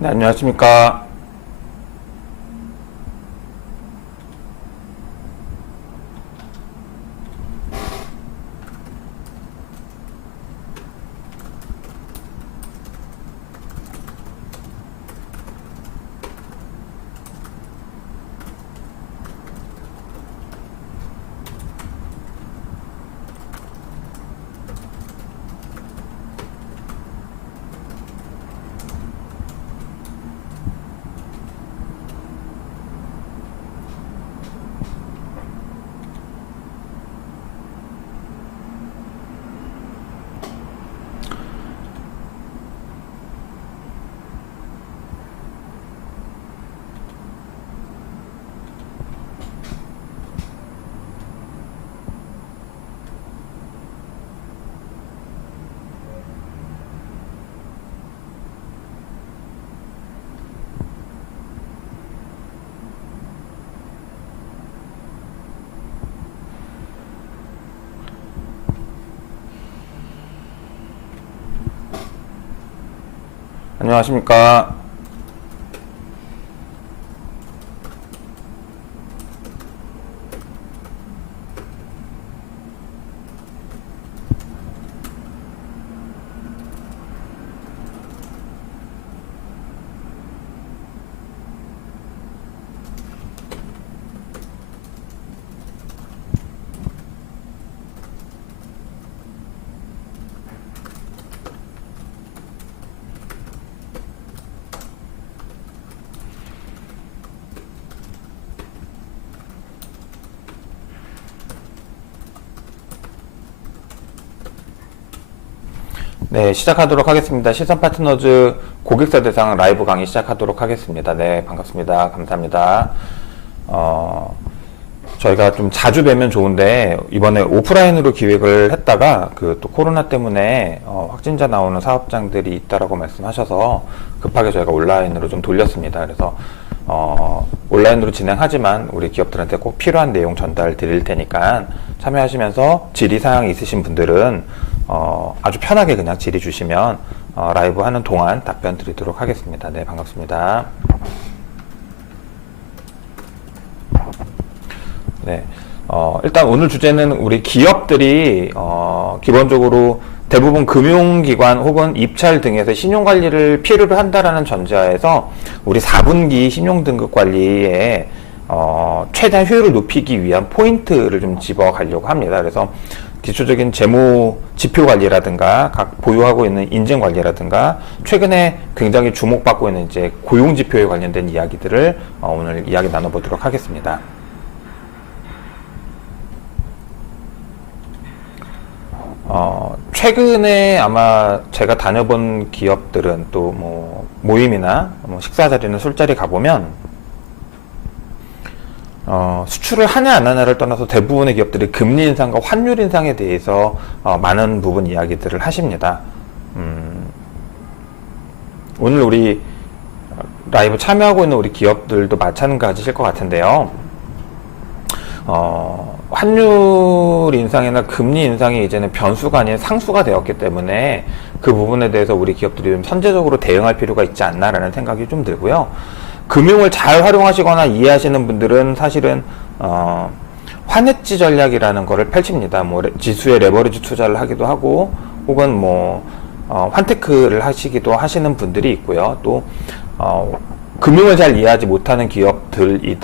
네, 안녕하십니까. 안녕하십니까. 네, 시작하도록 하겠습니다. 시선 파트너즈 고객사 대상 라이브 강의 시작하도록 하겠습니다. 네, 반갑습니다. 감사합니다. 저희가 좀 자주 뵈면 좋은데, 이번에 오프라인으로 기획을 했다가, 또 코로나 때문에, 확진자 나오는 사업장들이 있다라고 말씀하셔서, 급하게 저희가 온라인으로 좀 돌렸습니다. 그래서, 온라인으로 진행하지만, 우리 기업들한테 꼭 필요한 내용 전달 드릴 테니까, 참여하시면서 질의사항이 있으신 분들은, 아주 편하게 그냥 질의 주시면 라이브 하는 동안 답변 드리도록 하겠습니다. 네, 반갑습니다. 네, 일단 오늘 주제는 우리 기업들이 기본적으로 대부분 금융기관 혹은 입찰 등에서 신용관리를 필요로 한다라는 전제하에서 우리 4분기 신용등급관리에 최대한 효율을 높이기 위한 포인트를 좀 집어가려고 합니다. 그래서 기초적인 재무 지표 관리라든가 각 보유하고 있는 인증 관리라든가 최근에 굉장히 주목받고 있는 이제 고용 지표에 관련된 이야기들을 오늘 이야기 나눠보도록 하겠습니다. 최근에 아마 제가 다녀본 기업들은 또 뭐 모임이나 뭐 식사 자리나 술자리 가보면 수출을 하냐 안 하냐를 떠나서 대부분의 기업들이 금리 인상과 환율 인상에 대해서 많은 부분 이야기들을 하십니다. 오늘 우리 라이브 참여하고 있는 우리 기업들도 마찬가지실 것 같은데요. 환율 인상이나 금리 인상이 이제는 변수가 아닌 상수가 되었기 때문에 그 부분에 대해서 우리 기업들이 좀 선제적으로 대응할 필요가 있지 않나라는 생각이 좀 들고요. 금융을 잘 활용하시거나 이해하시는 분들은 사실은 환헤지 전략이라는 거를 펼칩니다. 뭐 지수에 레버리지 투자를 하기도 하고 혹은 뭐 환테크를 하시기도 하시는 분들이 있고요. 또 금융을 잘 이해하지 못하는 기업들이더라도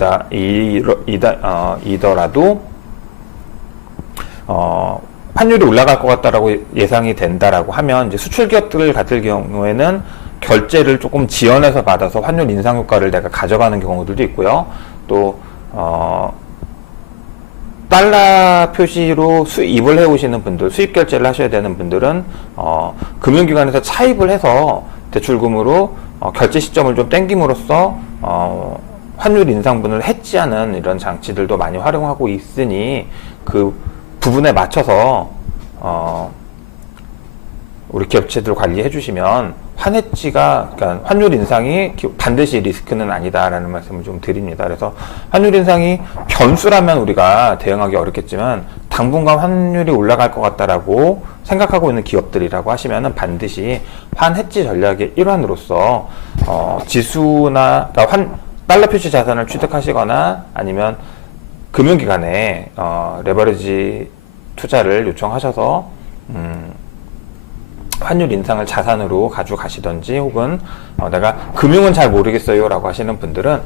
환율이 올라갈 것 같다라고 예상이 된다라고 하면 이제 수출 기업들 같은 경우에는 결제를 조금 지연해서 받아서 환율 인상 효과를 내가 가져가는 경우들도 있고요. 또 달러 표시로 수입을 해오시는 분들, 수입 결제를 하셔야 되는 분들은 금융기관에서 차입을 해서 대출금으로 결제 시점을 좀 땡김으로써 환율 인상분을 해지하는 이런 장치들도 많이 활용하고 있으니 그 부분에 맞춰서 우리 기업체들 관리해 주시면 환해지가, 그러니까 환율 인상이 반드시 리스크는 아니다라는 말씀을 좀 드립니다. 그래서 환율 인상이 변수라면 우리가 대응하기 어렵겠지만 당분간 환율이 올라갈 것 같다라고 생각하고 있는 기업들이라고 하시면은 반드시 환해지 전략의 일환으로서 지수나 그러니까 달러 표시 자산을 취득하시거나 아니면 금융기관에 레버리지 투자를 요청하셔서 환율 인상을 자산으로 가져가시던지, 혹은 내가 금융은 잘 모르겠어요 라고 하시는 분들은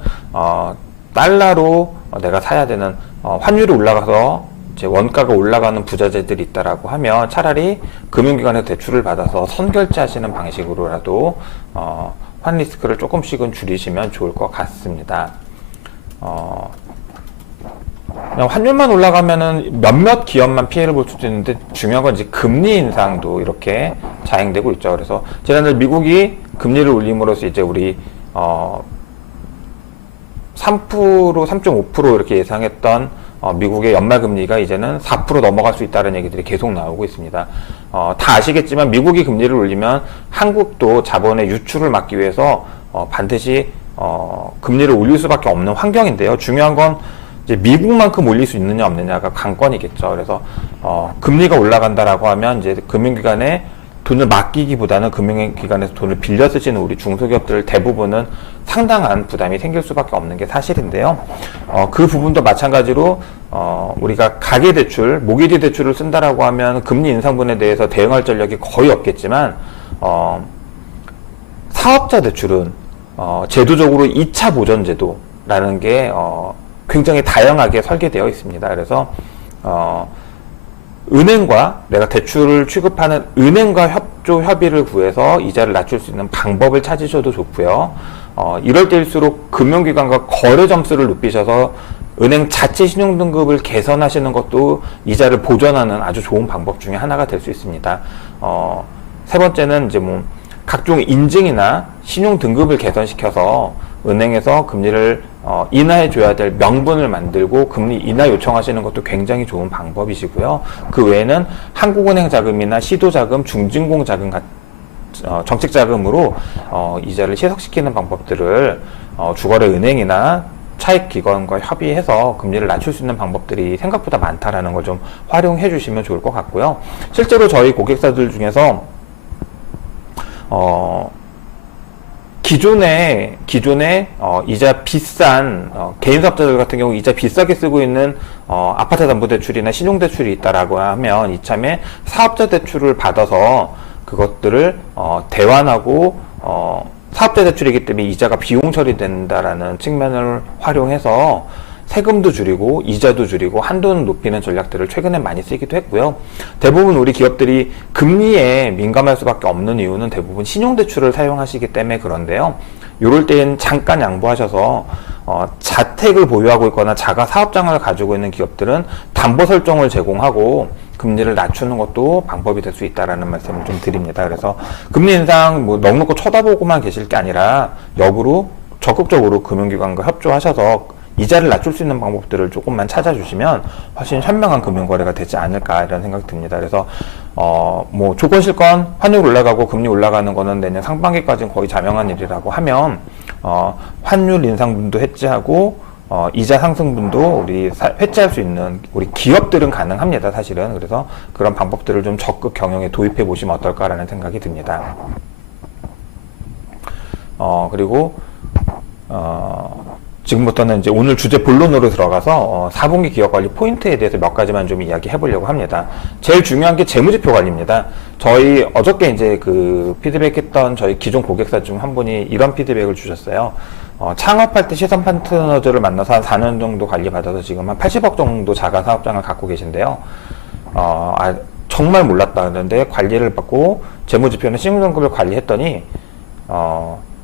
달러로 내가 사야 되는, 환율이 올라가서 이제 원가가 올라가는 부자재들이 있다라고 하면 차라리 금융기관에서 대출을 받아서 선결제하시는 방식으로라도 환 리스크를 조금씩은 줄이시면 좋을 것 같습니다. 그냥 환율만 올라가면은 몇몇 기업만 피해를 볼 수도 있는데, 중요한 건 이제 금리 인상도 이렇게 자행되고 있죠. 그래서 지난달 미국이 금리를 올림으로써 이제 우리 3%, 3.5% 이렇게 예상했던 미국의 연말 금리가 이제는 4% 넘어갈 수 있다는 얘기들이 계속 나오고 있습니다. 다 아시겠지만 미국이 금리를 올리면 한국도 자본의 유출을 막기 위해서 반드시 금리를 올릴 수밖에 없는 환경인데요. 중요한 건 이제 미국만큼 올릴 수 있느냐 없느냐가 관건이겠죠. 그래서 금리가 올라간다라고 하면 이제 금융기관에 돈을 맡기기보다는 금융기관에서 돈을 빌려 쓰시는 우리 중소기업들 대부분은 상당한 부담이 생길 수밖에 없는 게 사실인데요. 그 부분도 마찬가지로 우리가 가계대출, 모기지 대출을 쓴다라고 하면 금리 인상분에 대해서 대응할 전력이 거의 없겠지만 사업자 대출은 제도적으로 2차 보전 제도라는 게 굉장히 다양하게 설계되어 있습니다. 그래서 은행과 내가 대출을 취급하는 은행과 협의를 구해서 이자를 낮출 수 있는 방법을 찾으셔도 좋고요. 이럴 때일수록 금융기관과 거래 점수를 높이셔서 은행 자체 신용등급을 개선하시는 것도 이자를 보전하는 아주 좋은 방법 중에 하나가 될 수 있습니다. 세 번째는 이제 뭐 각종 인증이나 신용등급을 개선시켜서 은행에서 금리를 인하해 줘야 될 명분을 만들고 금리 인하 요청하시는 것도 굉장히 좋은 방법이시고요. 그 외에는 한국은행 자금이나 시도자금, 중진공 자금 정책자금으로 이자를 희석시키는 방법들을 주거래 은행이나 차익기관과 협의해서 금리를 낮출 수 있는 방법들이 생각보다 많다라는 걸 좀 활용해 주시면 좋을 것 같고요. 실제로 저희 고객사들 중에서 기존에 이자 비싼 개인 사업자들 같은 경우 이자 비싸게 쓰고 있는 아파트 담보 대출이나 신용 대출이 있다라고 하면 이참에 사업자 대출을 받아서 그것들을 대환하고 사업자 대출이기 때문에 이자가 비용 처리된다라는 측면을 활용해서 세금도 줄이고 이자도 줄이고 한도는 높이는 전략들을 최근에 많이 쓰기도 했고요. 대부분 우리 기업들이 금리에 민감할 수밖에 없는 이유는 대부분 신용대출을 사용하시기 때문에 그런데요. 이럴 때는 잠깐 양보하셔서 자택을 보유하고 있거나 자가 사업장을 가지고 있는 기업들은 담보 설정을 제공하고 금리를 낮추는 것도 방법이 될 수 있다라는 말씀을 좀 드립니다. 그래서 금리 인상 뭐 넉넉히 쳐다보고만 계실 게 아니라 역으로 적극적으로 금융기관과 협조하셔서 이자를 낮출 수 있는 방법들을 조금만 찾아주시면 훨씬 현명한 금융거래가 되지 않을까 이런 생각이 듭니다. 그래서 뭐 조건실건 환율 올라가고 금리 올라가는 거는 내년 상반기까지는 거의 자명한 일이라고 하면 환율 인상분도 해지하고 이자 상승분도 우리 회지할 수 있는 우리 기업들은 가능합니다. 사실은. 그래서 그런 방법들을 좀 적극 경영에 도입해 보시면 어떨까라는 생각이 듭니다. 그리고 지금부터는 이제 오늘 주제 본론으로 들어가서 4분기 기업관리 포인트에 대해서 몇 가지만 좀 이야기해 보려고 합니다. 제일 중요한 게 재무지표 관리입니다. 저희 어저께 이제 그 피드백했던 저희 기존 고객사 중 한 분이 이런 피드백을 주셨어요. 창업할 때 시선 파트너들을 만나서 한 4년 정도 관리받아서 지금 한 80억 정도 자가 사업장을 갖고 계신데요. 정말 몰랐다 그랬는데 관리를 받고 재무지표는 신용등급을 관리했더니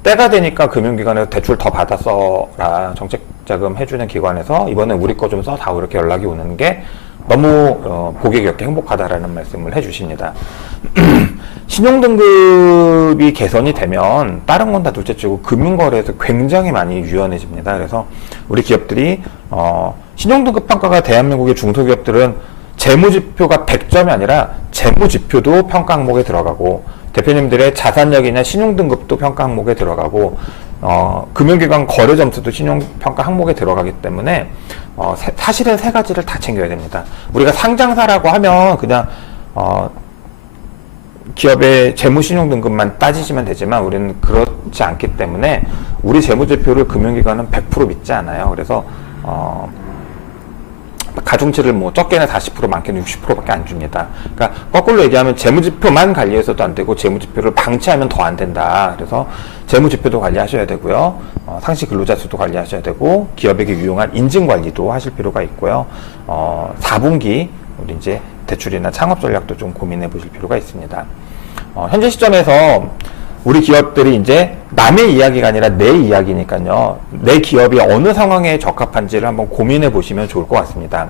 때가 되니까 금융기관에서 대출 더 받았어라 정책자금 해주는 기관에서 이번에 우리 거 좀 써다오 이렇게 연락이 오는 게 너무 고객이었게 행복하다라는 말씀을 해주십니다. 신용등급이 개선이 되면 다른 건 다 둘째치고 금융거래에서 굉장히 많이 유연해집니다. 그래서 우리 기업들이 신용등급 평가가 대한민국의 중소기업들은 재무지표가 100점이 아니라 재무지표도 평가 항목에 들어가고 대표님들의 자산력이나 신용등급도 평가 항목에 들어가고 금융기관 거래 점수도 신용평가 항목에 들어가기 때문에 사실은 세 가지를 다 챙겨야 됩니다. 우리가 상장사라고 하면 그냥 기업의 재무신용등급만 따지시면 되지만 우리는 그렇지 않기 때문에 우리 재무제표를 금융기관은 100% 믿지 않아요. 그래서 가중치를 뭐 적게는 40% 많게는 60%밖에 안 줍니다. 그러니까 거꾸로 얘기하면 재무지표만 관리해서도 안 되고 재무지표를 방치하면 더 안 된다. 그래서 재무지표도 관리하셔야 되고요. 상시 근로자 수도 관리하셔야 되고 기업에게 유용한 인증 관리도 하실 필요가 있고요. 4분기 우리 이제 대출이나 창업 전략도 좀 고민해 보실 필요가 있습니다. 현재 시점에서 우리 기업들이 이제 남의 이야기가 아니라 내 이야기니까요. 내 기업이 어느 상황에 적합한지를 한번 고민해 보시면 좋을 것 같습니다.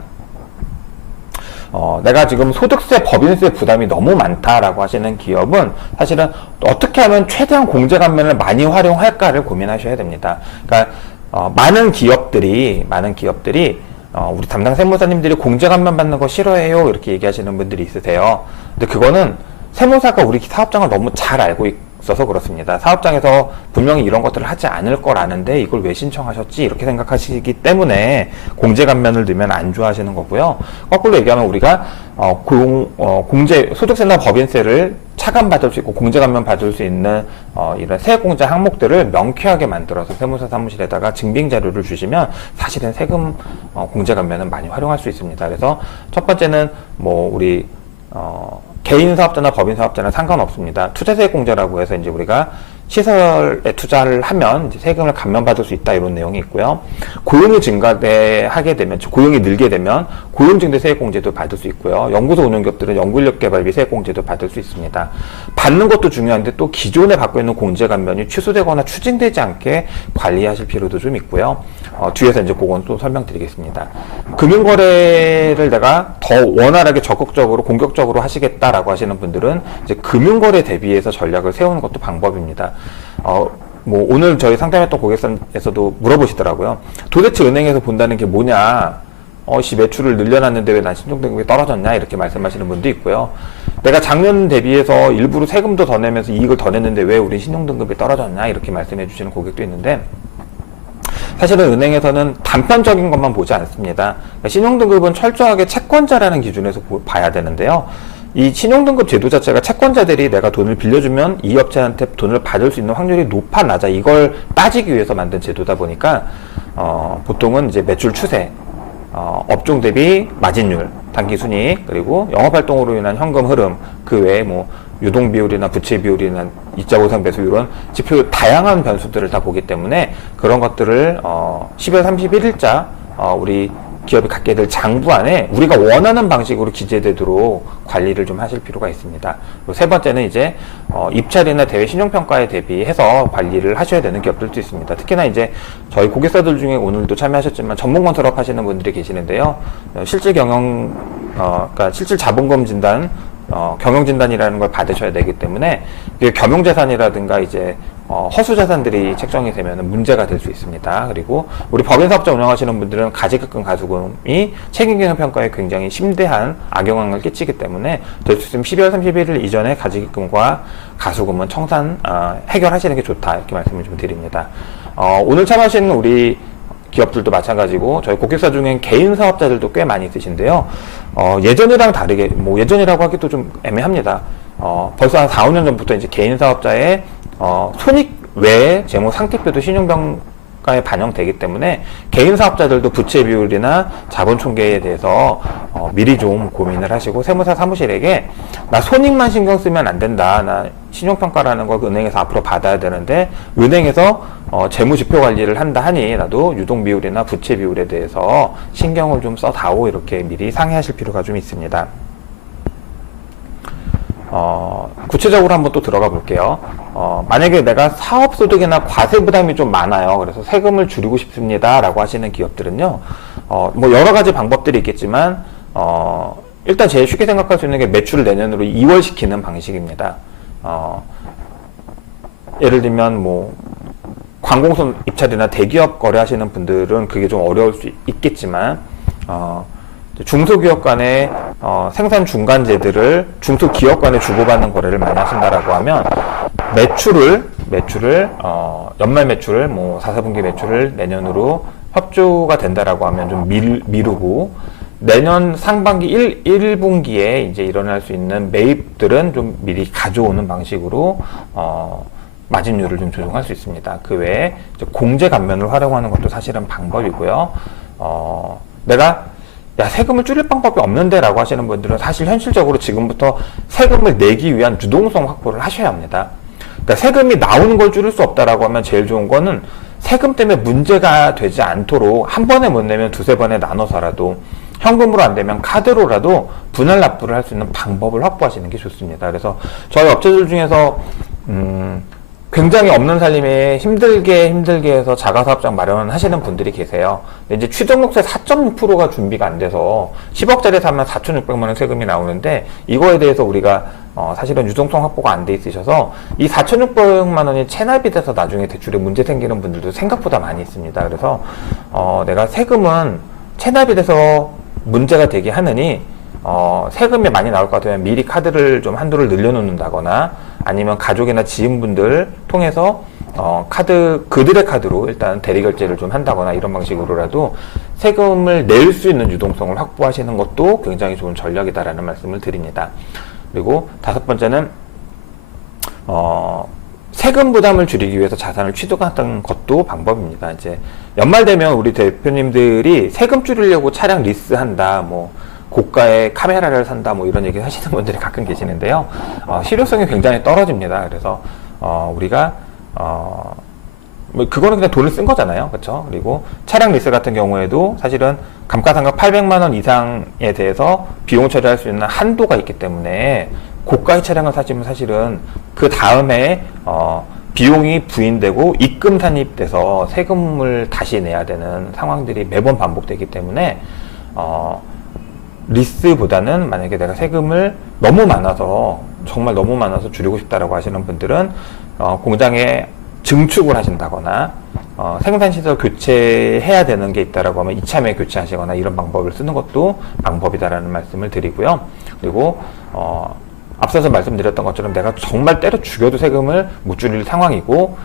내가 지금 소득세, 법인세 부담이 너무 많다라고 하시는 기업은 사실은 어떻게 하면 최대한 공제 감면을 많이 활용할까를 고민하셔야 됩니다. 그러니까 많은 기업들이 우리 담당 세무사님들이 공제 감면 받는 거 싫어해요 이렇게 얘기하시는 분들이 있으세요. 근데 그거는 세무사가 우리 사업장을 너무 잘 알고 있어서 그렇습니다. 사업장에서 분명히 이런 것들을 하지 않을 거라는데 이걸 왜 신청하셨지? 이렇게 생각하시기 때문에 공제 감면을 넣으면 안 좋아하시는 거고요. 거꾸로 얘기하면 우리가 공제, 소득세나 법인세를 차감받을 수 있고 공제 감면 받을 수 있는 이런 세액공제 항목들을 명쾌하게 만들어서 세무사 사무실에다가 증빙 자료를 주시면 사실은 세금 공제 감면은 많이 활용할 수 있습니다. 그래서 첫 번째는 뭐 우리 개인 사업자나 법인 사업자는 상관없습니다. 투자세액 공제라고 해서 이제 우리가 시설에 투자를 하면 이제 세금을 감면받을 수 있다 이런 내용이 있고요. 고용이 하게 되면 고용이 늘게 되면 고용증대 세액 공제도 받을 수 있고요. 연구소 운영기업들은 연구인력 개발비 세액 공제도 받을 수 있습니다. 받는 것도 중요한데 또 기존에 받고 있는 공제 감면이 취소되거나 추징되지 않게 관리하실 필요도 좀 있고요. 뒤에서 이제 그건 또 설명드리겠습니다. 금융거래를 내가 더 원활하게 적극적으로 공격적으로 하시겠다라고 하시는 분들은 이제 금융거래 대비해서 전략을 세우는 것도 방법입니다. 뭐 오늘 저희 상담했던 고객사에서도 물어보시더라고요. 도대체 은행에서 본다는 게 뭐냐? 매출을 늘려놨는데 왜 난 신용등급이 떨어졌냐? 이렇게 말씀하시는 분도 있고요. 내가 작년 대비해서 일부러 세금도 더 내면서 이익을 더 냈는데 왜 우리 신용등급이 떨어졌냐? 이렇게 말씀해 주시는 고객도 있는데 사실은 은행에서는 단편적인 것만 보지 않습니다. 신용등급은 철저하게 채권자라는 기준에서 봐야 되는데요. 이 신용등급 제도 자체가 채권자들이 내가 돈을 빌려주면 이 업체한테 돈을 받을 수 있는 확률이 높아 낮아 이걸 따지기 위해서 만든 제도다 보니까 보통은 이제 매출 추세, 업종 대비 마진율, 단기순이익, 그리고 영업활동으로 인한 현금 흐름, 그 외에 뭐 유동 비율이나 부채 비율이나 이자 보상 배수 이런 지표 다양한 변수들을 다 보기 때문에 그런 것들을 10월 31일자 우리 기업이 갖게 될 장부 안에 우리가 원하는 방식으로 기재되도록 관리를 좀 하실 필요가 있습니다. 그리고 세 번째는 이제 입찰이나 대외 신용평가에 대비해서 관리를 하셔야 되는 기업들도 있습니다. 특히나 이제 저희 고객사들 중에 오늘도 참여하셨지만 전문 건설업 하시는 분들이 계시는데요. 실질 그러니까 실질 자본금 진단, 경영진단이라는 걸 받으셔야 되기 때문에 겸용자산이라든가 이제 허수자산들이 책정이 되면 문제가 될 수 있습니다. 그리고 우리 법인사업자 운영하시는 분들은 가지급금 가수금이 책임경영평가에 굉장히 심대한 악영향을 끼치기 때문에 될 수 있으면 12월 31일 이전에 가지급금과 가수금은 해결하시는 게 좋다 이렇게 말씀을 좀 드립니다. 오늘 참여하시는 우리 기업들도 마찬가지고 저희 고객사 중엔 개인 사업자들도 꽤 많이 있으신데요. 예전이랑 다르게 뭐 예전이라고 하기도 좀 애매합니다. 벌써 한 4, 5년 전부터 이제 개인 사업자의 손익 외에 재무 상태표도 신용평가에 반영되기 때문에 개인 사업자들도 부채 비율이나 자본 총계에 대해서 미리 좀 고민을 하시고 세무사 사무실에게 나 손익만 신경 쓰면 안 된다. 나 신용평가라는 걸 은행에서 앞으로 받아야 되는데 은행에서 재무지표 관리를 한다 하니 나도 유동 비율이나 부채 비율에 대해서 신경을 좀 써다오 이렇게 미리 상의하실 필요가 좀 있습니다. 구체적으로 한번 또 들어가 볼게요. 만약에 내가 사업소득이나 과세 부담이 좀 많아요. 그래서 세금을 줄이고 싶습니다. 라고 하시는 기업들은요, 뭐 여러 가지 방법들이 있겠지만, 일단 제일 쉽게 생각할 수 있는 게 매출을 내년으로 2월 시키는 방식입니다. 예를 들면 뭐, 관공서 입찰이나 대기업 거래하시는 분들은 그게 좀 어려울 수 있겠지만, 중소기업 간의 생산 중간재들을 중소기업 간에 주고받는 거래를 많이 하신다라고 하면 매출을 매출을 연말 매출을 뭐 4, 4분기 매출을 내년으로 협조가 된다라고 하면 좀 미루고 내년 상반기 1분기에 이제 일어날 수 있는 매입들은 좀 미리 가져오는 방식으로 마진율을 좀 조정할 수 있습니다. 그 외에 공제 감면을 활용하는 것도 사실은 방법이고요. 내가 세금을 줄일 방법이 없는데 라고 하시는 분들은 사실 현실적으로 지금부터 세금을 내기 위한 유동성 확보를 하셔야 합니다. 그러니까 세금이 나오는 걸 줄일 수 없다라고 하면 제일 좋은 거는 세금 때문에 문제가 되지 않도록 한 번에 못 내면 두세 번에 나눠서라도 현금으로 안 되면 카드로라도 분할 납부를 할 수 있는 방법을 확보하시는 게 좋습니다. 그래서 저희 업체들 중에서 굉장히 없는 살림에 힘들게 해서 자가사업장 마련을 하시는 분들이 계세요. 근데 이제 취득세 4.6%가 준비가 안 돼서 10억짜리 사면 4,600만 원 세금이 나오는데 이거에 대해서 우리가 사실은 유동성 확보가 안 돼 있으셔서 이 4,600만 원이 체납이 돼서 나중에 대출에 문제 생기는 분들도 생각보다 많이 있습니다. 그래서 내가 세금은 체납이 돼서 문제가 되게 하느니 세금이 많이 나올 것 같으면 미리 카드를 좀 한도를 늘려놓는다거나 아니면 가족이나 지인분들 통해서 그들의 카드로 일단 대리결제를 좀 한다거나 이런 방식으로라도 세금을 낼 수 있는 유동성을 확보하시는 것도 굉장히 좋은 전략이다라는 말씀을 드립니다. 그리고 다섯 번째는 세금 부담을 줄이기 위해서 자산을 취득하는 것도 방법입니다. 이제 연말 되면 우리 대표님들이 세금 줄이려고 차량 리스한다, 뭐 고가의 카메라를 산다, 뭐 이런 얘기 하시는 분들이 가끔 계시는데요. 실효성이 굉장히 떨어집니다. 그래서 우리가 뭐 그거는 그냥 돈을 쓴 거잖아요, 그렇죠? 그리고 차량 리스 같은 경우에도 사실은 감가상각 800만 원 이상에 대해서 비용 처리할 수 있는 한도가 있기 때문에 고가의 차량을 사시면 사실은 그 다음에 비용이 부인되고 입금 산입돼서 세금을 다시 내야 되는 상황들이 매번 반복되기 때문에 리스보다는 만약에 내가 세금을 정말 너무 많아서 줄이고 싶다라고 하시는 분들은 공장에 증축을 하신다거나 생산시설 교체해야 되는 게 있다라고 하면 이참에 교체하시거나 이런 방법을 쓰는 것도 방법이다라는 말씀을 드리고요. 그리고 앞서서 말씀드렸던 것처럼 내가 정말 때려 죽여도 세금을 못 줄일 상황이고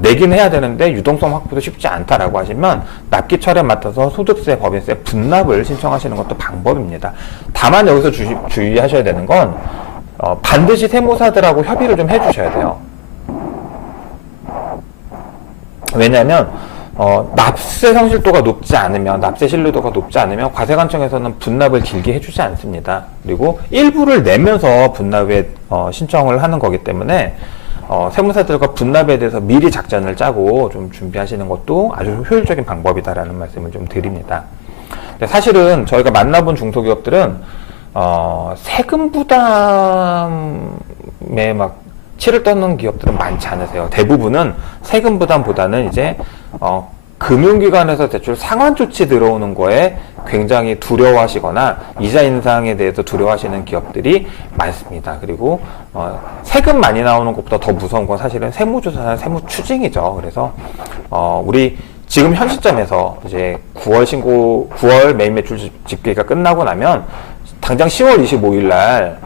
내긴 해야 되는데 유동성 확보도 쉽지 않다라고 하시면 납기철에 맞춰서 소득세, 법인세 분납을 신청하시는 것도 방법입니다. 다만 여기서 주의하셔야 되는 건 반드시 세무사들하고 협의를 좀 해주셔야 돼요. 왜냐하면 납세 성실도가 높지 않으면, 납세 신뢰도가 높지 않으면 과세관청에서는 분납을 길게 해주지 않습니다. 그리고 일부를 내면서 분납에 신청을 하는 거기 때문에 세무사들과 분납에 대해서 미리 작전을 짜고 좀 준비하시는 것도 아주 효율적인 방법이다라는 말씀을 좀 드립니다. 근데 사실은 저희가 만나본 중소기업들은 세금 부담에 막 치를 떠는 기업들은 많지 않으세요. 대부분은 세금 부담보다는 이제 금융기관에서 대출 상환 조치 들어오는 거에 굉장히 두려워하시거나 이자 인상에 대해서 두려워하시는 기업들이 많습니다. 그리고 세금 많이 나오는 것보다 더 무서운 건 사실은 세무조사나 세무추징이죠. 그래서 우리 지금 현 시점에서 이제 9월 매입 매출 집계가 끝나고 나면 당장 10월 25일 날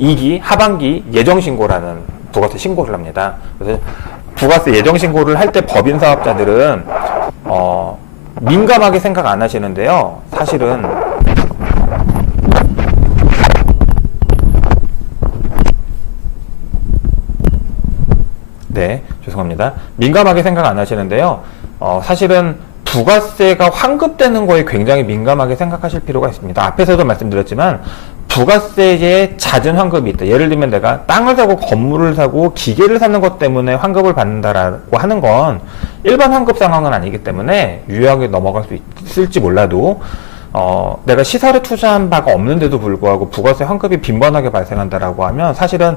2기 하반기 예정신고라는 부가세 신고를 합니다. 그래서 부가세 예정신고를 할 때 법인 사업자들은 민감하게 생각 안 하시는데요. 사실은 죄송합니다. 민감하게 생각 안 하시는데요. 사실은 부가세가 환급되는 거에 굉장히 민감하게 생각하실 필요가 있습니다. 앞에서도 말씀드렸지만 부가세에 잦은 환급이 있다. 예를 들면 내가 땅을 사고 건물을 사고 기계를 사는 것 때문에 환급을 받는다라고 하는 건 일반 환급 상황은 아니기 때문에 유효하게 넘어갈 수 있을지 몰라도 내가 시설에 투자한 바가 없는데도 불구하고 부가세 환급이 빈번하게 발생한다라고 하면 사실은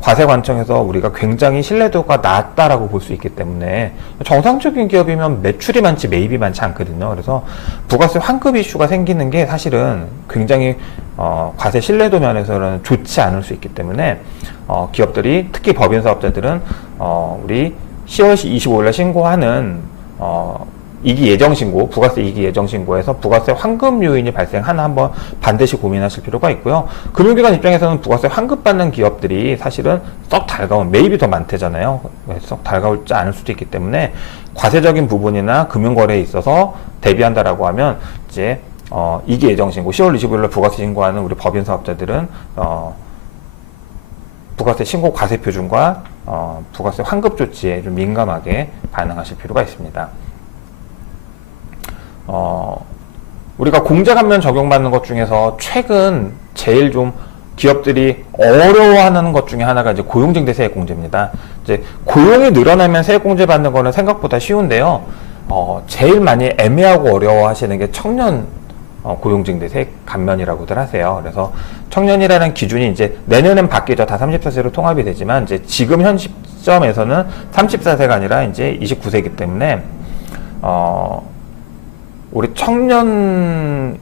과세관청에서 우리가 굉장히 신뢰도가 낮다라고 볼 수 있기 때문에 정상적인 기업이면 매출이 많지 매입이 많지 않거든요. 그래서 부가세 환급 이슈가 생기는 게 사실은 굉장히 과세 신뢰도 면에서는 좋지 않을 수 있기 때문에 기업들이 특히 법인 사업자들은 우리 10월 25일날 신고하는 이기 예정 신고, 부가세 이기 예정 신고에서 부가세 환급 요인이 발생하나 한번 반드시 고민하실 필요가 있고요. 금융기관 입장에서는 부가세 환급 받는 기업들이 사실은 썩 달가운, 매입이 더 많대잖아요. 썩 달가울지 않을 수도 있기 때문에 과세적인 부분이나 금융거래에 있어서 대비한다라고 하면 이제 이기 예정 신고, 10월 25일날 부가세 신고하는 우리 법인 사업자들은 부가세 신고 과세 표준과 부가세 환급 조치에 좀 민감하게 반응하실 필요가 있습니다. 우리가 공제감면 적용받는 것 중에서 최근 제일 좀 기업들이 어려워하는 것 중에 하나가 이제 고용증대 세액공제입니다. 이제 고용이 늘어나면 세액공제 받는 거는 생각보다 쉬운데요. 제일 많이 애매하고 어려워하시는 게 청년 고용증대 세액 감면이라고들 하세요. 그래서 청년이라는 기준이 이제 내년엔 바뀌죠. 다 34세로 통합이 되지만 이제 지금 현 시점에서는 34세가 아니라 이제 29세이기 때문에 우리 청년을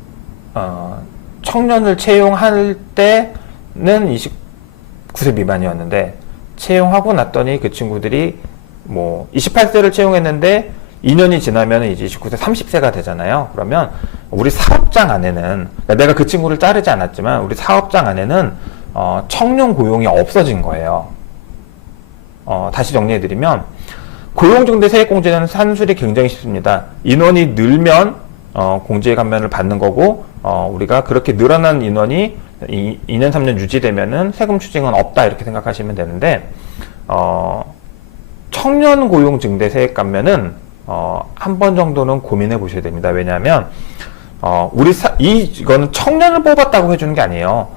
채용할 때는 29세 미만이었는데 채용하고 났더니 그 친구들이 뭐 28세를 채용했는데 2년이 지나면 이제 29세 30세가 되잖아요. 그러면 우리 사업장 안에는, 그러니까 내가 그 친구를 자르지 않았지만 우리 사업장 안에는 청년 고용이 없어진 거예요. 다시 정리해드리면 고용증대 세액공제는 산술이 굉장히 쉽습니다. 인원이 늘면 공제 감면을 받는 거고, 우리가 그렇게 늘어난 인원이 2년 3년 유지되면은 세금 추징은 없다 이렇게 생각하시면 되는데, 청년 고용증대 세액 감면은 한 번 정도는 고민해 보셔야 됩니다. 왜냐하면 이거는 청년을 뽑았다고 해주는 게 아니에요.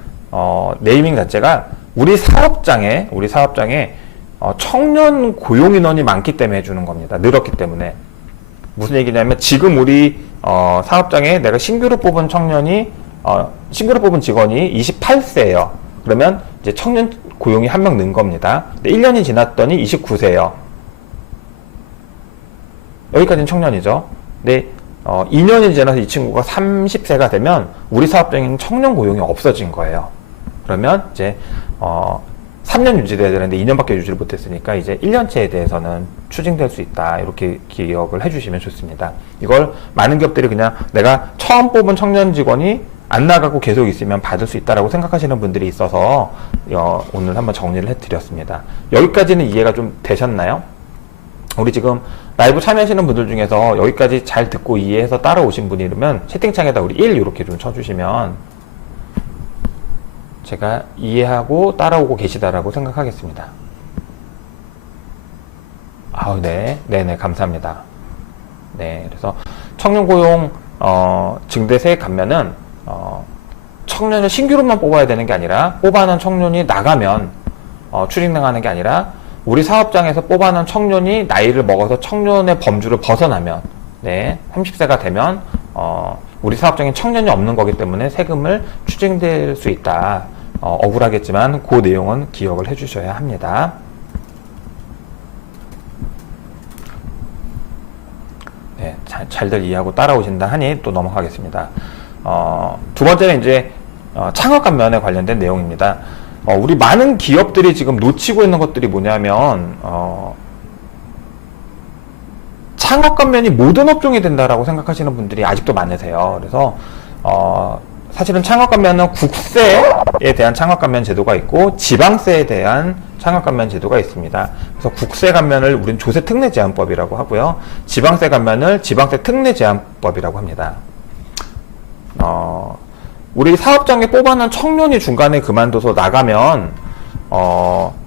네이밍 자체가 우리 사업장에 청년 고용 인원이 많기 때문에 해주는 겁니다. 늘었기 때문에. 무슨 얘기냐면 지금 우리 사업장에 내가 신규로 뽑은 신규로 뽑은 직원이 28세예요. 그러면 이제 청년 고용이 한 명 는 겁니다. 근데 1년이 지났더니 29세예요. 여기까지는 청년이죠. 근데 2년이 지나서 이 친구가 30세가 되면 우리 사업장에는 청년 고용이 없어진 거예요. 그러면 이제 3년 유지돼야 되는데 2년밖에 유지를 못했으니까 이제 1년째에 대해서는 추징될 수 있다. 이렇게 기억을 해주시면 좋습니다. 이걸 많은 기업들이 그냥 내가 처음 뽑은 청년 직원이 안 나가고 계속 있으면 받을 수 있다라고 생각하시는 분들이 있어서 오늘 한번 정리를 해드렸습니다. 여기까지는 이해가 좀 되셨나요? 우리 지금 라이브 참여하시는 분들 중에서 여기까지 잘 듣고 이해해서 따라오신 분이라면 채팅창에다 우리 1 이렇게 좀 쳐주시면 제가 이해하고 따라오고 계시다라고 생각하겠습니다. 네네, 감사합니다. 네, 그래서 청년고용 증대세액 감면은 청년을 신규로만 뽑아야 되는 게 아니라 뽑아놓은 청년이 나가면 추징당하는 게 아니라 우리 사업장에서 뽑아놓은 청년이 나이를 먹어서 청년의 범주를 벗어나면 30세가 되면 우리 사업장에 청년이 없는 거기 때문에 세금을 추징될 수 있다. 억울하겠지만 그 내용은 기억을 해주셔야 합니다. 네, 잘들 이해하고 따라오신다 하니 또 넘어가겠습니다. 두 번째는 이제 창업 감면에 관련된 내용입니다. 우리 많은 기업들이 지금 놓치고 있는 것들이 뭐냐면 창업 감면이 모든 업종이 된다라고 생각하시는 분들이 아직도 많으세요. 그래서 사실은 창업 감면은 국세에 대한 창업 감면 제도가 있고 지방세에 대한 창업 감면 제도가 있습니다. 그래서 국세 감면을 우리는 조세 특례 제한법이라고 하고요. 지방세 감면을 지방세 특례 제한법이라고 합니다. 우리 사업장에 뽑아놓은 청년이 중간에 그만둬서 나가면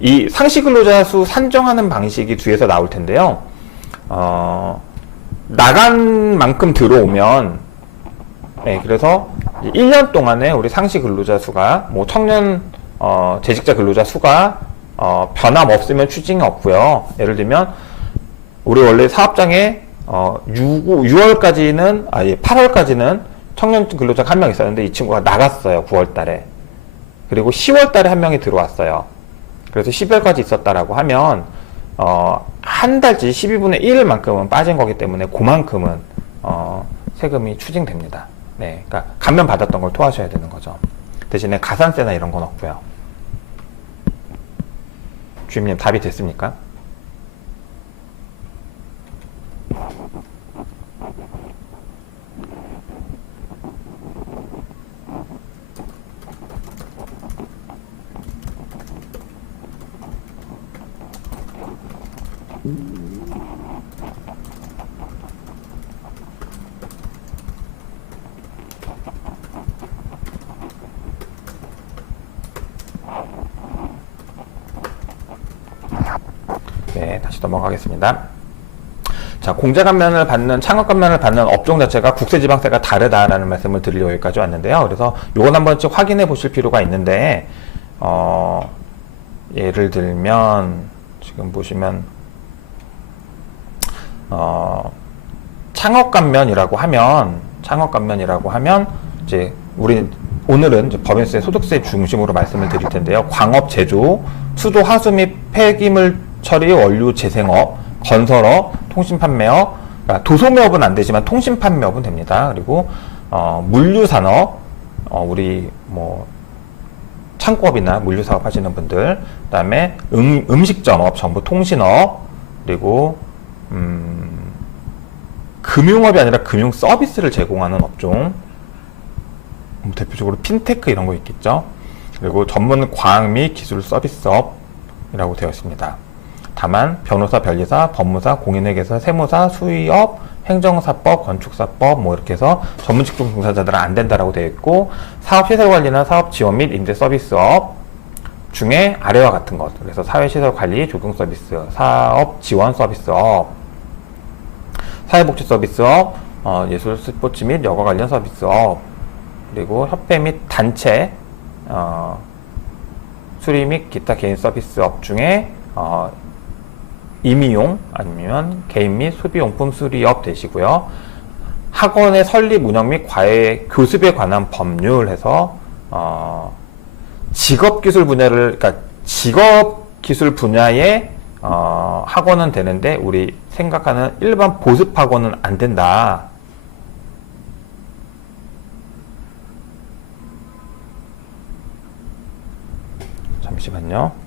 이 상시 근로자 수 산정하는 방식이 뒤에서 나올 텐데요. 나간 만큼 들어오면 그래서 1년 동안에 우리 상시 근로자 수가 청년 재직자 근로자 수가 변함없으면 추징이 없고요. 예를 들면 우리 원래 사업장에 8월까지는 청년 근로자가 한 명 있었는데 이 친구가 나갔어요. 9월 달에. 그리고 10월 달에 한 명이 들어왔어요. 그래서 10월까지 있었다라고 하면 한 달치 12분의 1만큼은 빠진 거기 때문에 그만큼은 세금이 추징됩니다. 네, 그러니까 감면 받았던 걸 토하셔야 되는 거죠. 대신에 가산세나 이런 건 없고요. 주임님 답이 됐습니까? 네, 다시 넘어가겠습니다. 자, 공제 감면을 받는, 창업 감면을 받는 업종 자체가 국세지방세가 다르다라는 말씀을 드리려고 여기까지 왔는데요. 그래서 요건 한 번씩 확인해 보실 필요가 있는데, 예를 들면, 지금 보시면, 창업 감면이라고 하면, 이제, 오늘은 이제 법인세, 소득세 중심으로 말씀을 드릴 텐데요. 광업, 제조, 수도, 하수 및 폐기물 처리, 원료 재생업, 건설업, 통신 판매업, 그러니까 도소매업은 안 되지만 통신 판매업은 됩니다. 그리고 물류 산업, 우리 뭐 창고업이나 물류 사업 하시는 분들, 그다음에 음식점업, 정보통신업, 그리고 금융업이 아니라 금융 서비스를 제공하는 업종, 대표적으로 핀테크 이런 거 있겠죠. 그리고 전문 과학 및 기술 서비스업이라고 되어 있습니다. 다만 변호사, 변리사, 법무사, 공인회계사, 세무사, 수의업, 행정사법, 건축사법 뭐 이렇게 해서 전문 직종 종사자들은 안 된다라고 되어 있고, 사업시설관리나 사업지원 및 임대서비스업 중에 아래와 같은 것, 그래서 사회시설관리, 조경서비스, 사업지원서비스업, 사회복지서비스업, 예술, 스포츠 및 여가 관련 서비스업, 그리고 협회 및 단체, 수리 및 기타 개인 서비스업 중에 임의용 아니면 개인 및 소비용품 수리업 되시고요. 학원의 설립, 운영 및 과외, 교습에 관한 법률 해서 직업기술 분야를, 그러니까 직업기술 분야의 학원은 되는데 우리 생각하는 일반 보습학원은 안 된다. 잠시만요.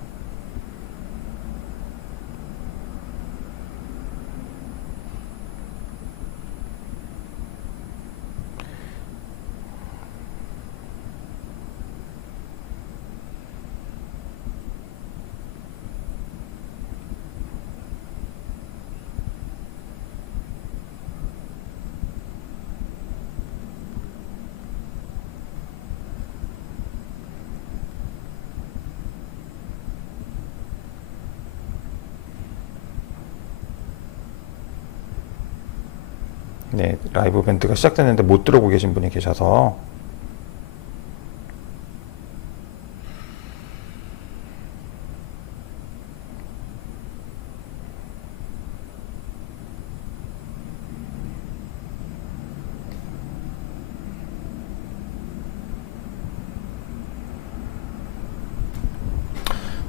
네, 라이브 밴드가 시작됐는데 못 들어오고 계신 분이 계셔서.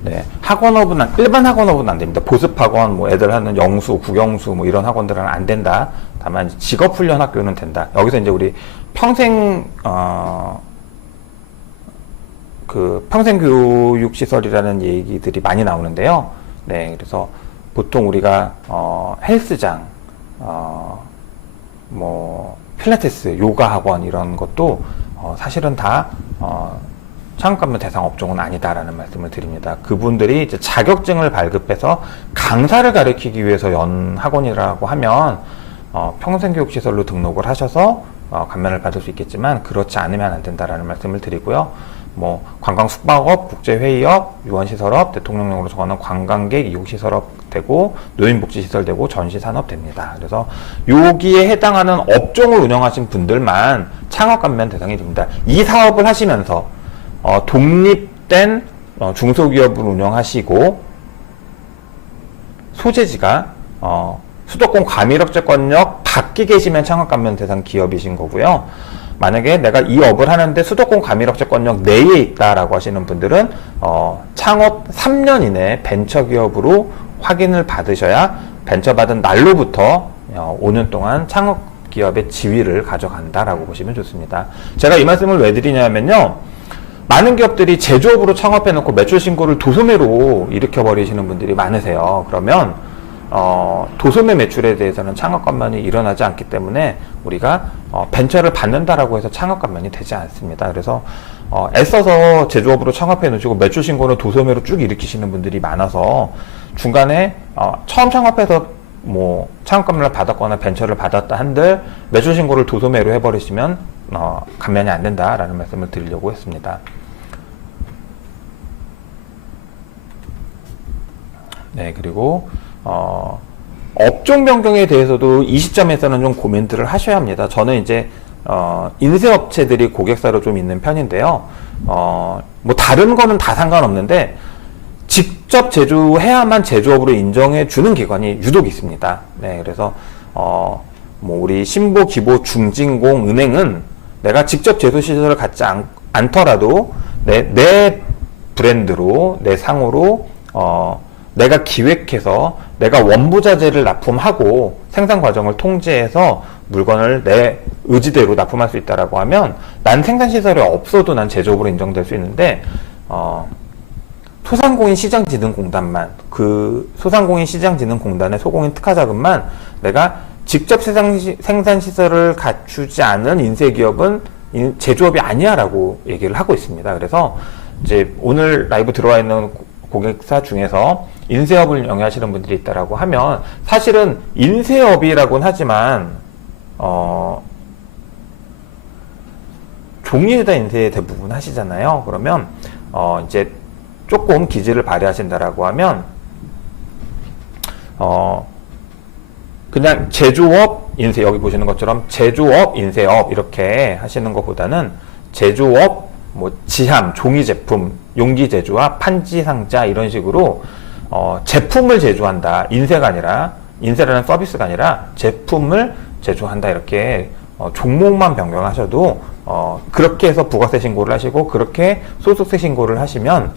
네, 일반 학원업은 안 됩니다. 보습학원, 뭐 애들 하는 영수, 국영수, 뭐 이런 학원들은 안 된다. 다만 직업훈련 학교는 된다. 여기서 이제 우리 평생교육시설이라는 얘기들이 많이 나오는데요. 네, 그래서 보통 우리가 헬스장, 뭐 필라테스, 요가 학원 이런 것도 사실은 다 창업감면 대상 업종은 아니다라는 말씀을 드립니다. 그분들이 이제 자격증을 발급해서 강사를 가르치기 위해서 연 학원이라고 하면 평생교육시설로 등록을 하셔서 감면을 받을 수 있겠지만 그렇지 않으면 안 된다라는 말씀을 드리고요. 뭐 관광-숙박업, 국제회의업, 유원시설업, 대통령령으로 정하는 관광객 이용시설업 되고 노인복지시설 되고 전시산업 됩니다. 그래서 여기에 해당하는 업종을 운영하신 분들만 창업감면 대상이 됩니다. 이 사업을 하시면서 독립된 중소기업을 운영하시고 소재지가 수도권 과밀업체권역 밖에 계시면 창업감면 대상 기업이신 거고요. 만약에 내가 이 업을 하는데 수도권 과밀업체권역 내에 있다라고 하시는 분들은 창업 3년 이내 벤처기업으로 확인을 받으셔야 벤처받은 날로부터 5년 동안 창업기업의 지위를 가져간다라고 보시면 좋습니다. 제가 이 말씀을 왜 드리냐면요. 많은 기업들이 제조업으로 창업해놓고 매출 신고를 도소매로 일으켜버리시는 분들이 많으세요. 그러면 도소매 매출에 대해서는 창업감면이 일어나지 않기 때문에 우리가 벤처를 받는다라고 해서 창업감면이 되지 않습니다. 그래서 애써서 제조업으로 창업해 놓으시고 매출 신고는 도소매로 쭉 일으키시는 분들이 많아서 중간에 처음 창업해서 뭐 창업감을 받았거나 벤처를 받았다 한들 매출 신고를 도소매로 해버리시면 감면이 안 된다라는 말씀을 드리려고 했습니다. 네, 그리고 업종 변경에 대해서도 이 시점에서는 좀 고민들을 하셔야 합니다. 저는 이제 인쇄업체들이 고객사로 좀 있는 편인데요. 뭐 다른 거는 다 상관없는데 직접 제조해야만 제조업으로 인정해 주는 기관이 유독 있습니다. 네, 그래서 뭐 우리 신보, 기보, 중진공, 은행은 내가 직접 제조 시설을 갖지 않더라도 내 브랜드로, 내 상호로 내가 기획해서 내가 원부자재를 납품하고 생산 과정을 통제해서 물건을 내 의지대로 납품할 수 있다라고 하면 난 생산 시설이 없어도 난 제조업으로 인정될 수 있는데 소상공인 시장진흥공단만 그 소상공인 시장진흥공단의 소공인 특화자금만 내가 직접 생산 시설을 갖추지 않은 인쇄기업은 제조업이 아니야라고 얘기를 하고 있습니다. 그래서 이제 오늘 라이브 들어와 있는 고객사 중에서 인쇄업을 영위하시는 분들이 있다라고 하면 사실은 인쇄업이라고는 하지만 종이에다 인쇄 대부분 하시잖아요. 그러면 이제 조금 기질을 발휘하신다라고 하면 그냥 제조업 인쇄, 여기 보시는 것처럼 제조업 인쇄업 이렇게 하시는 것보다는 제조업 뭐 지함, 종이 제품, 용기 제조와 판지 상자 이런 식으로 제품을 제조한다. 인쇄가 아니라 인쇄라는 서비스가 아니라 제품을 제조한다. 이렇게 종목만 변경하셔도 그렇게 해서 부가세 신고를 하시고 그렇게 소득세 신고를 하시면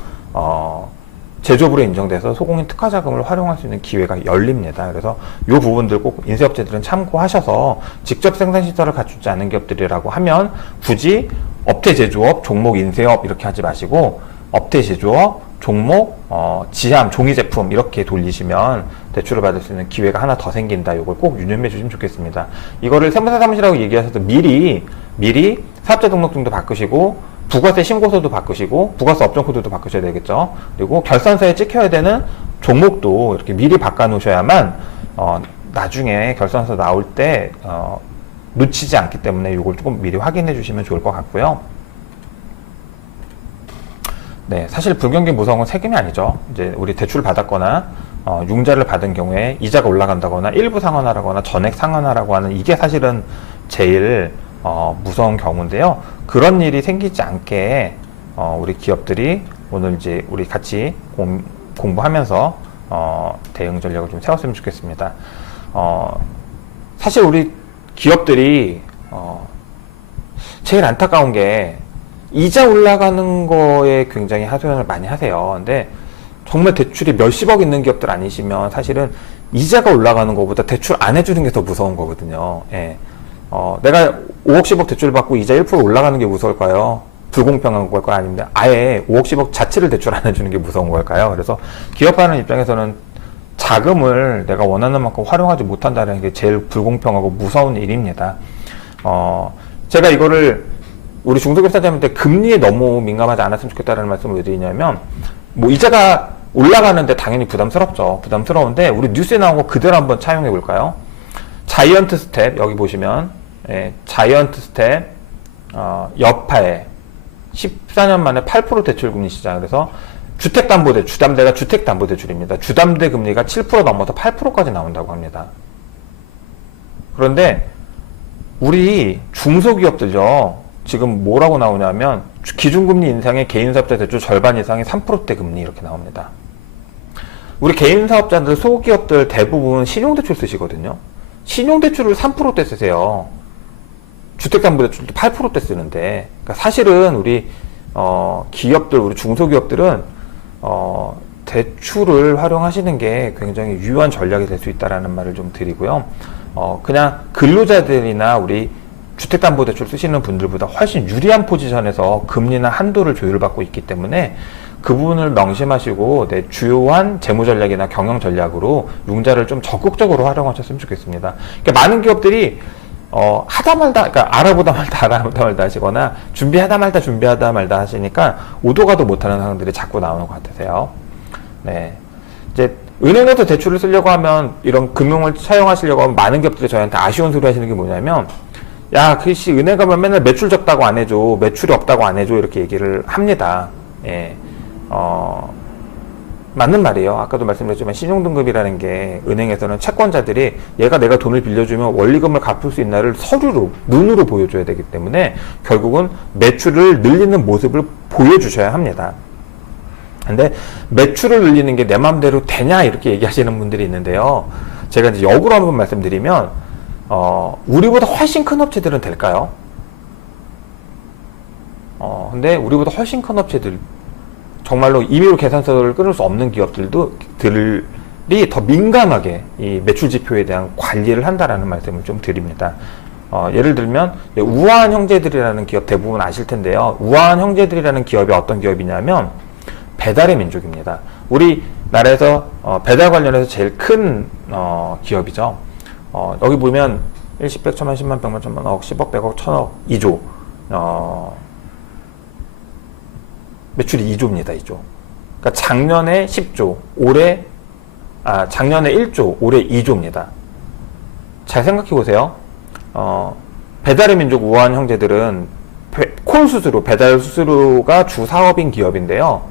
제조업으로 인정돼서 소공인 특화자금을 활용할 수 있는 기회가 열립니다. 그래서 이 부분들 꼭 인쇄업체들은 참고하셔서 직접 생산시설을 갖추지 않은 기업들이라고 하면 굳이 업태 제조업, 종목 인쇄업 이렇게 하지 마시고 업태 제조업, 종목, 지함, 종이 제품 이렇게 돌리시면 대출을 받을 수 있는 기회가 하나 더 생긴다. 이걸 꼭 유념해 주시면 좋겠습니다. 이거를 세무사 사무실하고 얘기하셔서 미리 사업자 등록증도 바꾸시고 부가세 신고서도 바꾸시고 부가세 업종 코드도 바꾸셔야 되겠죠. 그리고 결산서에 찍혀야 되는 종목도 이렇게 미리 바꿔 놓으셔야만 나중에 결산서 나올 때 놓치지 않기 때문에 이걸 조금 미리 확인해 주시면 좋을 것 같고요. 네, 사실 불경기 무상은 세금이 아니죠. 이제 우리 대출을 받았거나 융자를 받은 경우에 이자가 올라간다거나 일부 상환하라거나 전액 상환하라고 하는 이게 사실은 제일 무서운 경우인데요. 그런 일이 생기지 않게 우리 기업들이 오늘 이제 우리 같이 공부하면서 대응 전략을 좀 세웠으면 좋겠습니다. 사실 우리 기업들이 제일 안타까운 게 이자 올라가는 거에 굉장히 하소연을 많이 하세요. 근데 정말 대출이 몇십억 있는 기업들 아니시면 사실은 이자가 올라가는 것보다 대출 안 해주는 게 더 무서운 거거든요. 예. 내가 5억 10억 대출 받고 이자 1% 올라가는 게 무서울까요? 불공평한 걸까요? 아니면 아예 5억 10억 자체를 대출 안 해주는 게 무서운 걸까요? 그래서 기업하는 입장에서는 자금을 내가 원하는 만큼 활용하지 못한다는 게 제일 불공평하고 무서운 일입니다. 제가 이거를 우리 중소기업사장님한테 금리에 너무 민감하지 않았으면 좋겠다는 말씀을 왜 드리냐면 뭐 이자가 올라가는데 당연히 부담스럽죠. 부담스러운데 우리 뉴스에 나온 거 그대로 한번 차용해 볼까요? 자이언트 스텝 여기 보시면 자이언트 스텝 여파에 14년 만에 8% 대출금리 시장. 그래서 주택담보대출, 주담대가 주택담보대출입니다. 주담대 금리가 7% 넘어서 8%까지 나온다고 합니다. 그런데 우리 중소기업들요 지금 뭐라고 나오냐면 기준금리 인상에 개인사업자 대출 절반 이상의 3%대 금리 이렇게 나옵니다. 우리 개인사업자들, 소기업들 대부분 신용대출 쓰시거든요. 신용대출을 3%대 쓰세요. 주택담보대출도 8%대 쓰는데, 그러니까 사실은 우리 기업들, 우리 중소기업들은 대출을 활용하시는 게 굉장히 유효한 전략이 될 수 있다라는 말을 좀 드리고요. 그냥 근로자들이나 우리 주택담보대출 쓰시는 분들보다 훨씬 유리한 포지션에서 금리나 한도를 조율받고 있기 때문에 그 부분을 명심하시고 내 주요한 재무전략이나 경영전략으로 융자를 좀 적극적으로 활용하셨으면 좋겠습니다. 그러니까 많은 기업들이 하다 말다, 그러니까 알아보다 말다 하시거나 준비하다 말다 하시니까 오도 가도 못하는 상황들이 자꾸 나오는 것 같으세요. 네. 이제 은행에서 대출을 쓰려고 하면 이런 금융을 사용하시려고 하면 많은 기업들이 저희한테 아쉬운 소리 하시는 게 뭐냐면 야, 그씨 은행 가면 맨날 매출 적다고 안 해줘, 매출이 없다고 안 해줘 이렇게 얘기를 합니다. 예. 맞는 말이에요. 아까도 말씀드렸지만 신용등급이라는 게 은행에서는 채권자들이 얘가 내가 돈을 빌려주면 원리금을 갚을 수 있나를 서류로, 눈으로 보여줘야 되기 때문에 결국은 매출을 늘리는 모습을 보여주셔야 합니다. 근데 매출을 늘리는 게 내 마음대로 되냐 이렇게 얘기하시는 분들이 있는데요. 제가 이제 역으로 한번 말씀드리면 우리보다 훨씬 큰 업체들은 될까요? 근데 우리보다 훨씬 큰 업체들, 정말로 임의로 계산서를 끊을 수 없는 기업들이 더 민감하게 이 매출 지표에 대한 관리를 한다라는 말씀을 좀 드립니다. 예를 들면 우아한 형제들이라는 기업 대부분 아실 텐데요. 우아한 형제들이라는 기업이 어떤 기업이냐면 배달의 민족입니다. 우리나라에서 배달 관련해서 제일 큰 기업이죠. 여기 보면 1, 10, 100, 1000만, 10만, 100만, 1000만, 억, 10억, 100억, 1000억, 2조. 매출이 2조입니다. 2조. 그러니까 작년에 10조, 작년에 1조, 올해 2조입니다. 잘 생각해 보세요. 배달의 민족 우아한 형제들은 콜 수수료, 배달 수수료가 주 사업인 기업인데요.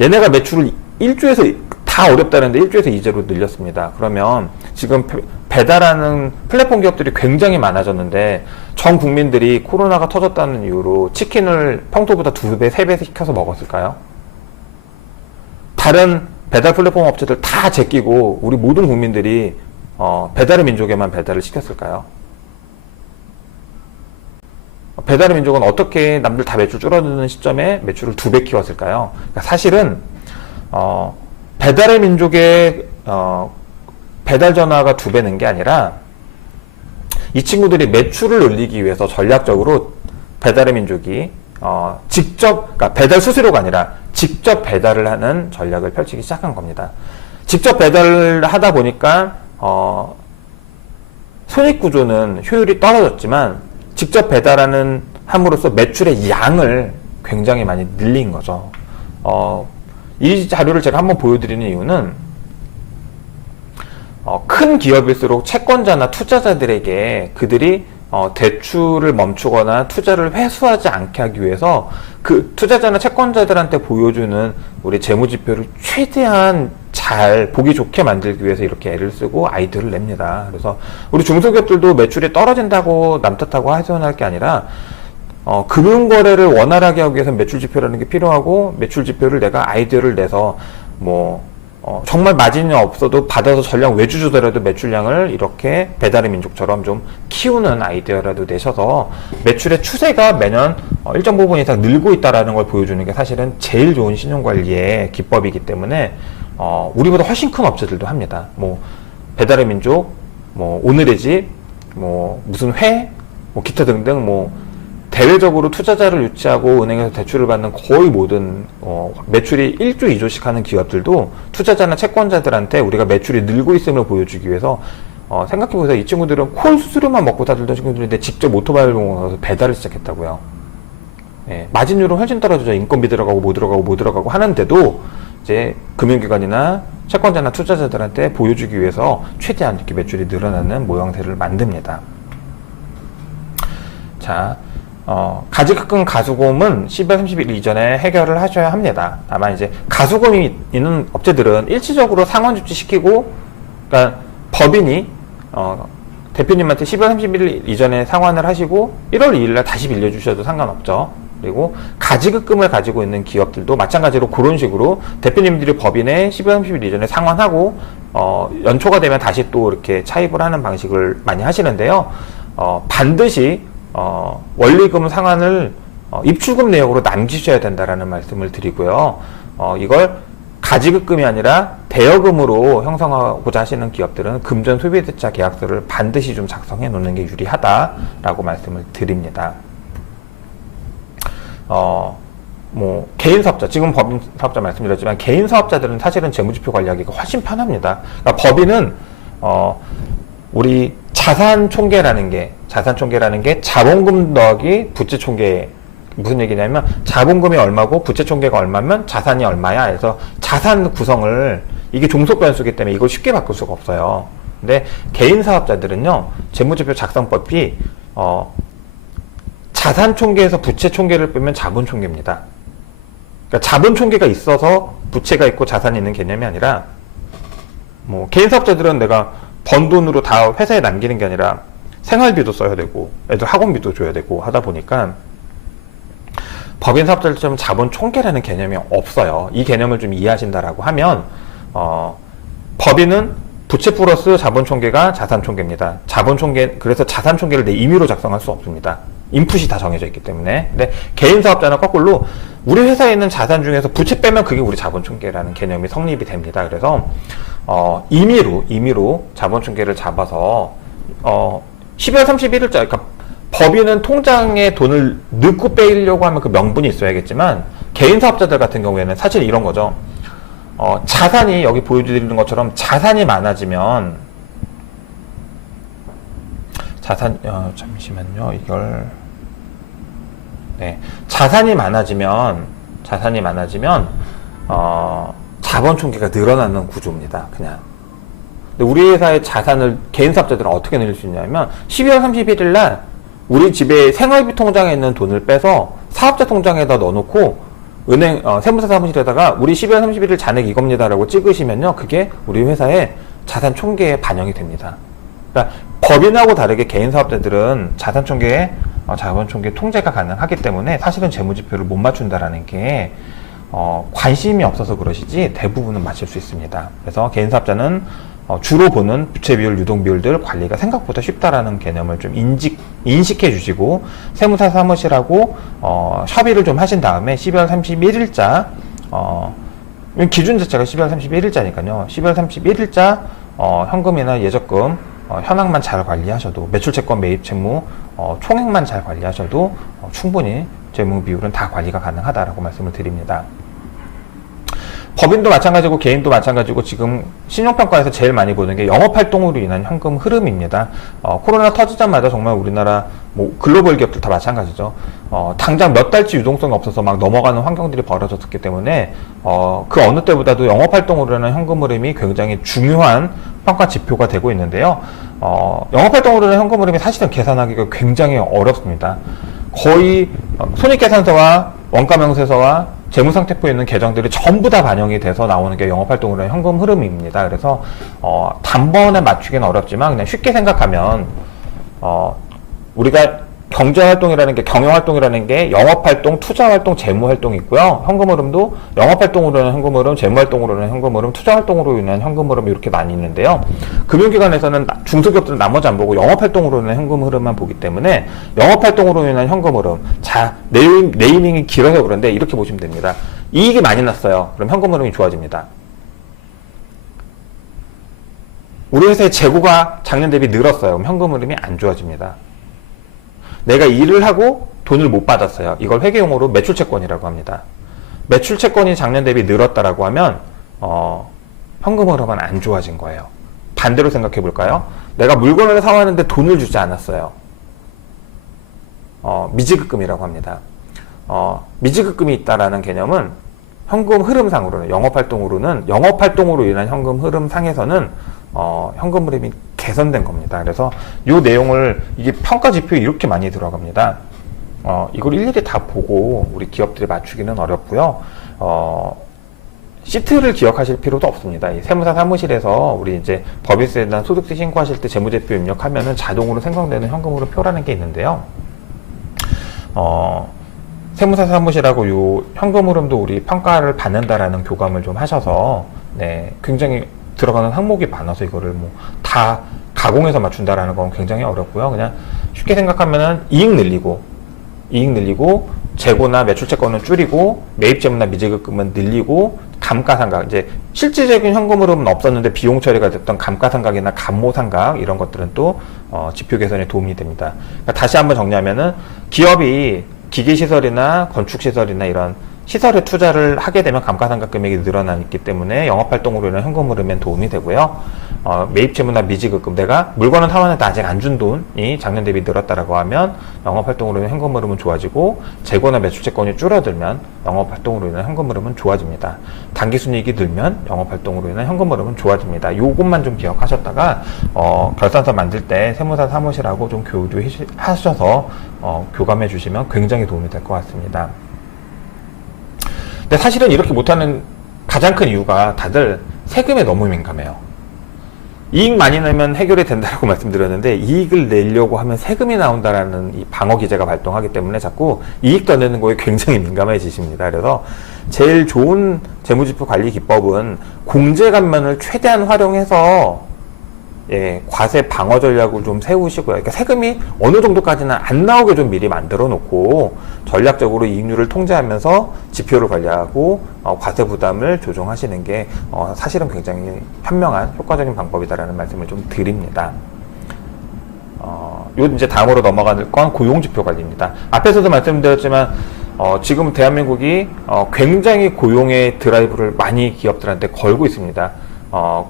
얘네가 매출을 1조에서 다 어렵다는데 1조에서 2조로 늘렸습니다. 그러면 지금 배달하는 플랫폼 기업들이 굉장히 많아졌는데 전 국민들이 코로나가 터졌다는 이유로 치킨을 평소보다 2배, 3배 시켜서 먹었을까요? 다른 배달 플랫폼 업체들 다 제끼고 우리 모든 국민들이 배달의 민족에만 배달을 시켰을까요? 배달의 민족은 어떻게 남들 다 매출 줄어드는 시점에 매출을 2배 키웠을까요? 그러니까 사실은 배달의 민족의 배달 전화가 2배는 게 아니라 이 친구들이 매출을 늘리기 위해서 전략적으로 배달의 민족이 그러니까 배달 수수료가 아니라 직접 배달을 하는 전략을 펼치기 시작한 겁니다. 직접 배달을 하다 보니까 손익구조는 효율이 떨어졌지만 직접 배달하는 함으로써 매출의 양을 굉장히 많이 늘린 거죠. 이 자료를 제가 한번 보여드리는 이유는 큰 기업일수록 채권자나 투자자들에게 그들이 대출을 멈추거나 투자를 회수하지 않게 하기 위해서 그 투자자나 채권자들한테 보여주는 우리 재무지표를 최대한 잘 보기 좋게 만들기 위해서 이렇게 애를 쓰고 아이디어를 냅니다. 그래서 우리 중소기업들도 매출이 떨어진다고 남 탓하고 하소연할 게 아니라 금융거래를 원활하게 하기 위해서 매출지표라는 게 필요하고 매출지표를 내가 아이디어를 내서 정말 마진이 없어도 받아서 전량 외주 주더라도 매출량을 이렇게 배달의 민족처럼 좀 키우는 아이디어라도 내셔서 매출의 추세가 매년 일정 부분 이상 늘고 있다라는 걸 보여주는 게 사실은 제일 좋은 신용관리의 기법이기 때문에 우리보다 훨씬 큰 업체들도 합니다. 배달의 민족, 오늘의 집, 무슨 회, 기타 등등 대외적으로 투자자를 유치하고 은행에서 대출을 받는 거의 모든 매출이 1조, 2조씩 하는 기업들도 투자자나 채권자들한테 우리가 매출이 늘고 있음을 보여주기 위해서 생각해보세요. 이 친구들은 콜 수수료만 먹고 살던 친구들인데 직접 오토바이를 모아서 배달을 시작했다고요. 예, 마진율은 훨씬 떨어지죠. 인건비 들어가고 뭐 들어가고 하는데도 이제 금융기관이나 채권자나 투자자들한테 보여주기 위해서 최대한 이렇게 매출이 늘어나는 모양새를 만듭니다. 자, 가지급금 가수금은 12월 30일 이전에 해결을 하셔야 합니다. 다만 이제 가수금이 있는 업체들은 일시적으로 상환 조치시키고, 그러니까 법인이 대표님한테 12월 30일 이전에 상환을 하시고 1월 2일날 다시 빌려주셔도 상관없죠. 그리고 가지급금을 가지고 있는 기업들도 마찬가지로 그런 식으로 대표님들이 법인에 12월 30일 이전에 상환하고 연초가 되면 다시 또 이렇게 차입을 하는 방식을 많이 하시는데요. 반드시 원리금 상환을 입출금 내역으로 남기셔야 된다라는 말씀을 드리고요. 이걸 가지급금이 아니라 대여금으로 형성하고자 하시는 기업들은 금전 소비대차 계약서를 반드시 좀 작성해 놓는 게 유리하다라고 말씀을 드립니다. 개인 사업자, 지금 법인 사업자 말씀드렸지만 개인 사업자들은 사실은 재무지표 관리하기가 훨씬 편합니다. 그러니까 법인은 우리 자산 총계라는 게 자본금 더하기 부채 총계. 무슨 얘기냐면 자본금이 얼마고 부채 총계가 얼마면 자산이 얼마야 해서 자산 구성을, 이게 종속 변수기 때문에 이걸 쉽게 바꿀 수가 없어요. 근데 개인 사업자들은요, 재무제표 작성법이 자산 총계에서 부채 총계를 빼면 자본 총계입니다. 그러니까 자본 총계가 있어서 부채가 있고 자산이 있는 개념이 아니라, 뭐 개인 사업자들은 내가 번 돈으로 다 회사에 남기는 게 아니라 생활비도 써야 되고 애들 학원비도 줘야 되고 하다 보니까 법인 사업자들처럼 자본 총계라는 개념이 없어요. 이 개념을 좀 이해하신다라고 하면 법인은 부채 플러스 자본 총계가 자산 총계입니다. 자본 총계, 그래서 자산 총계를 내 임의로 작성할 수 없습니다. 인풋이 다 정해져 있기 때문에. 근데 개인 사업자는 거꾸로 우리 회사에 있는 자산 중에서 부채 빼면 그게 우리 자본 총계라는 개념이 성립이 됩니다. 그래서 임의로 자본 총계를 잡아서 12월 31일자, 그러니까 법인은 통장에 돈을 넣고 빼려고 하면 그 명분이 있어야겠지만, 개인 사업자들 같은 경우에는 사실 이런 거죠. 자산이, 여기 보여드리는 것처럼 자산이 많아지면, 잠시만요, 이걸. 네. 자산이 많아지면, 자본 총계가 늘어나는 구조입니다, 그냥. 근데 우리 회사의 자산을 개인 사업자들은 어떻게 늘릴 수 있냐면, 12월 31일 날, 우리 집에 생활비 통장에 있는 돈을 빼서 사업자 통장에다 넣어놓고 은행 세무사 사무실에다가 우리 12월 31일 잔액 이겁니다라고 찍으시면요, 그게 우리 회사의 자산 총계에 반영이 됩니다. 그러니까 법인하고 다르게 개인 사업자들은 자산 총계에 자본 총계 통제가 가능하기 때문에 사실은 재무지표를 못 맞춘다라는 게 관심이 없어서 그러시지 대부분은 맞출 수 있습니다. 그래서 개인 사업자는 주로 보는 부채 비율, 유동 비율들 관리가 생각보다 쉽다라는 개념을 좀 인식해 주시고, 세무사 사무실하고 협의를 좀 하신 다음에 12월 31일자 기준 자체가 12월 31일자니까요. 12월 31일자 현금이나 예적금 현황만 잘 관리하셔도, 매출채권 매입 채무 총액만 잘 관리하셔도 충분히 재무 비율은 다 관리가 가능하다라고 말씀을 드립니다. 법인도 마찬가지고 개인도 마찬가지고 지금 신용평가에서 제일 많이 보는 게 영업활동으로 인한 현금 흐름입니다. 코로나 터지자마자 정말 우리나라 뭐 글로벌 기업들 다 마찬가지죠. 당장 몇 달치 유동성이 없어서 막 넘어가는 환경들이 벌어졌기 때문에 그 어느 때보다도 영업활동으로 인한 현금 흐름이 굉장히 중요한 평가 지표가 되고 있는데요. 영업활동으로 인한 현금 흐름이 사실은 계산하기가 굉장히 어렵습니다. 거의 손익계산서와 원가명세서와 재무상태표에 있는 계정들이 전부 다 반영이 돼서 나오는 게 영업활동으로 현금 흐름입니다. 그래서 단번에 맞추기는 어렵지만 그냥 쉽게 생각하면 우리가 경제활동이라는 게, 경영활동이라는 게 영업활동, 투자활동, 재무활동이 있고요. 현금 흐름도 영업활동으로 인한 현금 흐름, 재무활동으로 인한 현금 흐름, 투자활동으로 인한 현금 흐름 이렇게 나뉘는데요. 금융기관에서는 중소기업들은 나머지 안 보고 영업활동으로 인한 현금 흐름만 보기 때문에 영업활동으로 인한 현금 흐름, 네이밍이 길어서 그런데 이렇게 보시면 됩니다. 이익이 많이 났어요. 그럼 현금 흐름이 좋아집니다. 우리 회사의 재고가 작년 대비 늘었어요. 그럼 현금 흐름이 안 좋아집니다. 내가 일을 하고 돈을 못 받았어요. 이걸 회계용어로 매출채권이라고 합니다. 매출채권이 작년 대비 늘었다라고 하면 현금 흐름은 안 좋아진 거예요. 반대로 생각해 볼까요? 내가 물건을 사왔는데 돈을 주지 않았어요. 미지급금이라고 합니다. 미지급금이 있다라는 개념은 현금 흐름상으로는, 영업활동으로 인한 현금 흐름상에서는 현금 흐름이 개선된 겁니다. 그래서 이 내용을, 이게 평가 지표에 이렇게 많이 들어갑니다. 이걸 일일이 다 보고 우리 기업들이 맞추기는 어렵고요. 시트를 기억하실 필요도 없습니다. 이 세무사 사무실에서 우리 이제 법인세에 대한 소득세 신고하실 때 재무제표 입력하면은 자동으로 생성되는 현금 흐름 표라는 게 있는데요. 세무사 사무실하고 요 현금 흐름도 우리 평가를 받는다라는 교감을 좀 하셔서, 네, 굉장히 들어가는 항목이 많아서 이거를 뭐 다 가공해서 맞춘다라는 건 굉장히 어렵고요. 그냥 쉽게 생각하면은 이익 늘리고 재고나 매출채권은 줄이고 매입재무나 미지급금은 늘리고 감가상각, 이제 실질적인 현금 흐름은 없었는데 비용 처리가 됐던 감가상각이나 감모상각 이런 것들은 또 지표 개선에 도움이 됩니다. 그러니까 다시 한번 정리하면은 기업이 기계시설이나 건축시설이나 이런 시설에 투자를 하게 되면 감가상각 금액이 늘어나기 때문에 영업활동으로 인한 현금 흐름엔 도움이 되고요. 매입 채무나 미지급금, 내가 물건을 사왔는데 아직 안 준 돈이 작년 대비 늘었다라고 하면 영업활동으로 인한 현금 흐름은 좋아지고, 재고나 매출채권이 줄어들면 영업활동으로 인한 현금 흐름은 좋아집니다. 단기순이익이 늘면 영업활동으로 인한 현금 흐름은 좋아집니다. 요것만 좀 기억하셨다가 결산서 만들 때 세무사 사무실하고 좀 교류하셔서 교감해 주시면 굉장히 도움이 될 것 같습니다. 근데 사실은 이렇게 못하는 가장 큰 이유가 다들 세금에 너무 민감해요. 이익 많이 내면 해결이 된다고 말씀드렸는데, 이익을 내려고 하면 세금이 나온다라는 이 방어 기제가 발동하기 때문에 자꾸 이익 더 내는 거에 굉장히 민감해지십니다. 그래서 제일 좋은 재무지표 관리 기법은 공제 감면을 최대한 활용해서 과세 방어 전략을 좀 세우시고요. 그러니까 세금이 어느 정도까지는 안 나오게 좀 미리 만들어 놓고 전략적으로 이익률을 통제하면서 지표를 관리하고 과세 부담을 조정하시는 게 사실은 굉장히 현명한 효과적인 방법이다라는 말씀을 좀 드립니다. 요 이제 다음으로 넘어갈 건 고용지표 관리입니다. 앞에서도 말씀드렸지만 지금 대한민국이 굉장히 고용의 드라이브를 많이 기업들한테 걸고 있습니다.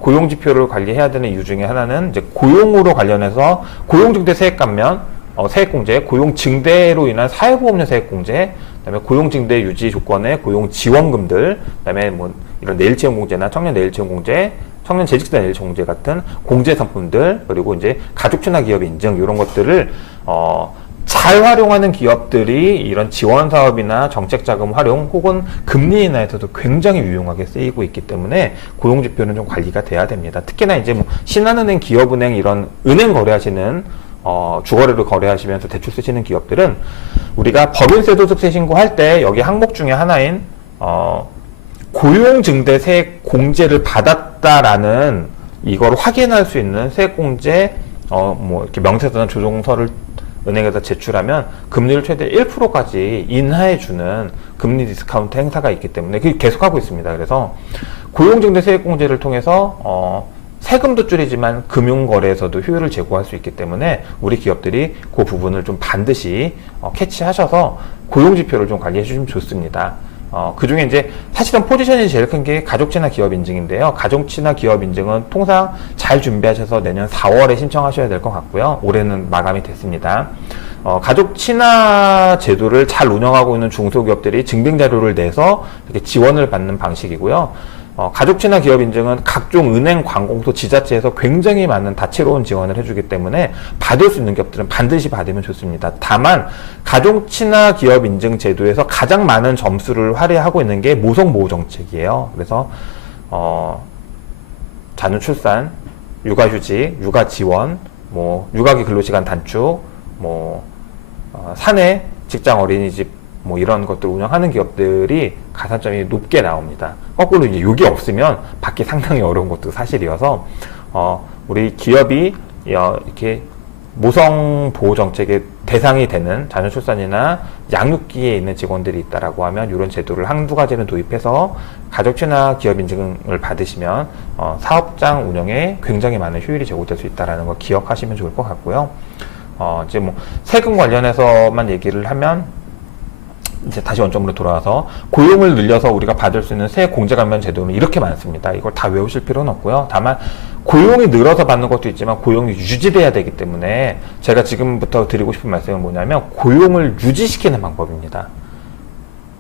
고용지표를 관리해야 되는 이유 중에 하나는 이제 고용으로 관련해서 고용증대 세액 감면, 세액공제, 고용증대로 인한 사회보험료 세액공제, 그다음에 고용증대 유지 조건의 고용지원금들, 그다음에 뭐 이런 내일채용공제나 청년 내일채용공제, 청년 재직자 내일채용공제 같은 공제 상품들, 그리고 이제 가족친화 기업 인증 이런 것들을 잘 활용하는 기업들이 이런 지원 사업이나 정책 자금 활용 혹은 금리 인하에서도 굉장히 유용하게 쓰이고 있기 때문에 고용지표는 좀 관리가 돼야 됩니다. 특히나 이제 뭐 신한은행, 기업은행 이런 은행 거래하시는 주거래로 거래하시면서 대출 쓰시는 기업들은 우리가 법인세소득세 신고할 때 여기 항목 중에 하나인 고용증대 세액 공제를 받았다라는 이걸 확인할 수 있는 세액공제 뭐 이렇게 명세서나 조정서를 은행에서 제출하면 금리를 최대 1%까지 인하해주는 금리 디스카운트 행사가 있기 때문에 그게 계속하고 있습니다. 그래서 고용증대 세액공제를 통해서 세금도 줄이지만 금융거래에서도 효율을 제고할 수 있기 때문에 우리 기업들이 그 부분을 좀 반드시 캐치하셔서 고용지표를 좀 관리해 주시면 좋습니다. 그 중에 이제 사실은 포지션이 제일 큰 게 가족친화 기업 인증인데요. 가족친화 기업 인증은 통상 잘 준비하셔서 내년 4월에 신청하셔야 될 것 같고요. 올해는 마감이 됐습니다. 가족친화 제도를 잘 운영하고 있는 중소기업들이 증빙자료를 내서 이렇게 지원을 받는 방식이고요. 가족친화 기업 인증은 각종 은행, 관공서, 지자체에서 굉장히 많은 다채로운 지원을 해주기 때문에 받을 수 있는 기업들은 반드시 받으면 좋습니다. 다만 가족친화 기업 인증 제도에서 가장 많은 점수를 할애하고 있는 게 모성보호 정책이에요. 그래서 자녀 출산, 육아휴직, 육아지원, 뭐 육아기 근로시간 단축, 뭐 사내 직장 어린이집 뭐 이런 것들 운영하는 기업들이 가산점이 높게 나옵니다. 거꾸로 이제 이게 없으면 받기 상당히 어려운 것도 사실이어서 우리 기업이 이렇게 모성 보호 정책의 대상이 되는 자녀 출산이나 양육기에 있는 직원들이 있다라고 하면 이런 제도를 한두 가지는 도입해서 가족친화 기업 인증을 받으시면 사업장 운영에 굉장히 많은 효율이 제고될 수 있다라는 거 기억하시면 좋을 것 같고요. 이제 뭐 세금 관련해서만 얘기를 하면 이제 다시 원점으로 돌아와서 고용을 늘려서 우리가 받을 수 있는 세액 공제 감면 제도는 이렇게 많습니다. 이걸 다 외우실 필요는 없고요. 다만 고용이 늘어서 받는 것도 있지만 고용이 유지돼야 되기 때문에 제가 지금부터 드리고 싶은 말씀은 뭐냐면 고용을 유지시키는 방법입니다.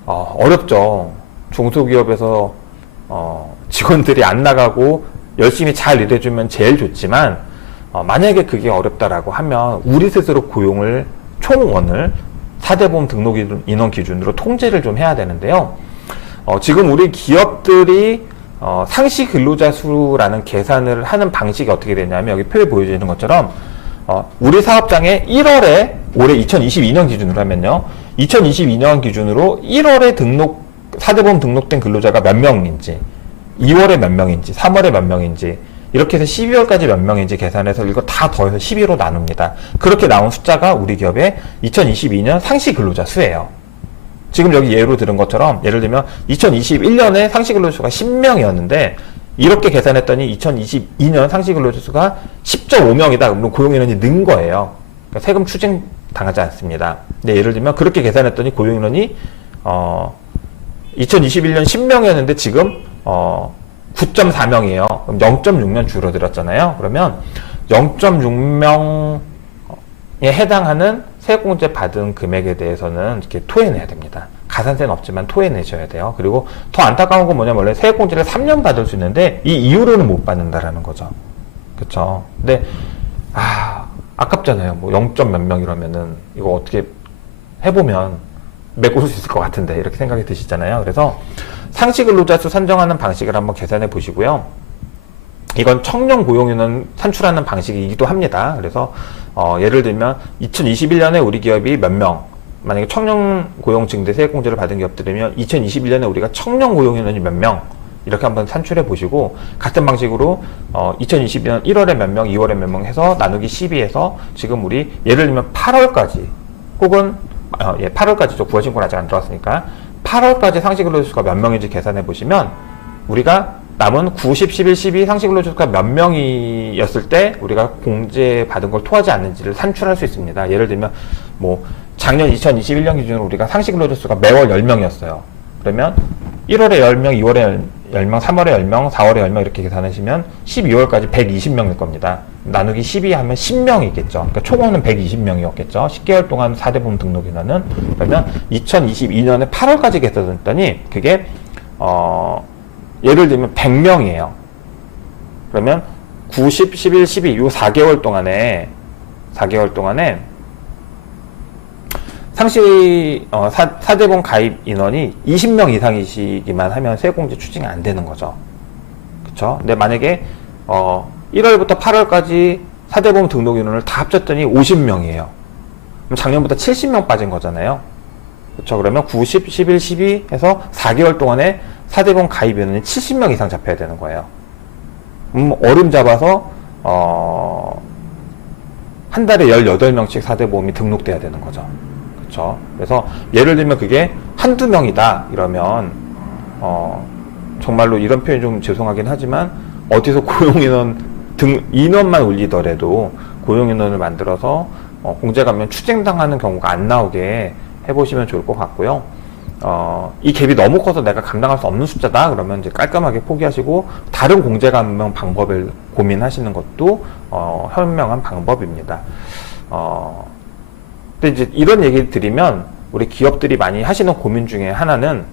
어렵죠. 중소기업에서 직원들이 안 나가고 열심히 잘 일해주면 제일 좋지만 만약에 그게 어렵다라고 하면 우리 스스로 고용을 총원을 4대 보험 등록 인원 기준으로 통제를 좀 해야 되는데요. 지금 우리 기업들이 상시 근로자 수라는 계산을 하는 방식이 어떻게 되냐면 여기 표에 보여지는 것처럼 우리 사업장에 1월에 올해 2022년 기준으로 하면요. 2022년 기준으로 1월에 4대 보험 등록된 근로자가 몇 명인지 2월에 몇 명인지 3월에 몇 명인지 이렇게 해서 12월까지 몇 명인지 계산해서 이거 다 더해서 12로 나눕니다. 그렇게 나온 숫자가 우리 기업의 2022년 상시 근로자 수예요. 지금 여기 예로 들은 것처럼 예를 들면 2021년에 상시 근로자 수가 10명이었는데 이렇게 계산했더니 2022년 상시 근로자 수가 10.5명이다. 그러면 고용인원이 는 거예요. 그러니까 세금 추징 당하지 않습니다. 근데 예를 들면 그렇게 계산했더니 고용인원이 2021년 10명이었는데 지금 9.4명이에요. 그럼 0.6명 줄어들었잖아요. 그러면 0.6명에 해당하는 세액공제 받은 금액에 대해서는 이렇게 토해내야 됩니다. 가산세는 없지만 토해내셔야 돼요. 그리고 더 안타까운 건 뭐냐면 원래 세액공제를 3년 받을 수 있는데 이 이후로는 못 받는다라는 거죠. 그쵸? 근데 아깝잖아요. 뭐 0점 몇 명 이러면은 이거 어떻게 해보면 메꿀 수 있을 것 같은데 이렇게 생각이 드시잖아요. 그래서 상시근로자 수 산정하는 방식을 한번 계산해 보시고요. 이건 청년 고용인원 산출하는 방식이기도 합니다. 그래서 예를 들면 2021년에 우리 기업이 몇 명, 만약에 청년 고용 증대 세액공제를 받은 기업들이면 2021년에 우리가 청년 고용인원이 몇 명, 이렇게 한번 산출해 보시고 같은 방식으로 2022년 1월에 몇 명, 2월에 몇 명 해서 나누기 12해서 지금 우리 예를 들면 8월까지 혹은 8월까지죠. 9월 신고는 아직 안 들어왔으니까 8월까지 상시근로자 수가 몇 명인지 계산해 보시면 우리가 남은 9, 10, 11, 12 상시근로자 수가 몇 명이었을 때 우리가 공제 받은 걸 토하지 않는지를 산출할 수 있습니다. 예를 들면 뭐 작년 2021년 기준으로 우리가 상시근로자 수가 매월 10명이었어요. 그러면 1월에 10명, 2월에 10명, 3월에 10명, 4월에 10명 이렇게 계산하시면 12월까지 120명일 겁니다. 나누기 12 하면 10명이겠죠. 그러니까 총원은 120명이었겠죠. 10개월 동안 4대 보험 등록인원은. 그러면 2022년에 8월까지 계산했더니 그게 예를 들면 100명이에요. 그러면 9, 10, 11, 12 요 4개월 동안에 상시 4대보험 가입 인원이 20명 이상이시기만 하면 세액공제 추징이 안 되는 거죠. 그쵸? 근데 만약에 1월부터 8월까지 4대보험 등록 인원을 다 합쳤더니 50명이에요. 그럼 작년보다 70명 빠진 거잖아요. 그쵸? 그러면 9, 10, 11, 12 해서 4개월 동안에 4대보험 가입 인원이 70명 이상 잡혀야 되는 거예요. 어림 잡아서 한 달에 18명씩 4대보험이 등록돼야 되는 거죠. 그렇죠? 그래서 예를 들면 그게 한두 명이다 이러면 정말로 이런 표현이 좀 죄송하긴 하지만 어디서 고용인원 인원만 올리더라도 고용인원을 만들어서 공제가면 추징당하는 경우가 안 나오게 해보시면 좋을 것 같고요. 이 갭이 너무 커서 내가 감당할 수 없는 숫자다 그러면 이제 깔끔하게 포기하시고 다른 공제감면 방법을 고민하시는 것도 현명한 방법입니다. 근데 이제 이런 얘기 드리면 우리 기업들이 많이 하시는 고민 중에 하나는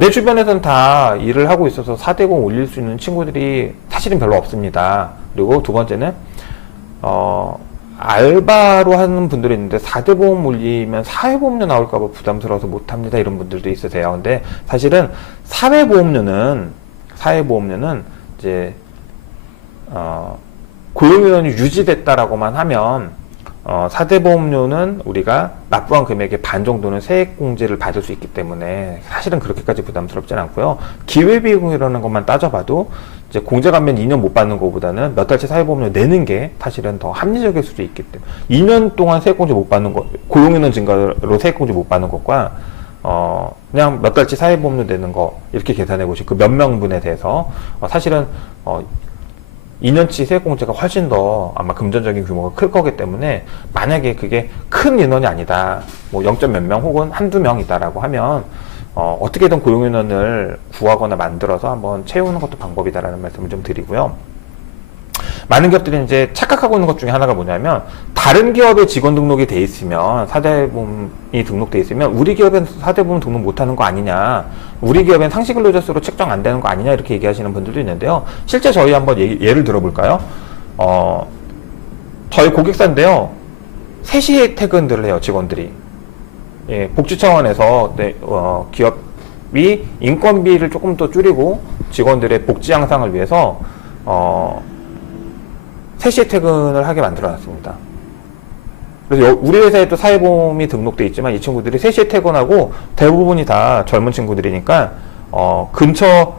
내 주변에서는 다 일을 하고 있어서 4대보험 올릴 수 있는 친구들이 사실은 별로 없습니다. 그리고 두 번째는 알바로 하는 분들이 있는데 4대보험 올리면 사회보험료 나올까봐 부담스러워서 못합니다 이런 분들도 있으세요. 근데 사실은 사회보험료는 이제 고용인원이 유지됐다라고만 하면 4대보험료는 우리가 납부한 금액의 반 정도는 세액공제를 받을 수 있기 때문에 사실은 그렇게까지 부담스럽진 않고요. 기회비용이라는 것만 따져봐도 이제 공제감면 2년 못 받는 것보다는 몇 달치 사회보험료 내는 게 사실은 더 합리적일 수도 있기 때문에 2년 동안 세액공제 못 받는 것, 고용인원 증가로 세액공제 못 받는 것과 그냥 몇 달치 사회보험료 내는 거 이렇게 계산해 보시고 그 몇 명분에 대해서 사실은 2년치 세액공제가 훨씬 더 아마 금전적인 규모가 클 거기 때문에 만약에 그게 큰 인원이 아니다 뭐 0. 몇 명 혹은 한두 명이다라고 하면 어떻게든 고용인원을 구하거나 만들어서 한번 채우는 것도 방법이다라는 말씀을 좀 드리고요. 많은 기업들이 이제 착각하고 있는 것 중에 하나가 뭐냐면 다른 기업에 직원 등록이 돼 있으면 4대보험이 등록돼 있으면 우리 기업엔 4대보험 등록 못하는 거 아니냐, 우리 기업엔 상시근로자 수로 책정 안 되는 거 아니냐 이렇게 얘기하시는 분들도 있는데요. 실제 저희 한번 예를 들어볼까요? 저희 고객사인데요. 3시에 퇴근들을 해요, 직원들이. 예, 복지 차원에서 기업이 인건비를 조금 더 줄이고 직원들의 복지 향상을 위해서 3시에 퇴근을 하게 만들어 놨습니다. 그래서 우리 회사에도 사회보험이 등록돼 있지만 이 친구들이 3시에 퇴근하고 대부분이 다 젊은 친구들이니까 근처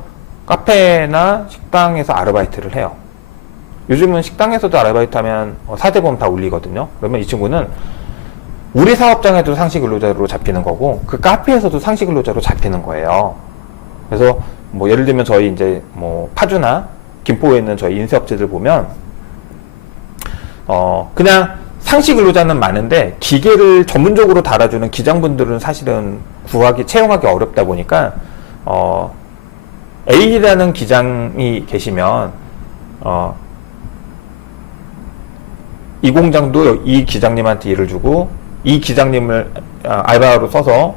카페나 식당에서 아르바이트를 해요. 요즘은 식당에서도 아르바이트 하면 4대보험 다 올리거든요. 그러면 이 친구는 우리 사업장에도 상시근로자로 잡히는 거고 그 카페에서도 상시근로자로 잡히는 거예요. 그래서 뭐 예를 들면 저희 이제 뭐 파주나 김포에 있는 저희 인쇄업체들 보면 그냥 상시근로자는 많은데 기계를 전문적으로 달아주는 기장분들은 사실은 채용하기 어렵다 보니까 A라는 기장이 계시면 이 공장도 이 기장님한테 일을 주고 이 기장님을 알바로 써서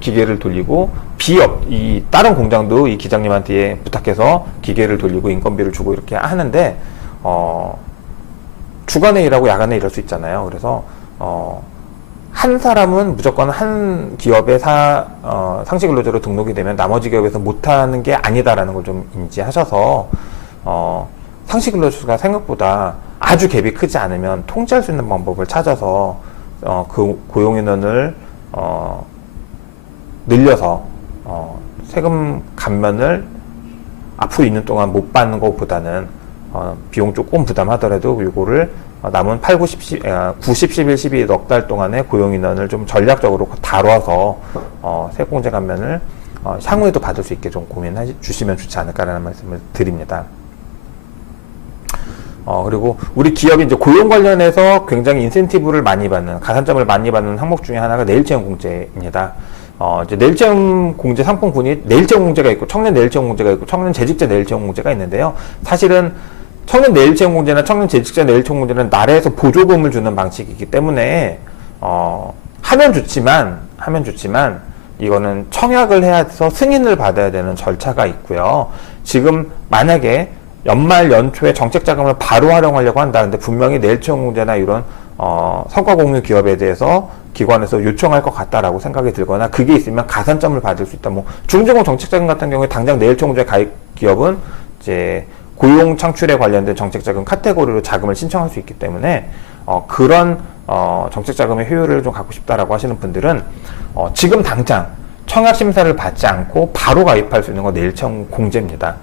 기계를 돌리고 이 다른 공장도 이 기장님한테 부탁해서 기계를 돌리고 인건비를 주고 이렇게 하는데 주간에 일하고 야간에 일할 수 있잖아요. 그래서 한 사람은 무조건 한 기업에 상시 근로자로 등록이 되면 나머지 기업에서 못하는 게 아니다라는 걸 좀 인지하셔서 상시 근로자가 생각보다 아주 갭이 크지 않으면 통제할 수 있는 방법을 찾아서 그 고용 인원을 늘려서 세금 감면을 앞으로 있는 동안 못 받는 것보다는 비용 조금 부담하더라도 이거를 남은 8, 9, 10, 11, 12 넉 달 동안의 고용 인원을 좀 전략적으로 다뤄서 세공제 감면을 향후에도 받을 수 있게 좀 고민해 주시면 좋지 않을까라는 말씀을 드립니다. 그리고 우리 기업이 이제 고용 관련해서 굉장히 인센티브를 많이 받는, 가산점을 많이 받는 항목 중에 하나가 내일채용 공제입니다. 이제 내일채용 공제 상품군이 내일채용 공제가 있고 청년 내일채용 공제가 있고 청년 재직자 내일채용 공제가 있는데요. 사실은 청년 내일채용 공제나 청년 재직자 내일채용 공제는 나라에서 보조금을 주는 방식이기 때문에 하면 좋지만 이거는 청약을 해서 승인을 받아야 되는 절차가 있고요. 지금 만약에 연말 연초에 정책 자금을 바로 활용하려고 한다. 근데 분명히 내일채용 공제나 이런 성과 공유 기업에 대해서 기관에서 요청할 것 같다라고 생각이 들거나 그게 있으면 가산점을 받을 수 있다. 뭐 중증공 정책 자금 같은 경우에 당장 내일채용 공제 가입 기업은 이제 고용 창출에 관련된 정책 자금 카테고리로 자금을 신청할 수 있기 때문에 그런 정책 자금의 효율을 좀 갖고 싶다라고 하시는 분들은 지금 당장 청약 심사를 받지 않고 바로 가입할 수 있는 건 내일채용 공제입니다.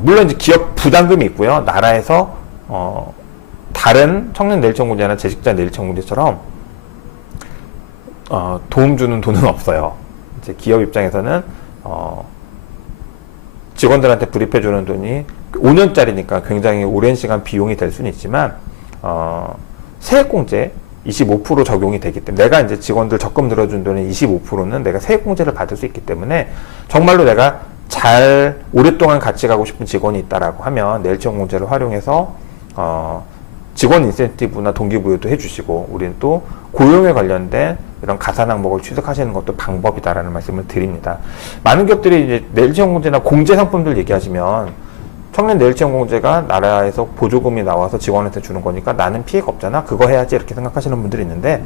물론 이제 기업 부담금이 있고요. 나라에서 다른 청년 내일채용 공제나 재직자 내일채용 공제처럼 도움 주는 돈은 없어요. 이제 기업 입장에서는 직원들한테 불입해 주는 돈이 5년짜리니까 굉장히 오랜 시간 비용이 될 수는 있지만 세액공제 25% 적용이 되기 때문에 내가 이제 직원들 적금 들어준 돈의 25%는 내가 세액공제를 받을 수 있기 때문에 정말로 내가 잘 오랫동안 같이 가고 싶은 직원이 있다라고 하면 내일채용 공제를 활용해서 직원 인센티브나 동기부여도 해주시고 우리는 또 고용에 관련된 이런 가산 항목을 취득하시는 것도 방법이다라는 말씀을 드립니다. 많은 기업들이 이제 내일채용 공제나 공제 상품들 얘기하시면 청년 내일채용 공제가 나라에서 보조금이 나와서 직원한테 주는 거니까 나는 피해가 없잖아. 그거 해야지 이렇게 생각하시는 분들이 있는데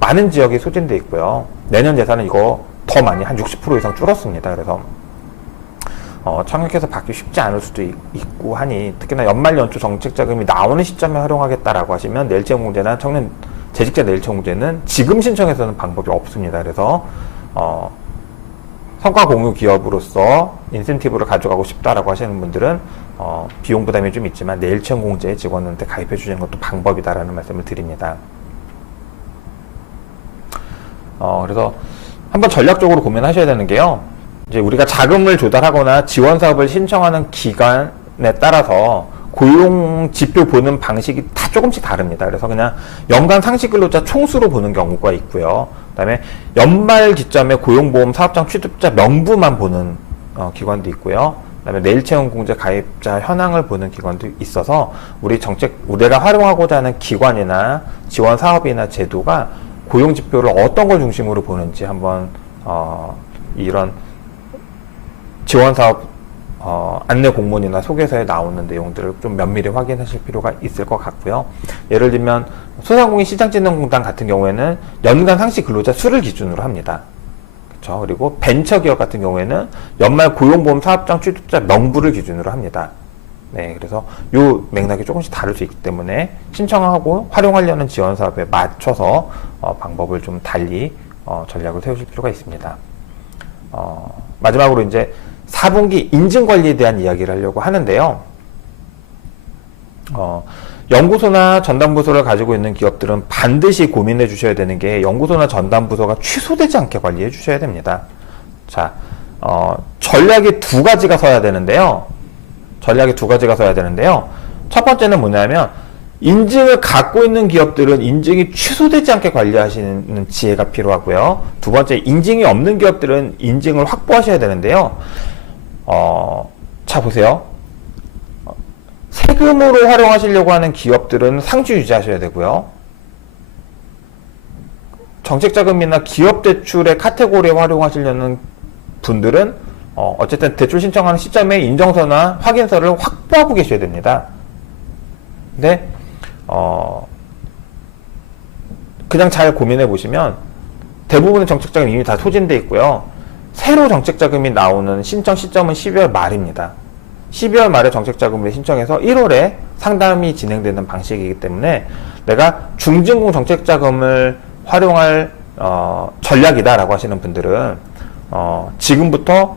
많은 지역이 소진돼 있고요. 내년 예산은 이거 더 많이 한 60% 이상 줄었습니다. 그래서 청약해서 받기 쉽지 않을 수도 있고 하니 특히나 연말 연초 정책 자금이 나오는 시점에 활용하겠다라고 하시면 내일채용 공제나 청년 재직자 내일채용 공제는 지금 신청해서는 방법이 없습니다. 그래서 성과 공유 기업으로서 인센티브를 가져가고 싶다라고 하시는 분들은 비용 부담이 좀 있지만 내일채용 공제에 직원한테 가입해 주시는 것도 방법이다라는 말씀을 드립니다. 그래서 한번 전략적으로 고민하셔야 되는 게요. 이제 우리가 자금을 조달하거나 지원 사업을 신청하는 기간에 따라서 고용 지표 보는 방식이 다 조금씩 다릅니다. 그래서 그냥 연간 상시 근로자 총수로 보는 경우가 있고요. 그다음에 연말 기점에 고용보험 사업장 취득자 명부만 보는 기관도 있고요. 그다음에 내일채용 공제 가입자 현황을 보는 기관도 있어서 우리가 활용하고자 하는 기관이나 지원 사업이나 제도가 고용 지표를 어떤 걸 중심으로 보는지 한번 이런 지원 사업 안내 공문이나 소개서에 나오는 내용들을 좀 면밀히 확인하실 필요가 있을 것 같고요. 예를 들면 소상공인 시장진흥공단 같은 경우에는 연간 상시 근로자 수를 기준으로 합니다. 그렇죠? 그리고 벤처기업 같은 경우에는 연말 고용보험 사업장 취득자 명부를 기준으로 합니다. 네, 그래서 요 맥락이 조금씩 다를 수 있기 때문에 신청하고 활용하려는 지원 사업에 맞춰서 방법을 좀 달리 전략을 세우실 필요가 있습니다. 마지막으로 이제 4분기 인증관리에 대한 이야기를 하려고 하는데요. 연구소나 전담부서를 가지고 있는 기업들은 반드시 고민해 주셔야 되는 게 연구소나 전담부서가 취소되지 않게 관리해 주셔야 됩니다. 자, 전략이 두 가지가 서야 되는데요. 첫 번째는 뭐냐면 인증을 갖고 있는 기업들은 인증이 취소되지 않게 관리하시는 지혜가 필요하고요. 두 번째, 인증이 없는 기업들은 인증을 확보하셔야 되는데요. 자, 보세요. 세금으로 활용하시려고 하는 기업들은 상주 유지하셔야 되고요. 정책자금이나 기업대출의 카테고리에 활용하시려는 분들은 어쨌든 대출 신청하는 시점에 인정서나 확인서를 확보하고 계셔야 됩니다. 근데 그냥 잘 고민해 보시면 대부분의 정책자금이 이미 다 소진돼 있고요. 새로 정책자금이 나오는 신청 시점은 12월 말입니다. 12월 말에 정책자금을 신청해서 1월에 상담이 진행되는 방식이기 때문에 내가 중진공 정책자금을 활용할 전략이다라고 하시는 분들은 지금부터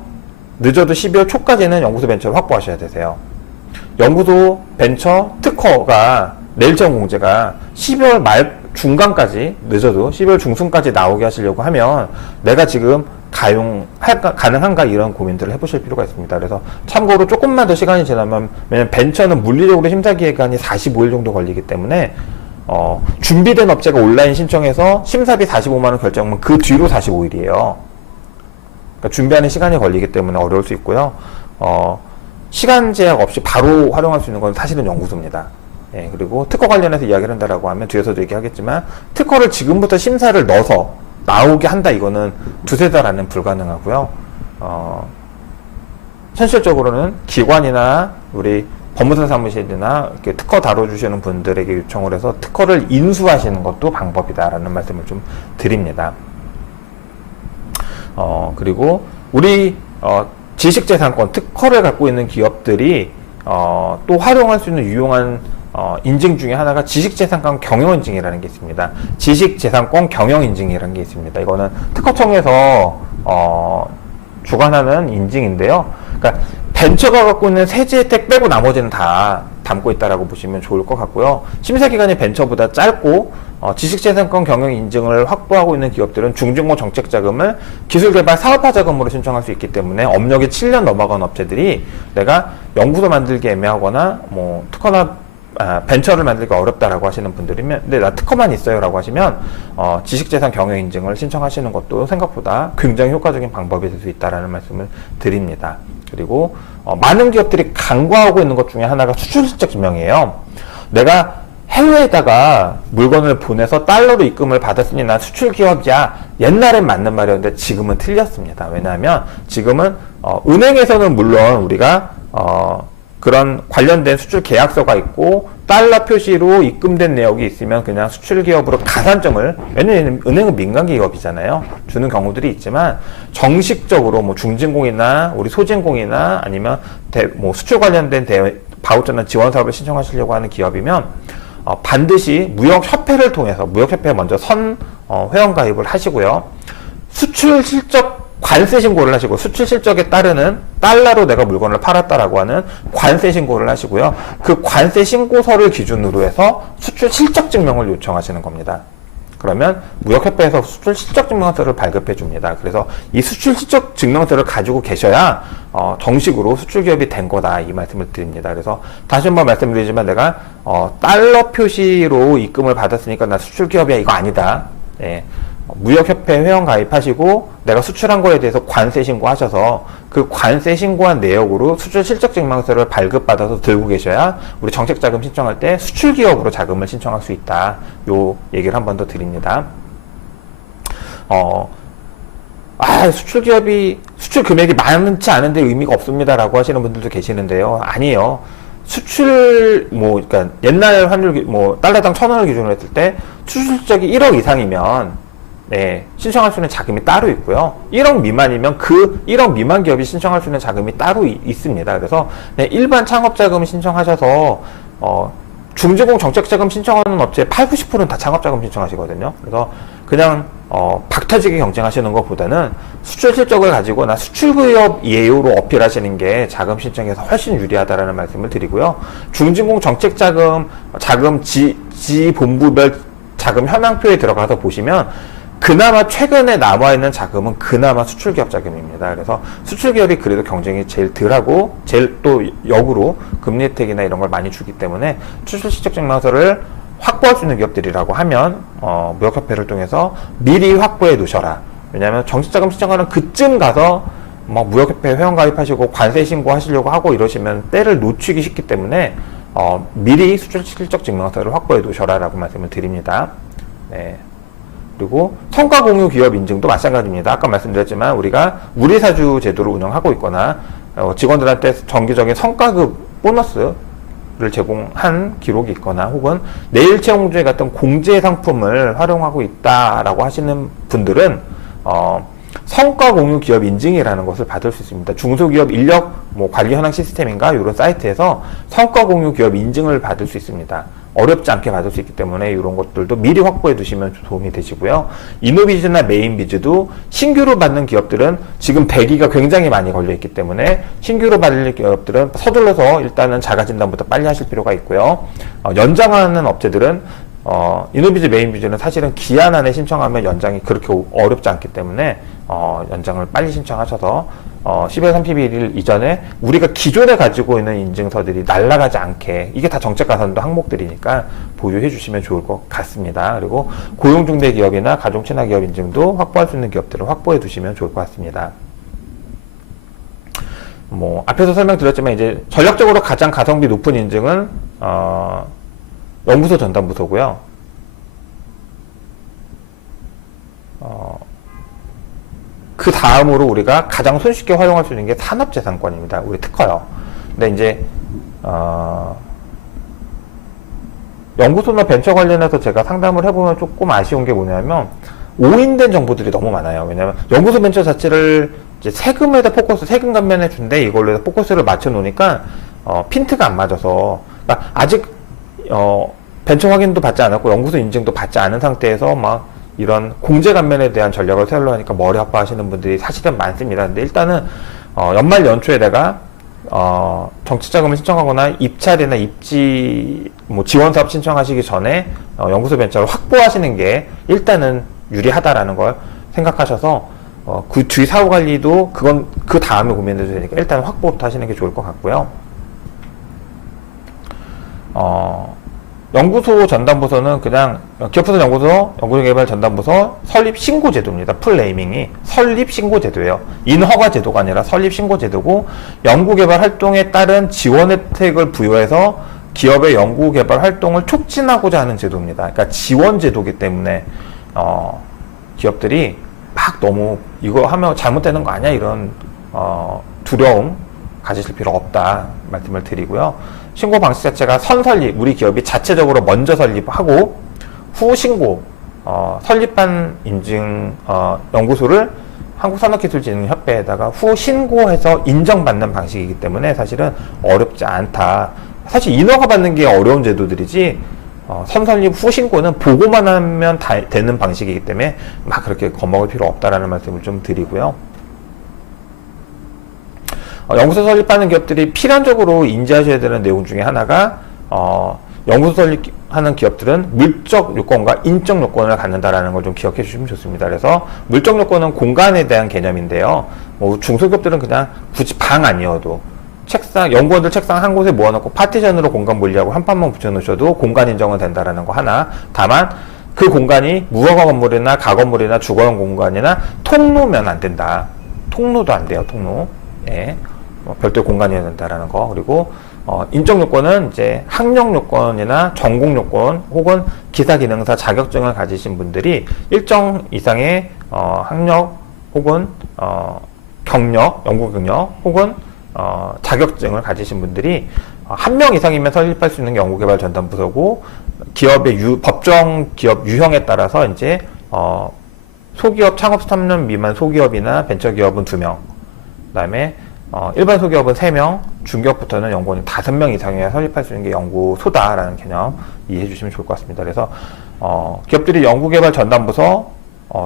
늦어도 12월 초까지는 연구소 벤처를 확보하셔야 되세요. 연구소 벤처 특허가 내일처럼 공제가 12월 말 중간까지, 늦어도 12월 중순까지 나오게 하시려고 하면 내가 지금 가능한가 이런 고민들을 해보실 필요가 있습니다. 그래서 참고로 조금만 더 시간이 지나면, 왜냐면 벤처는 물리적으로 심사 기간이 45일 정도 걸리기 때문에 준비된 업체가 온라인 신청해서 심사비 45만 원 결정하면 그 뒤로 45일이에요. 그러니까 준비하는 시간이 걸리기 때문에 어려울 수 있고요. 시간 제약 없이 바로 활용할 수 있는 건 사실은 연구소입니다. 예, 그리고 특허 관련해서 이야기를 한다라고 하면 뒤에서도 얘기하겠지만, 특허를 지금부터 심사를 넣어서 나오게 한다, 이거는 두세 달 안은 불가능하고요. 현실적으로는 기관이나 우리 법무사 사무실이나 이렇게 특허 다뤄주시는 분들에게 요청을 해서 특허를 인수하시는 것도 방법이다라는 말씀을 좀 드립니다. 그리고 우리 지식재산권 특허를 갖고 있는 기업들이 또 활용할 수 있는 유용한 인증 중에 하나가 지식재산권 경영인증이라는 게 있습니다. 지식재산권 경영인증이라는 게 있습니다. 이거는 특허청에서 주관하는 인증인데요. 그러니까 벤처가 갖고 있는 세제 혜택 빼고 나머지는 다 담고 있다라고 보시면 좋을 것 같고요. 심사 기간이 벤처보다 짧고 지식재산권 경영인증을 확보하고 있는 기업들은 중증공 정책자금을 기술개발 사업화자금으로 신청할 수 있기 때문에 업력이 7년 넘어간 업체들이 내가 연구소 만들기 애매하거나 뭐 특허나 벤처를 만들기 어렵다라고 하시는 분들이면, 근데 나 특허만 있어요 라고 하시면 지식재산 경영인증을 신청하시는 것도 생각보다 굉장히 효과적인 방법이 될 수 있다라는 말씀을 드립니다. 그리고 많은 기업들이 간과하고 있는 것 중에 하나가 수출 실적 증명이에요. 내가 해외에다가 물건을 보내서 달러로 입금을 받았으니 난 수출 기업이야, 옛날엔 맞는 말이었는데 지금은 틀렸습니다. 왜냐하면 지금은 은행에서는 물론 우리가 그런 관련된 수출 계약서가 있고 달러 표시로 입금된 내역이 있으면 그냥 수출 기업으로 가산점을, 왜냐면 은행은 민간 기업이잖아요, 주는 경우들이 있지만, 정식적으로 뭐 중진공이나 우리 소진공이나 아니면 뭐 수출 관련된 바우처나 지원 사업을 신청하시려고 하는 기업이면 반드시 무역협회를 통해서, 무역협회에 먼저 회원 가입을 하시고요. 수출 실적 관세 신고를 하시고, 수출 실적에 따르는 달러로 내가 물건을 팔았다라고 하는 관세 신고를 하시고요. 그 관세 신고서를 기준으로 해서 수출 실적 증명을 요청하시는 겁니다. 그러면 무역협회에서 수출 실적 증명서를 발급해 줍니다. 그래서 이 수출 실적 증명서를 가지고 계셔야 정식으로 수출 기업이 된 거다, 이 말씀을 드립니다. 그래서 다시 한번 말씀드리지만, 내가 달러 표시로 입금을 받았으니까 나 수출 기업이야, 이거 아니다. 예. 무역협회 회원 가입하시고 내가 수출한 거에 대해서 관세 신고하셔서 그 관세 신고한 내역으로 수출 실적 증명서를 발급받아서 들고 계셔야 우리 정책자금 신청할 때 수출 기업으로 자금을 신청할 수 있다, 요 얘기를 한 번 더 드립니다. 수출 기업이 수출 금액이 많지 않은데 의미가 없습니다 라고 하시는 분들도 계시는데요. 아니에요. 수출 그러니까 옛날 환율 달러당 1,000원을 기준으로 했을 때 수출 실적이 1억 이상이면 네, 신청할 수 있는 자금이 따로 있고요. 1억 미만이면 그 1억 미만 기업이 신청할 수 있는 자금이 따로 있습니다. 그래서 네, 일반 창업자금 신청하셔서 중진공 정책자금 신청하는 업체의 80~90%는 다 창업자금 신청하시거든요. 그래서 그냥 박터지게 경쟁하시는 것보다는 수출 실적을 가지고 나 수출기업이에요로 어필하시는 게 자금 신청에서 훨씬 유리하다라는 말씀을 드리고요. 중진공 정책자금 자금 지본부별 자금 현황표에 들어가서 보시면 그나마 최근에 남아있는 자금은 그나마 수출기업 자금입니다. 그래서 수출기업이 그래도 경쟁이 제일 덜하고 제일 또 역으로 금리 혜택이나 이런 걸 많이 주기 때문에 수출실적증명서를 확보할 수 있는 기업들이라고 하면 무역협회를 통해서 미리 확보해 두셔라. 왜냐하면 정식자금 신청하는 그쯤 가서 뭐 무역협회 회원가입하시고 관세 신고하시려고 하고 이러시면 때를 놓치기 쉽기 때문에 미리 수출실적증명서를 확보해 두셔라라고 말씀을 드립니다. 네. 그리고 성과공유 기업 인증도 마찬가지입니다. 아까 말씀드렸지만 우리가 우리사주 제도를 운영하고 있거나 직원들한테 정기적인 성과급 보너스를 제공한 기록이 있거나 혹은 내일채용주의 같은 공제 상품을 활용하고 있다라고 하시는 분들은 성과공유 기업 인증이라는 것을 받을 수 있습니다. 중소기업 인력 관리 현황 시스템인가 이런 사이트에서 성과공유 기업 인증을 받을 수 있습니다. 어렵지 않게 받을 수 있기 때문에 이런 것들도 미리 확보해 두시면 도움이 되시고요. 이노비즈나 메인비즈도 신규로 받는 기업들은 지금 배기가 굉장히 많이 걸려 있기 때문에 신규로 받을 기업들은 서둘러서 일단은 자가진단부터 빨리 하실 필요가 있고요. 연장하는 업체들은 이노비즈, 메인비즈는 사실은 기한 안에 신청하면 연장이 그렇게 어렵지 않기 때문에 연장을 빨리 신청하셔서 12월 31일 이전에 우리가 기존에 가지고 있는 인증서들이 날아가지 않게, 이게 다 정책가산도 항목들이니까 보유해 주시면 좋을 것 같습니다. 그리고 고용중대기업이나 가중친화기업 인증도 확보할 수 있는 기업들을 확보해 두시면 좋을 것 같습니다. 앞에서 설명드렸지만 이제 전략적으로 가장 가성비 높은 인증은 연구소 전담부서고요. 그 다음으로 우리가 가장 손쉽게 활용할 수 있는 게 산업재산권입니다. 우리 특허요. 근데 이제 연구소나 벤처 관련해서 제가 상담을 해보면 조금 아쉬운 게 뭐냐면 오인된 정보들이 너무 많아요. 왜냐면 연구소 벤처 자체를 이제 세금에다 포커스, 세금 감면해 준대 이걸로 해서 포커스를 맞춰 놓으니까 핀트가 안 맞아서, 그러니까 아직 벤처 확인도 받지 않았고 연구소 인증도 받지 않은 상태에서 막 이런 공제 감면에 대한 전략을 세우려 하니까 머리 아파하시는 분들이 사실은 많습니다. 근데 일단은 연말 연초에 내가 정치자금을 신청하거나 입찰이나 입지 지원 사업 신청하시기 전에 연구소 벤처를 확보하시는 게 일단은 유리하다라는 걸 생각하셔서 그 뒤 사후 관리도 그건 그 다음에 고민해도 되니까 일단 확보부터 하시는 게 좋을 것 같고요. 연구소 전담부서는 그냥 기업부서 연구소, 연구개발 전담부서 설립 신고 제도입니다. 풀네이밍이 설립 신고 제도예요. 인허가 제도가 아니라 설립 신고 제도고, 연구개발 활동에 따른 지원 혜택을 부여해서 기업의 연구개발 활동을 촉진하고자 하는 제도입니다. 그러니까 지원 제도이기 때문에 기업들이 막 너무 이거 하면 잘못되는 거 아니야 이런 두려움 가지실 필요 없다 말씀을 드리고요. 신고 방식 자체가 선설립, 우리 기업이 자체적으로 먼저 설립하고 후 신고, 설립한 인증 연구소를 한국산업기술진흥협회에다가 후 신고해서 인정받는 방식이기 때문에 사실은 어렵지 않다. 사실 인허가 받는 게 어려운 제도들이지 선설립 후 신고는 보고만 하면 다 되는 방식이기 때문에 막 그렇게 겁먹을 필요 없다라는 말씀을 좀 드리고요. 연구소 설립하는 기업들이 필연적으로 인지하셔야 되는 내용 중에 하나가 연구소 설립하는 기업들은 물적 요건과 인적 요건을 갖는다라는 걸 좀 기억해 주시면 좋습니다. 그래서 물적 요건은 공간에 대한 개념인데요. 중소기업들은 그냥 굳이 방 아니어도 책상, 연구원들 책상 한 곳에 모아놓고 파티션으로 공간 분리하고 한 판만 붙여놓으셔도 공간 인정은 된다라는 거 하나. 다만 그 공간이 무허가 건물이나 가건물이나 주거용 공간이나 통로면 안 된다. 통로도 안 돼요. 통로. 예. 별도의 공간이어야 된다라는 거. 그리고 인적 요건은 이제 학력 요건이나 전공 요건 혹은 기사 기능사 자격증을 가지신 분들이 일정 이상의 학력 혹은 경력, 연구 경력 혹은 자격증을 가지신 분들이 한 명 이상이면 설립할 수 있는 게 연구개발 전담부서고, 기업의 법정 기업 유형에 따라서 이제 소기업 창업 3년 미만 소기업이나 벤처기업은 2명, 그다음에 일반 소기업은 3명, 중기업부터는 연구원이 5명 이상이야 설립할 수 있는 게 연구소다라는 개념 이해해 주시면 좋을 것 같습니다. 그래서 기업들이 연구개발 전담부서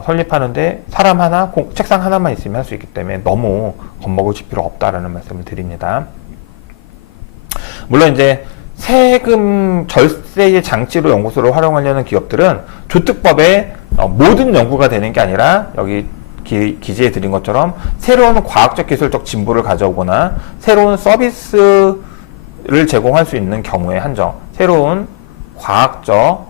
설립하는데 사람 하나, 책상 하나만 있으면 할 수 있기 때문에 너무 겁먹으실 필요 없다라는 말씀을 드립니다. 물론 이제 세금 절세의 장치로 연구소를 활용하려는 기업들은 조특법의 모든 연구가 되는 게 아니라 여기 기재해 드린 것처럼 새로운 과학적 기술적 진보를 가져오거나 새로운 서비스를 제공할 수 있는 경우에 한정, 새로운 과학적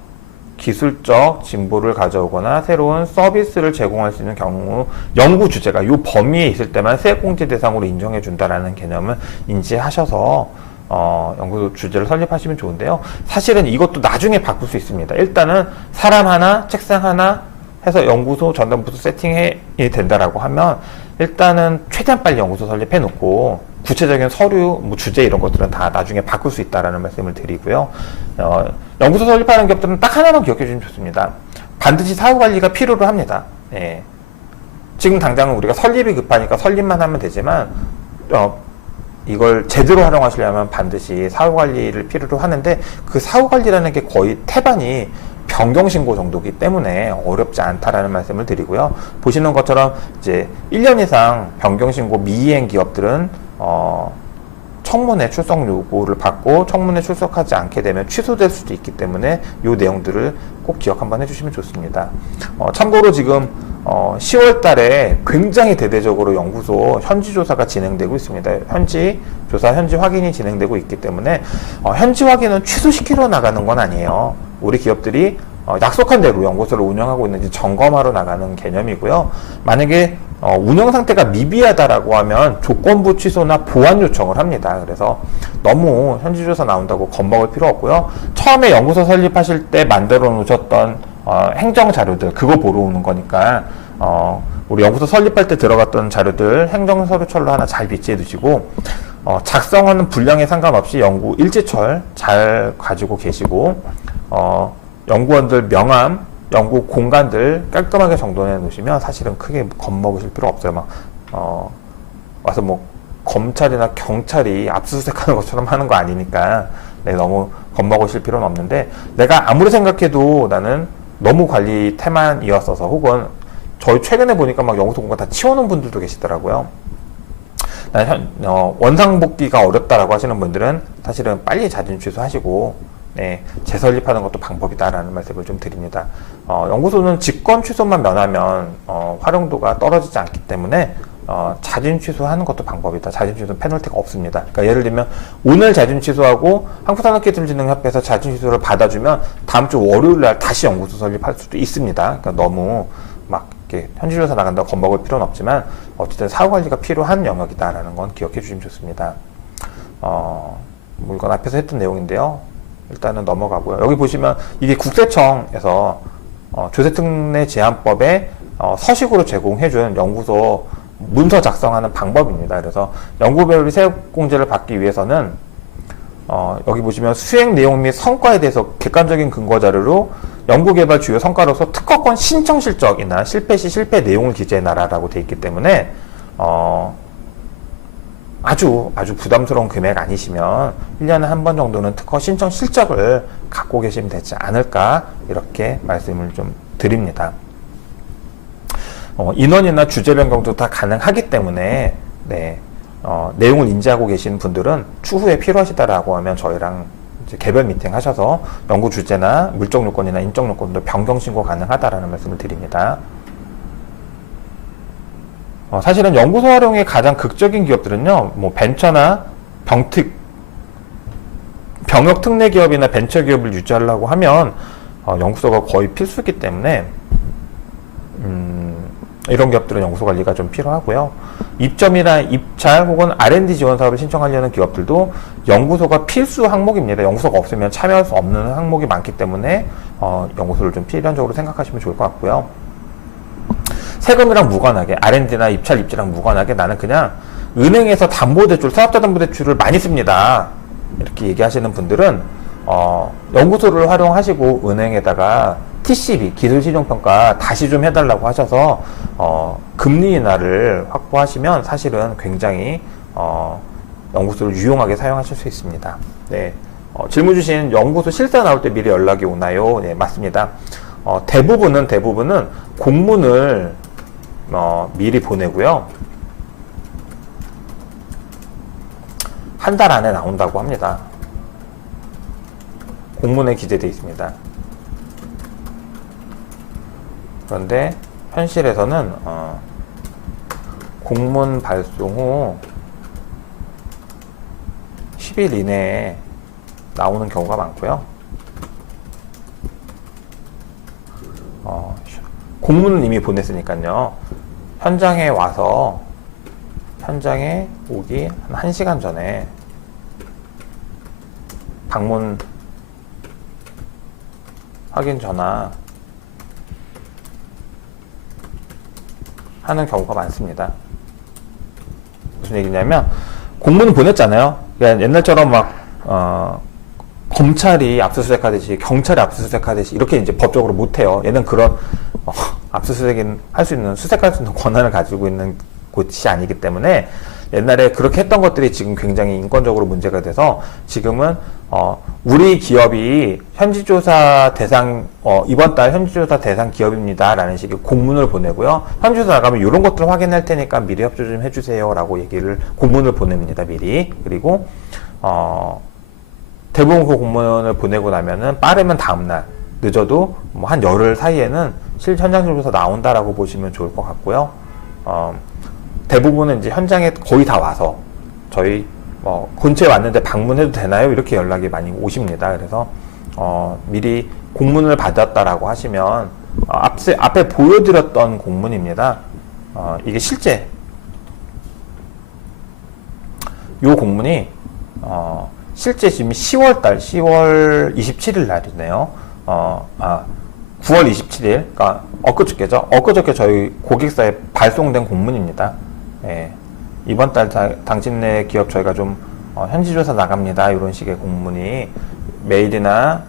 기술적 진보를 가져오거나 새로운 서비스를 제공할 수 있는 경우 연구 주제가 이 범위에 있을 때만 세액공제 대상으로 인정해 준다라는 개념을 인지하셔서 연구 주제를 설립하시면 좋은데요. 사실은 이것도 나중에 바꿀 수 있습니다. 일단은 사람 하나, 책상 하나 해서 연구소 전담부서 세팅이 된다라고 하면 일단은 최대한 빨리 연구소 설립해 놓고 구체적인 서류, 뭐 주제 이런 것들은 다 나중에 바꿀 수 있다라는 말씀을 드리고요. 연구소 설립하는 기업들은 딱 하나만 기억해 주시면 좋습니다. 반드시 사후관리가 필요로 합니다. 예. 지금 당장은 우리가 설립이 급하니까 설립만 하면 되지만 이걸 제대로 활용하시려면 반드시 사후관리를 필요로 하는데 그 사후관리라는 게 거의 태반이 변경신고 정도이기 때문에 어렵지 않다라는 말씀을 드리고요. 보시는 것처럼 이제 1년 이상 변경신고 미이행 기업들은 청문회 출석 요구를 받고 청문회 출석하지 않게 되면 취소될 수도 있기 때문에 이 내용들을 꼭 기억 한번 해주시면 좋습니다. 참고로 지금 10월 달에 굉장히 대대적으로 연구소 현지 조사가 진행되고 있습니다. 현지 조사, 현지 확인이 진행되고 있기 때문에 현지 확인은 취소시키러 나가는 건 아니에요. 우리 기업들이 약속한 대로 연구소를 운영하고 있는지 점검하러 나가는 개념이고요. 만약에 운영 상태가 미비하다라고 하면 조건부 취소나 보완 요청을 합니다. 그래서 너무 현지조사 나온다고 겁먹을 필요 없고요. 처음에 연구소 설립하실 때 만들어 놓으셨던 행정 자료들 그거 보러 오는 거니까 우리 연구소 설립할 때 들어갔던 자료들 행정서류철로 하나 잘 비치해 두시고 작성하는 분량에 상관없이 연구 일지철 잘 가지고 계시고 연구원들 명함, 연구 공간들 깔끔하게 정돈해 놓으시면 사실은 크게 겁먹으실 필요 없어요. 와서 뭐 검찰이나 경찰이 압수수색하는 것처럼 하는 거 아니니까 너무 겁먹으실 필요는 없는데 내가 아무리 생각해도 나는 너무 관리 태만이었어서 혹은 저희 최근에 보니까 막 연구소 공간 다 치워놓은 분들도 계시더라고요. 원상복귀가 어렵다라고 하시는 분들은 사실은 빨리 자진 취소하시고 재설립하는 것도 방법이다라는 말씀을 좀 드립니다. 연구소는 직권 취소만 면하면 활용도가 떨어지지 않기 때문에 자진 취소하는 것도 방법이다. 자진 취소는 페널티가 없습니다. 그러니까 예를 들면 오늘 자진 취소하고 한국산업기술진흥협회에서 자진 취소를 받아주면 다음 주 월요일 날 다시 연구소 설립할 수도 있습니다. 그러니까 너무 막 이렇게 현지조사 나간다고 겁먹을 필요는 없지만 어쨌든 사후관리가 필요한 영역이다라는 건 기억해 주시면 좋습니다. 뭐 이건 앞에서 했던 내용인데요. 일단은 넘어가고요. 여기 보시면 이게 국세청에서 조세특례 제한법에 서식으로 제공해준 연구소 문서 작성하는 방법입니다. 그래서 연구배율이 세액공제를 받기 위해서는 여기 보시면 수행 내용 및 성과에 대해서 객관적인 근거 자료로 연구개발 주요 성과로서 특허권 신청 실적이나 실패 시 실패 내용을 기재해놔라라고 되어 있기 때문에 아주 부담스러운 금액 아니시면 1년에 한 번 정도는 특허 신청 실적을 갖고 계시면 되지 않을까 이렇게 말씀을 좀 드립니다. 인원이나 주제 변경도 다 가능하기 때문에 내용을 인지하고 계신 분들은 추후에 필요하시다라고 하면 저희랑 이제 개별 미팅 하셔서 연구 주제나 물적 요건이나 인적 요건도 변경 신고 가능하다라는 말씀을 드립니다. 사실은 연구소 활용의 가장 극적인 기업들은요, 뭐 벤처나 병역 특례 기업이나 벤처 기업을 유지하려고 하면 연구소가 거의 필수이기 때문에 이런 기업들은 연구소 관리가 좀 필요하고요. 입점이나 입찰 혹은 R&D 지원 사업을 신청하려는 기업들도 연구소가 필수 항목입니다. 연구소가 없으면 참여할 수 없는 항목이 많기 때문에 연구소를 좀 필연적으로 생각하시면 좋을 것 같고요. 세금이랑 무관하게 R&D나 입찰 입지랑 무관하게 나는 그냥 은행에서 담보대출, 사업자담보대출을 많이 씁니다. 이렇게 얘기하시는 분들은 연구소를 활용하시고 은행에다가 TCB, 기술실용평가 다시 좀 해달라고 하셔서 금리 인하를 확보하시면 사실은 굉장히 연구소를 유용하게 사용하실 수 있습니다. 네, 질문 주신 연구소 실사 나올 때 미리 연락이 오나요? 네, 맞습니다. 대부분은 공문을 미리 보내고요. 한 달 안에 나온다고 합니다. 공문에 기재되어 있습니다. 그런데 현실에서는 공문 발송 후 10일 이내에 나오는 경우가 많고요. 공문은 이미 보냈으니까요. 현장에 와서 현장에 오기 한 1시간 전에 방문 확인 전화 하는 경우가 많습니다. 무슨 얘기냐면 공문은 보냈잖아요. 그러니까 옛날처럼 막 검찰이 압수수색하듯이 경찰이 압수수색하듯이 이렇게 이제 법적으로 못해요. 얘는 그런 압수수색인 할 수 있는 수색할 수 있는 권한을 가지고 있는 곳이 아니기 때문에 옛날에 그렇게 했던 것들이 지금 굉장히 인권적으로 문제가 돼서 지금은 우리 기업이 현지조사 대상 이번 달 현지조사 대상 기업입니다라는 식의 공문을 보내고요. 현지조사 나가면 이런 것들을 확인할 테니까 미리 협조 좀 해주세요라고 얘기를 공문을 보냅니다. 미리. 그리고 대부분 그 공문을 보내고 나면은 빠르면 다음날, 늦어도 뭐 한 열흘 사이에는 현장 조사 나온다라고 보시면 좋을 것 같고요. 대부분은 이제 현장에 거의 다 와서 저희 근처에 왔는데 방문해도 되나요? 이렇게 연락이 많이 오십니다. 그래서 미리 공문을 받았다라고 하시면 앞에 보여드렸던 공문입니다. 이게 실제 요 공문이 실제 지금 10월 27일 날이네요. 9월 27일, 그러니까 엊그저께죠. 엊그저께 저희 고객사에 발송된 공문입니다. 예, 이번 달 당신네 기업 저희가 좀 현지조사 나갑니다. 이런 식의 공문이 메일이나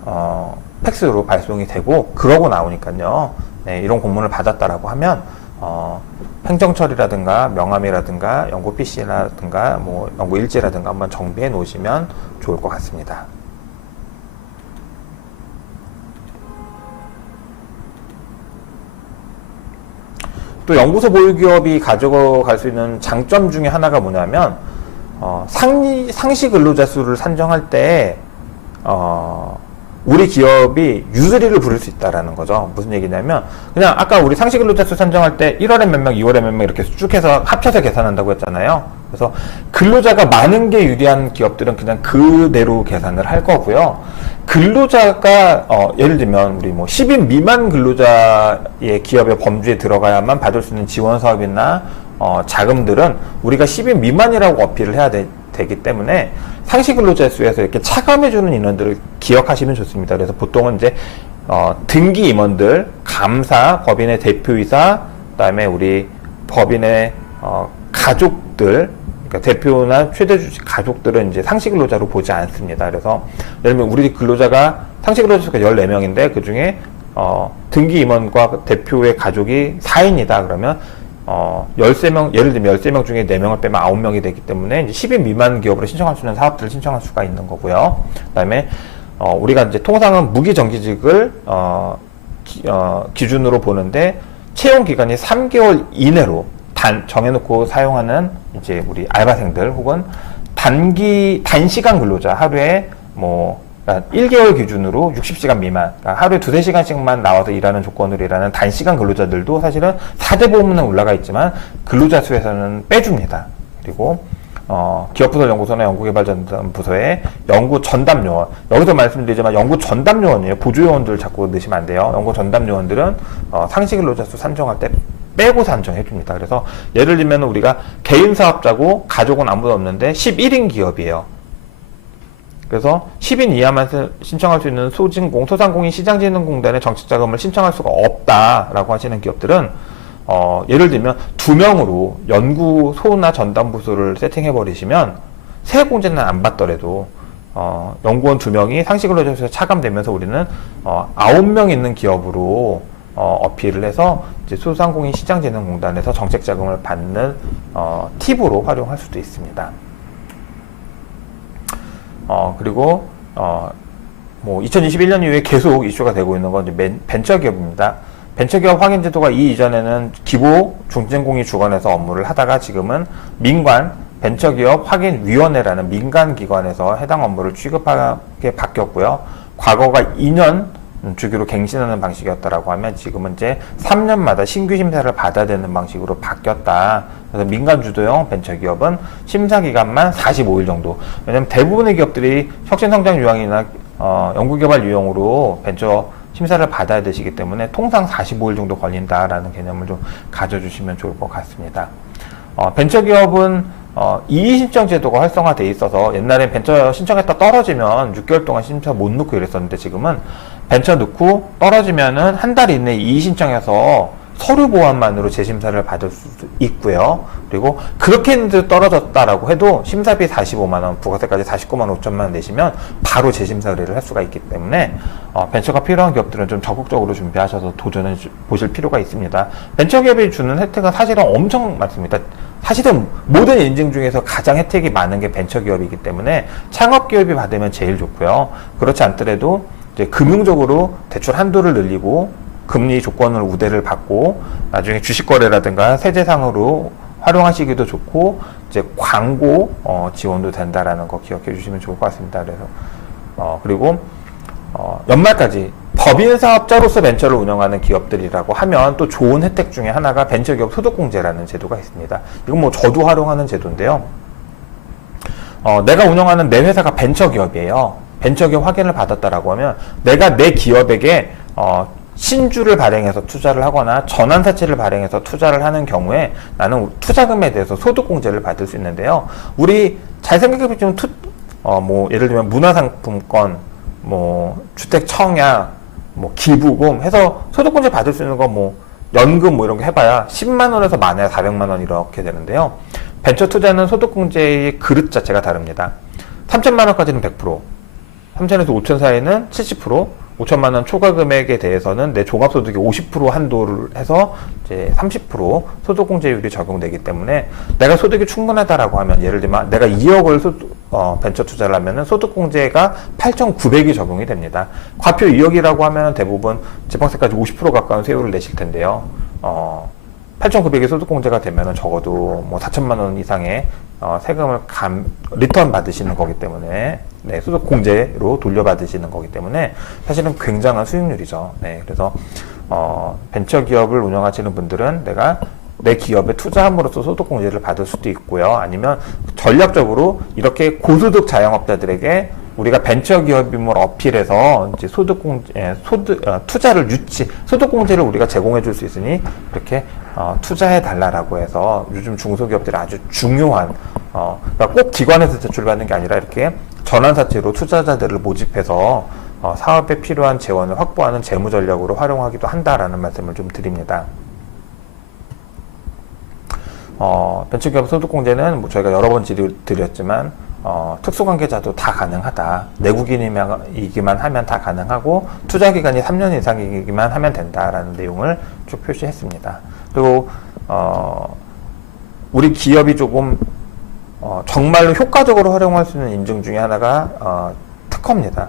팩스로 발송이 되고 그러고 나오니까요. 네, 이런 공문을 받았다라고 하면 행정처리라든가 명함이라든가 연구 PC라든가 뭐 연구 일지라든가 한번 정비해 놓으시면 좋을 것 같습니다. 또 연구소 보유기업이 가져갈 수 있는 장점 중에 하나가 뭐냐면 상시 근로자 수를 산정할 때 우리 기업이 유수리를 부를 수 있다라는 거죠. 무슨 얘기냐면 그냥 아까 우리 상시 근로자 수 산정할 때 1월에 몇 명, 2월에 몇 명 이렇게 쭉 해서 합쳐서 계산한다고 했잖아요. 그래서 근로자가 많은 게 유리한 기업들은 그냥 그대로 계산을 할 거고요. 근로자가 예를 들면 우리 뭐 10인 미만 근로자의 기업의 범주에 들어가야만 받을 수 있는 지원 사업이나 자금들은 우리가 10인 미만이라고 어필을 해야 되기 때문에 상시 근로자 수에서 이렇게 차감해주는 인원들을 기억하시면 좋습니다. 그래서 보통은 이제 등기 임원들, 감사, 법인의 대표이사, 그다음에 우리 법인의 가족들, 그러니까 대표나 최대 주식 가족들은 이제 상시 근로자로 보지 않습니다. 그래서 예를 들면 우리 근로자가 상시 근로자 수가 14명인데 그 중에 등기 임원과 대표의 가족이 4인이다 그러면 13명, 예를 들면 13명 중에 4명을 빼면 9명이 되기 때문에 이제 10인 미만 기업으로 신청할 수 있는 사업들을 신청할 수가 있는 거고요. 그 다음에 우리가 이제 통상은 무기정규직을 기준으로 보는데 채용 기간이 3개월 이내로 정해놓고 사용하는 이제 우리 알바생들 혹은 단시간 근로자 하루에 그러니까 1개월 기준으로 60시간 미만, 그러니까 하루에 2-3시간씩만 나와서 일하는 조건으로 일하는 단시간 근로자들도 사실은 4대 보험은 올라가 있지만 근로자 수에서는 빼줍니다. 그리고 기업부설연구소나 연구개발전담부서의 연구전담요원, 여기서 말씀드리지만 연구전담요원이에요. 보조요원들 자꾸 넣으시면 안 돼요. 연구전담요원들은 상시 근로자 수 산정할 때 빼고 산정해 줍니다. 그래서 예를 들면 우리가 개인 사업자고 가족은 아무도 없는데 11인 기업이에요. 그래서 10인 이하만 신청할 수 있는 소상공인 시장진흥공단의 정책자금을 신청할 수가 없다라고 하시는 기업들은 예를 들면 2명으로 연구소나 전담부서를 세팅해 버리시면 세액공제는 안 받더라도 연구원 2명이 상시근로자수에 차감되면서 우리는 9명 있는 기업으로 어필을 해서 이제 소상공인 시장진흥공단에서 정책자금을 받는 팁으로 활용할 수도 있습니다. 그리고 2021년 이후에 계속 이슈가 되고 있는 건 이제 벤처기업입니다. 벤처기업 확인 제도가 이전에는 기보 중진공이 주관해서 업무를 하다가 지금은 민관 벤처기업 확인위원회라는 민간기관에서 해당 업무를 취급하게 바뀌었고요. 과거가 2년 주기로 갱신하는 방식이었다라고 하면 지금은 이제 3년마다 신규 심사를 받아야 되는 방식으로 바뀌었다. 그래서 민간 주도형 벤처기업은 심사 기간만 45일 정도. 왜냐면 대부분의 기업들이 혁신성장 유형이나 연구개발 유형으로 벤처 심사를 받아야 되시기 때문에 통상 45일 정도 걸린다라는 개념을 좀 가져주시면 좋을 것 같습니다. 벤처기업은 이의 신청 제도가 활성화되어 있어서 옛날엔 벤처 신청했다 떨어지면 6개월 동안 심사 못 넣고 이랬었는데 지금은 벤처 넣고 떨어지면은 한 달 이내에 이의 신청해서 서류 보완만으로 재심사를 받을 수 있고요. 그리고 그렇게 했는데 떨어졌다라고 해도 심사비 45만원, 부가세까지 49만 5천만 내시면 바로 재심사 의뢰를 할 수가 있기 때문에 벤처가 필요한 기업들은 좀 적극적으로 준비하셔서 도전해 보실 필요가 있습니다. 벤처기업이 주는 혜택은 사실은 엄청 많습니다. 사실은 모든 인증 중에서 가장 혜택이 많은 게 벤처기업이기 때문에 창업기업이 받으면 제일 좋고요. 그렇지 않더라도 이제 금융적으로 대출 한도를 늘리고 금리 조건을 우대를 받고 나중에 주식거래라든가 세제상으로 활용하시기도 좋고 이제 광고 지원도 된다라는 거 기억해 주시면 좋을 것 같습니다. 그래서 그리고 연말까지 법인 사업자로서 벤처를 운영하는 기업들이라고 하면 또 좋은 혜택 중에 하나가 벤처기업 소득공제라는 제도가 있습니다. 이건 뭐 저도 활용하는 제도인데요. 내가 운영하는 내 회사가 벤처기업이에요. 벤처기업 확인을 받았다라고 하면 내가 내 기업에게 신주를 발행해서 투자를 하거나 전환사채를 발행해서 투자를 하는 경우에 나는 투자금에 대해서 소득공제를 받을 수 있는데요. 우리 잘 생각해보시면 뭐 예를 들면 문화상품권, 뭐 주택청약, 뭐 기부금 해서 소득공제 받을 수 있는 거 뭐 연금 뭐 이런 거 해봐야 10만 원에서 많아야 400만 원 이렇게 되는데요. 벤처 투자는 소득공제의 그릇 자체가 다릅니다. 3천만 원까지는 100%, 3천에서 5천 사이는 70%, 5천만 원 초과 금액에 대해서는 내 종합소득의 50% 한도를 해서 이제 30% 소득공제율이 적용되기 때문에 내가 소득이 충분하다라고 하면 예를 들면 내가 2억을 벤처 투자를 하면은 소득공제가 8,900이 적용이 됩니다. 과표 2억이라고 하면 대부분 지방세까지 50% 가까운 세율을 내실 텐데요. 8,900이 소득공제가 되면은 적어도 뭐 4천만 원 이상의 세금을 리턴 받으시는 거기 때문에 네, 소득공제로 돌려받으시는 거기 때문에 사실은 굉장한 수익률이죠. 네, 그래서 벤처기업을 운영하시는 분들은 내가 내 기업에 투자함으로써 소득공제를 받을 수도 있고요. 아니면 전략적으로 이렇게 고소득 자영업자들에게 우리가 벤처기업임을 어필해서 이제 투자를 소득공제를 우리가 제공해 줄 수 있으니 이렇게 투자해 달라라고 해서 요즘 중소기업들이 아주 중요한 그러니까 꼭 기관에서 대출받는 게 아니라 이렇게 전환사채로 투자자들을 모집해서 사업에 필요한 재원을 확보하는 재무 전략으로 활용하기도 한다라는 말씀을 좀 드립니다. 벤처기업 소득공제는 뭐 저희가 여러 번 드렸지만 특수관계자도 다 가능하다. 내국인이기만 하면 다 가능하고 투자기간이 3년 이상이기만 하면 된다라는 내용을 쭉 표시했습니다. 그리고 우리 기업이 조금 정말로 효과적으로 활용할 수 있는 인증 중에 하나가 특허입니다.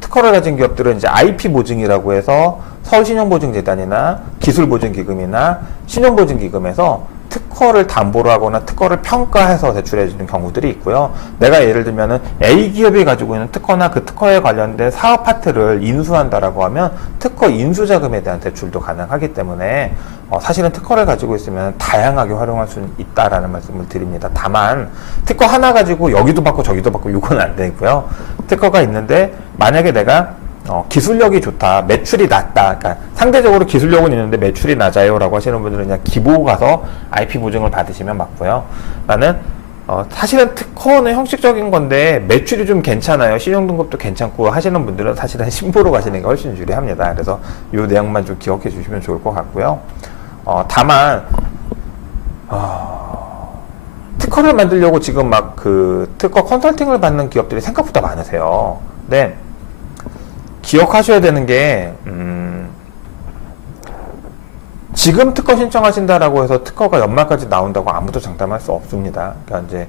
특허를 가진 기업들은 이제 IP 보증이라고 해서 서울신용보증재단이나 기술보증기금이나 신용보증기금에서 특허를 담보로 하거나 특허를 평가해서 대출해 주는 경우들이 있고요. 내가 예를 들면은 A 기업이 가지고 있는 특허나 그 특허에 관련된 사업 파트를 인수한다라고 하면 특허 인수자금에 대한 대출도 가능하기 때문에 사실은 특허를 가지고 있으면 다양하게 활용할 수 있다라는 말씀을 드립니다. 다만 특허 하나 가지고 여기도 받고 저기도 받고 이건 안 되고요. 특허가 있는데 만약에 내가 기술력이 좋다, 매출이 낮다, 그러니까 상대적으로 기술력은 있는데 매출이 낮아요 라고 하시는 분들은 그냥 기보 가서 IP 보증을 받으시면 맞고요. 나는 사실은 특허는 형식적인 건데 매출이 좀 괜찮아요, 신용등급도 괜찮고 하시는 분들은 사실은 신보로 가시는 게 훨씬 유리합니다. 그래서 이 내용만 좀 기억해 주시면 좋을 것 같고요. 다만 특허를 만들려고 지금 막 그 특허 컨설팅을 받는 기업들이 생각보다 많으세요. 네. 기억하셔야 되는 게 지금 특허 신청하신다라고 해서 특허가 연말까지 나온다고 아무도 장담할 수 없습니다. 그러니까 이제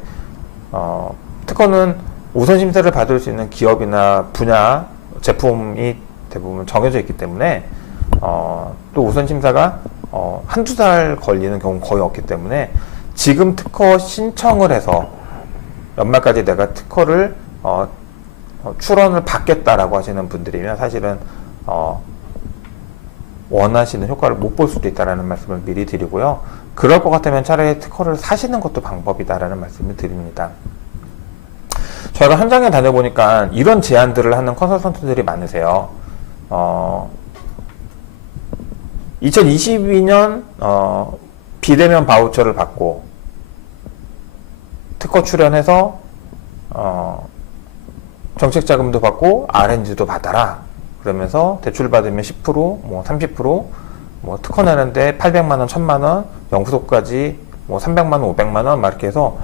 특허는 우선 심사를 받을 수 있는 기업이나 분야 제품이 대부분 정해져 있기 때문에 또 우선 심사가 한두 달 걸리는 경우는 거의 없기 때문에 지금 특허 신청을 해서 연말까지 내가 특허를 출원을 받겠다라고 하시는 분들이면 사실은 원하시는 효과를 못 볼 수도 있다라는 말씀을 미리 드리고요. 그럴 것 같으면 차라리 특허를 사시는 것도 방법이다라는 말씀을 드립니다. 저희가 현장에 다녀보니까 이런 제안들을 하는 컨설턴트들이 많으세요. 2022년 비대면 바우처를 받고 특허 출연해서 정책자금도 받고 R&D도 받아라. 그러면서 대출 받으면 10%, 뭐 30%, 뭐 특허 내는데 800만 원, 1000만 원, 연구소까지 뭐 300만 원, 500만 원 막 이렇게 해서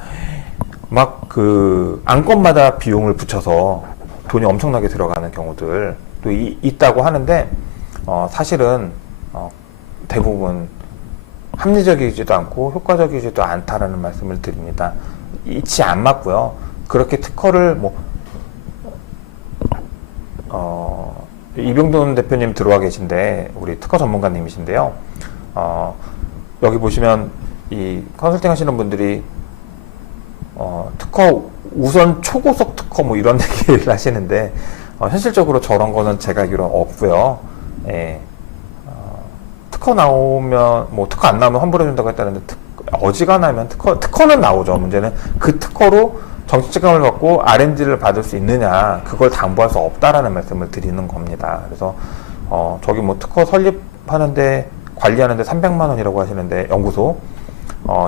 막 그 안건마다 비용을 붙여서 돈이 엄청나게 들어가는 경우들 또 있다고 하는데 사실은 대부분 합리적이지도 않고 효과적이지도 않다라는 말씀을 드립니다. 이치 안 맞고요. 그렇게 특허를 이병돈 대표님 들어와 계신데 우리 특허 전문가님이신데요. 여기 보시면 이 컨설팅 하시는 분들이 특허 우선 초고속 특허 뭐 이런 얘기를 하시는데 현실적으로 저런 거는 제가 알기로 없고요. 예. 특허 나오면 뭐 특허 안 나오면 환불해 준다고 했다는데 어지간하면 특허는 나오죠. 문제는 그 특허로 정책자금을 받고 R&D를 받을 수 있느냐, 그걸 당부할 수 없다라는 말씀을 드리는 겁니다. 그래서 저기 뭐 특허 설립하는데 관리하는데 300만 원이라고 하시는데 연구소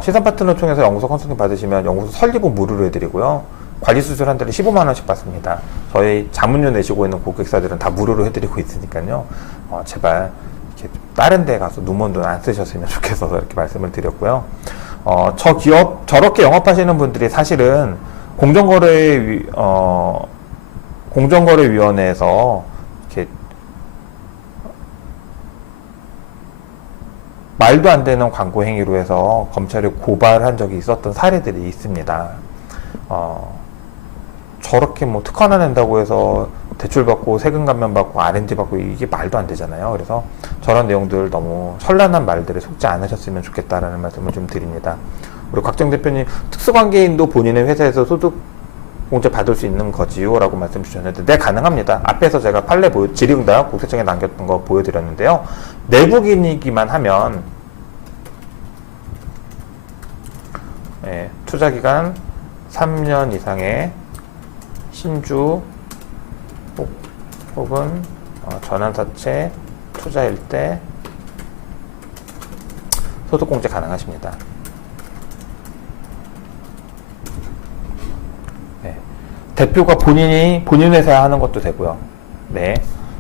시선 파트너 통해서 연구소 컨설팅 받으시면 연구소 설립은 무료로 해드리고요. 관리 수술 한 달에 15만 원씩 받습니다. 저희 자문료 내시고 있는 고객사들은 다 무료로 해드리고 있으니까요. 제발 이렇게 다른 데 가서 눈먼 돈 안 쓰셨으면 좋겠어서 이렇게 말씀을 드렸고요. 저 기업 저렇게 영업하시는 분들이 사실은 공정거래위원회에서 이렇게 말도 안 되는 광고 행위로 해서 검찰에 고발한 적이 있었던 사례들이 있습니다. 저렇게 뭐 특허 하나 낸다고 해서 대출 받고 세금 감면 받고 R&D 받고 이게 말도 안 되잖아요. 그래서 저런 내용들 너무 현란한 말들에 속지 않으셨으면 좋겠다라는 말씀을 좀 드립니다. 우리 곽정 대표님, 특수관계인도 본인의 회사에서 소득공제 받을 수 있는 거지요? 라고 말씀 주셨는데, 네, 가능합니다. 앞에서 제가 판례 질의응답 국세청에 남겼던 거 보여드렸는데요. 내국인이기만 하면, 예, 투자기간 3년 이상의 신주 혹은 전환사채 투자일 때 소득공제 가능하십니다. 네. 대표가 본인 회사에 하는 것도 되고요. 네.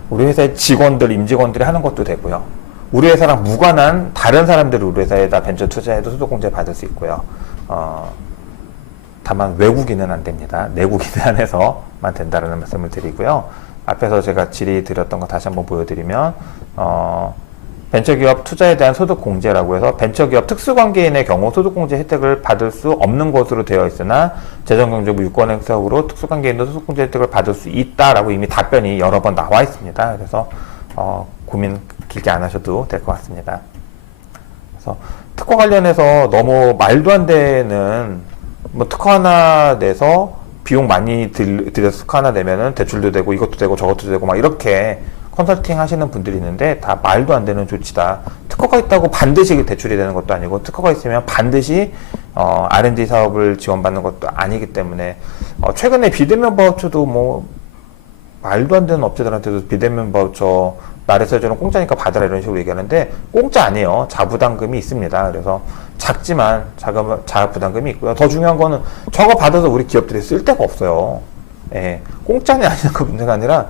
우리 회사의 직원들, 임직원들이 하는 것도 되고요. 우리 회사랑 무관한 다른 사람들이 우리 회사에다 벤처 투자해도 소득공제 받을 수 있고요. 다만 외국인은 안 됩니다. 내국인에 한해서만 된다는 말씀을 드리고요. 앞에서 제가 질의 드렸던 거 다시 한번 보여드리면 벤처기업 투자에 대한 소득공제라고 해서 벤처기업 특수관계인의 경우 소득공제 혜택을 받을 수 없는 것으로 되어 있으나 재정경제부 유권행사으로 특수관계인도 소득공제 혜택을 받을 수 있다라고 이미 답변이 여러 번 나와 있습니다. 그래서 고민 길게 안 하셔도 될 것 같습니다. 그래서 특허 관련해서 너무 말도 안 되는 뭐 특허 하나 내서 비용 많이 들여서 특허 하나 내면은 대출도 되고 이것도 되고 저것도 되고 막 이렇게 컨설팅 하시는 분들이 있는데 다 말도 안 되는 조치다. 특허가 있다고 반드시 대출이 되는 것도 아니고 특허가 있으면 반드시 R&D 사업을 지원받는 것도 아니기 때문에 최근에 비대면 바우처도 뭐 말도 안 되는 업체들한테도 비대면 바우처 나래서 저는 공짜니까 받아라 이런 식으로 얘기하는데 공짜 아니에요. 자부담금이 있습니다. 그래서 작지만 자부담금이 있고요. 더 중요한 거는 저거 받아서 우리 기업들이 쓸 데가 없어요. 예, 공짜냐 아니냐 그 문제가 아니라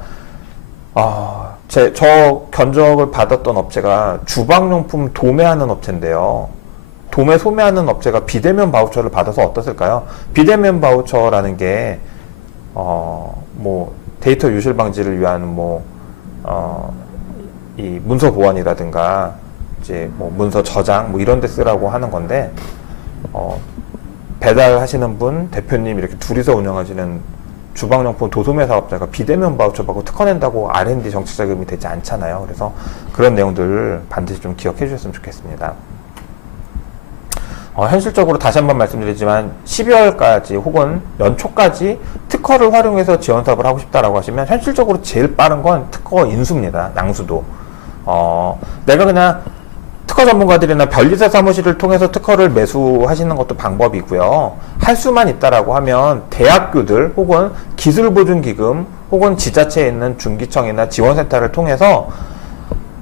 저 견적을 받았던 업체가 주방용품 도매하는 업체인데요. 도매 소매하는 업체가 비대면 바우처를 받아서 어떻을까요? 비대면 바우처라는 게 뭐 데이터 유실 방지를 위한 이 문서 보안이라든가 이제 뭐 문서 저장 뭐 이런 데 쓰라고 하는 건데 배달하시는 분 대표님 이렇게 둘이서 운영하시는 주방용품 도소매 사업자가 비대면 바우처 받고 특허 낸다고 R&D 정책 자금이 되지 않잖아요. 그래서 그런 내용들을 반드시 좀 기억해 주셨으면 좋겠습니다. 현실적으로 다시 한번 말씀드리지만 12월까지 혹은 연초까지 특허를 활용해서 지원 사업을 하고 싶다라고 하시면 현실적으로 제일 빠른 건 특허 인수입니다. 양수도. 내가 그냥 특허 전문가들이나 변리사 사무실을 통해서 특허를 매수하시는 것도 방법이고요. 할 수만 있다라고 하면 대학교들 혹은 기술보증기금 혹은 지자체에 있는 중기청이나 지원센터를 통해서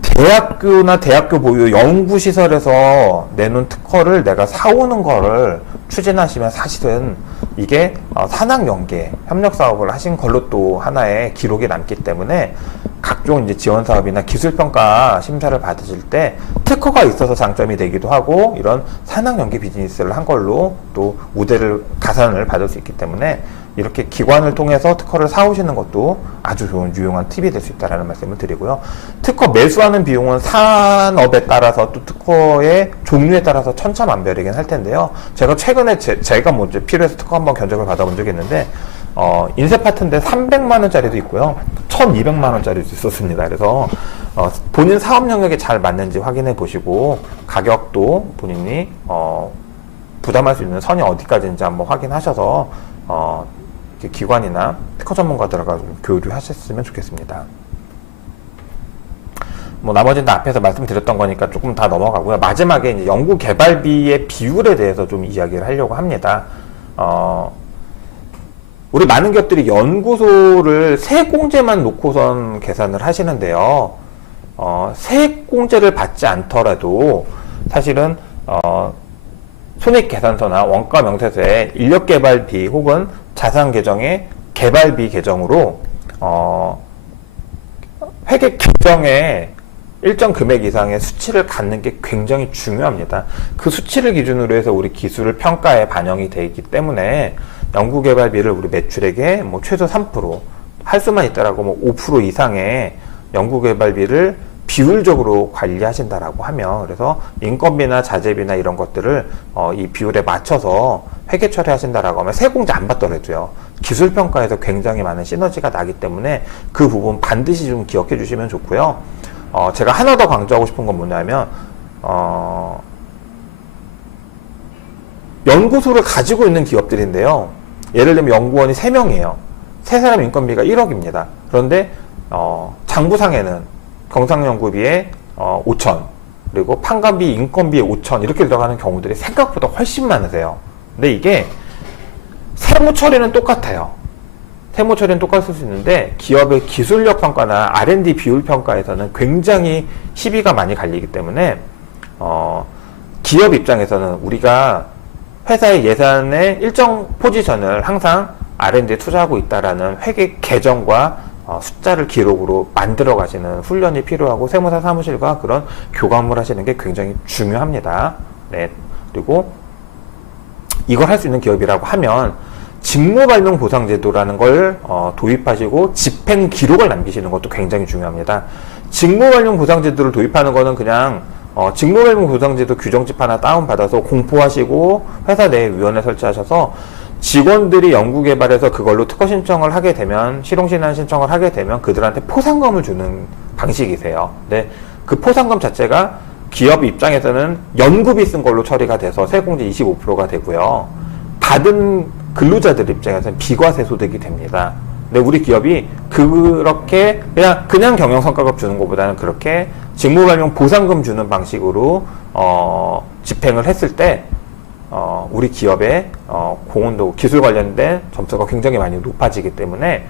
대학교나 대학교 보유 연구시설에서 내놓은 특허를 내가 사오는 거를 추진하시면 사실은 이게 산학연계 협력사업을 하신 걸로 또 하나의 기록이 남기 때문에 각종 이제 지원사업이나 기술평가 심사를 받으실 때 특허가 있어서 장점이 되기도 하고 이런 산학연계 비즈니스를 한 걸로 또 우대를 가산을 받을 수 있기 때문에 이렇게 기관을 통해서 특허를 사오시는 것도 아주 좋은 유용한 팁이 될 수 있다는 말씀을 드리고요. 특허 매수하는 비용은 산업에 따라서 또 특허의 종류에 따라서 천차만별이긴 할 텐데요. 제가 최근에 제가 먼저 필요해서 특허 한번 견적을 받아본 적이 있는데 인쇄파트인데 300만 원짜리도 있고요. 1200만 원짜리도 있었습니다. 그래서 본인 사업 영역에 잘 맞는지 확인해 보시고 가격도 본인이 부담할 수 있는 선이 어디까지인지 한번 확인하셔서 기관이나 특허 전문가들과 좀 교류하셨으면 좋겠습니다. 뭐 나머지는 다 앞에서 말씀드렸던 거니까 조금 다 넘어가고요. 마지막에 이제 연구 개발비의 비율에 대해서 좀 이야기를 하려고 합니다. 우리 많은 기업들이 연구소를 세액공제만 놓고선 계산을 하시는데요. 세액공제를 받지 않더라도 사실은 손익계산서나 원가명세서에 인력개발비 혹은 자산계정의 개발비 계정으로 회계 계정에 일정 금액 이상의 수치를 갖는 게 굉장히 중요합니다. 그 수치를 기준으로 해서 우리 기술 평가에 반영이 되어 있기 때문에 연구개발비를 우리 매출액의 뭐 최소 3%, 할 수만 있다라고 뭐 5% 이상의 연구개발비를 비율적으로 관리하신다라고 하면, 그래서 인건비나 자재비나 이런 것들을 이 비율에 맞춰서 회계 처리하신다라고 하면 세공제 안 받더라도요, 기술평가에서 굉장히 많은 시너지가 나기 때문에 그 부분 반드시 좀 기억해 주시면 좋고요. 제가 하나 더 강조하고 싶은 건 뭐냐면 연구소를 가지고 있는 기업들인데요. 예를 들면 연구원이 3명이에요. 3사람 인건비가 1억입니다. 그런데 장부상에는 경상연구비에 5천, 그리고 판관비, 인건비에 5천 이렇게 들어가는 경우들이 생각보다 훨씬 많으세요. 근데 이게 세무 처리는 똑같아요. 세무 처리는 똑같을 수 있는데 기업의 기술력 평가나 R&D 비율 평가에서는 굉장히 시비가 많이 갈리기 때문에 기업 입장에서는 우리가 회사의 예산의 일정 포지션을 항상 R&D에 투자하고 있다라는 회계 계정과 숫자를 기록으로 만들어 가시는 훈련이 필요하고 세무사 사무실과 그런 교감을 하시는 게 굉장히 중요합니다. 네. 그리고 이걸 할 수 있는 기업이라고 하면 직무발명보상제도라는 걸 도입하시고 집행 기록을 남기시는 것도 굉장히 중요합니다. 직무발명보상제도를 도입하는 거는 그냥 직무발명보상제도 규정집 하나 다운받아서 공포하시고 회사 내에 위원회 설치하셔서 직원들이 연구개발해서 그걸로 특허 신청을 하게 되면, 실용신안 신청을 하게 되면 그들한테 포상금을 주는 방식이세요. 근데 그 포상금 자체가 기업 입장에서는 연구비 쓴 걸로 처리가 돼서 세공제 25%가 되고요. 받은 근로자들 입장에서는 비과세 소득이 됩니다. 근데 우리 기업이 그렇게 그냥 경영성과급 주는 것보다는 그렇게 직무발명 보상금 주는 방식으로 집행을 했을 때 우리 기업의 공헌도 기술 관련된 점수가 굉장히 많이 높아지기 때문에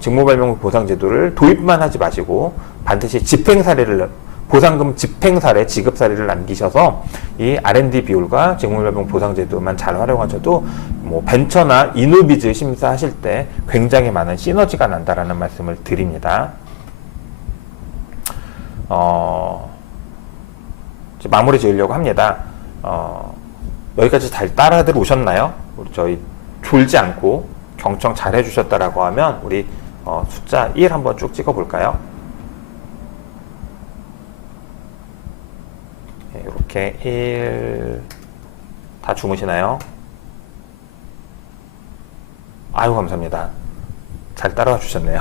직무발명 보상제도를 도입만 하지 마시고 반드시 집행 사례를, 보상금 집행 사례, 지급 사례를 남기셔서 이 R&D 비율과 직무발명 보상제도만 잘 활용하셔도 뭐 벤처나 이노비즈 심사하실 때 굉장히 많은 시너지가 난다라는 말씀을 드립니다. 이제 마무리 지으려고 합니다. 여기까지 잘 따라들 오셨나요? 우리 저희 졸지 않고 경청 잘 해주셨다라고 하면 우리 숫자 1 한번 쭉 찍어 볼까요? 네, 이렇게 1 다 주무시나요? 아유, 감사합니다. 잘 따라와 주셨네요.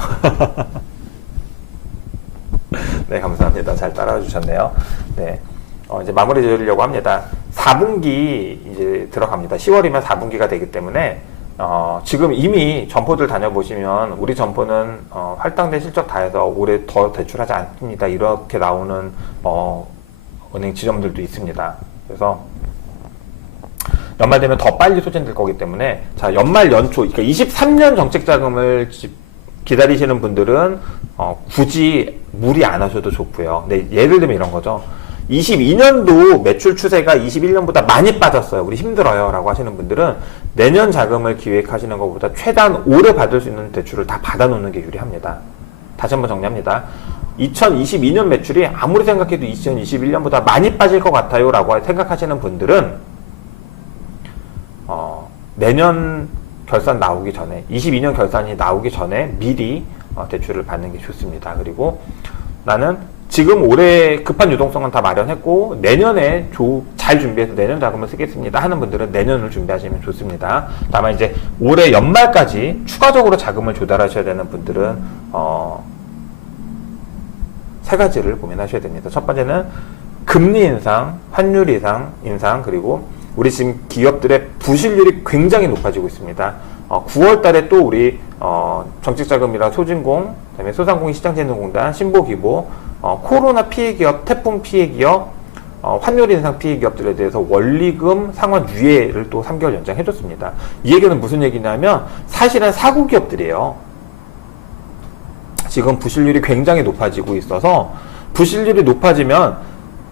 네, 감사합니다. 잘 따라와 주셨네요. 네. 이제 마무리 지으려고 합니다. 4분기 이제 들어갑니다. 10월이면 4분기가 되기 때문에 지금 이미 점포들 다녀보시면 우리 점포는 할당된 실적 다해서 올해 더 대출하지 않습니다. 이렇게 나오는 은행 지점들도 있습니다. 그래서 연말 되면 더 빨리 소진될 거기 때문에 자 연말 연초 그러니까 23년 정책자금을 기다리시는 분들은 굳이 무리 안 하셔도 좋고요. 근데 예를 들면 이런 거죠. 22년도 매출 추세가 21년보다 많이 빠졌어요. 우리 힘들어요. 라고 하시는 분들은 내년 자금을 기획하시는 것보다 최대한 오래 받을 수 있는 대출을 다 받아놓는 게 유리합니다. 다시 한번 정리합니다. 2022년 매출이 아무리 생각해도 2021년보다 많이 빠질 것 같아요. 라고 생각하시는 분들은 내년 결산 나오기 전에 22년 결산이 나오기 전에 미리 대출을 받는 게 좋습니다. 그리고 나는 지금 올해 급한 유동성은 다 마련했고 내년에 잘 준비해서 내년 자금을 쓰겠습니다 하는 분들은 내년을 준비하시면 좋습니다. 다만 이제 올해 연말까지 추가적으로 자금을 조달하셔야 되는 분들은 세 가지를 고민하셔야 됩니다. 첫 번째는 금리 인상, 환율 인상 그리고 우리 지금 기업들의 부실률이 굉장히 높아지고 있습니다. 9월 달에 또 우리 정책자금이랑 소진공, 그다음에 소상공인시장진흥공단, 신보기보, 코로나 피해기업, 태풍 피해기업, 환율 인상 피해기업들에 대해서 원리금 상환 유예를 또 3개월 연장해줬습니다. 이 얘기는 무슨 얘기냐면 사실은 사고기업들이에요. 지금 부실률이 굉장히 높아지고 있어서 부실률이 높아지면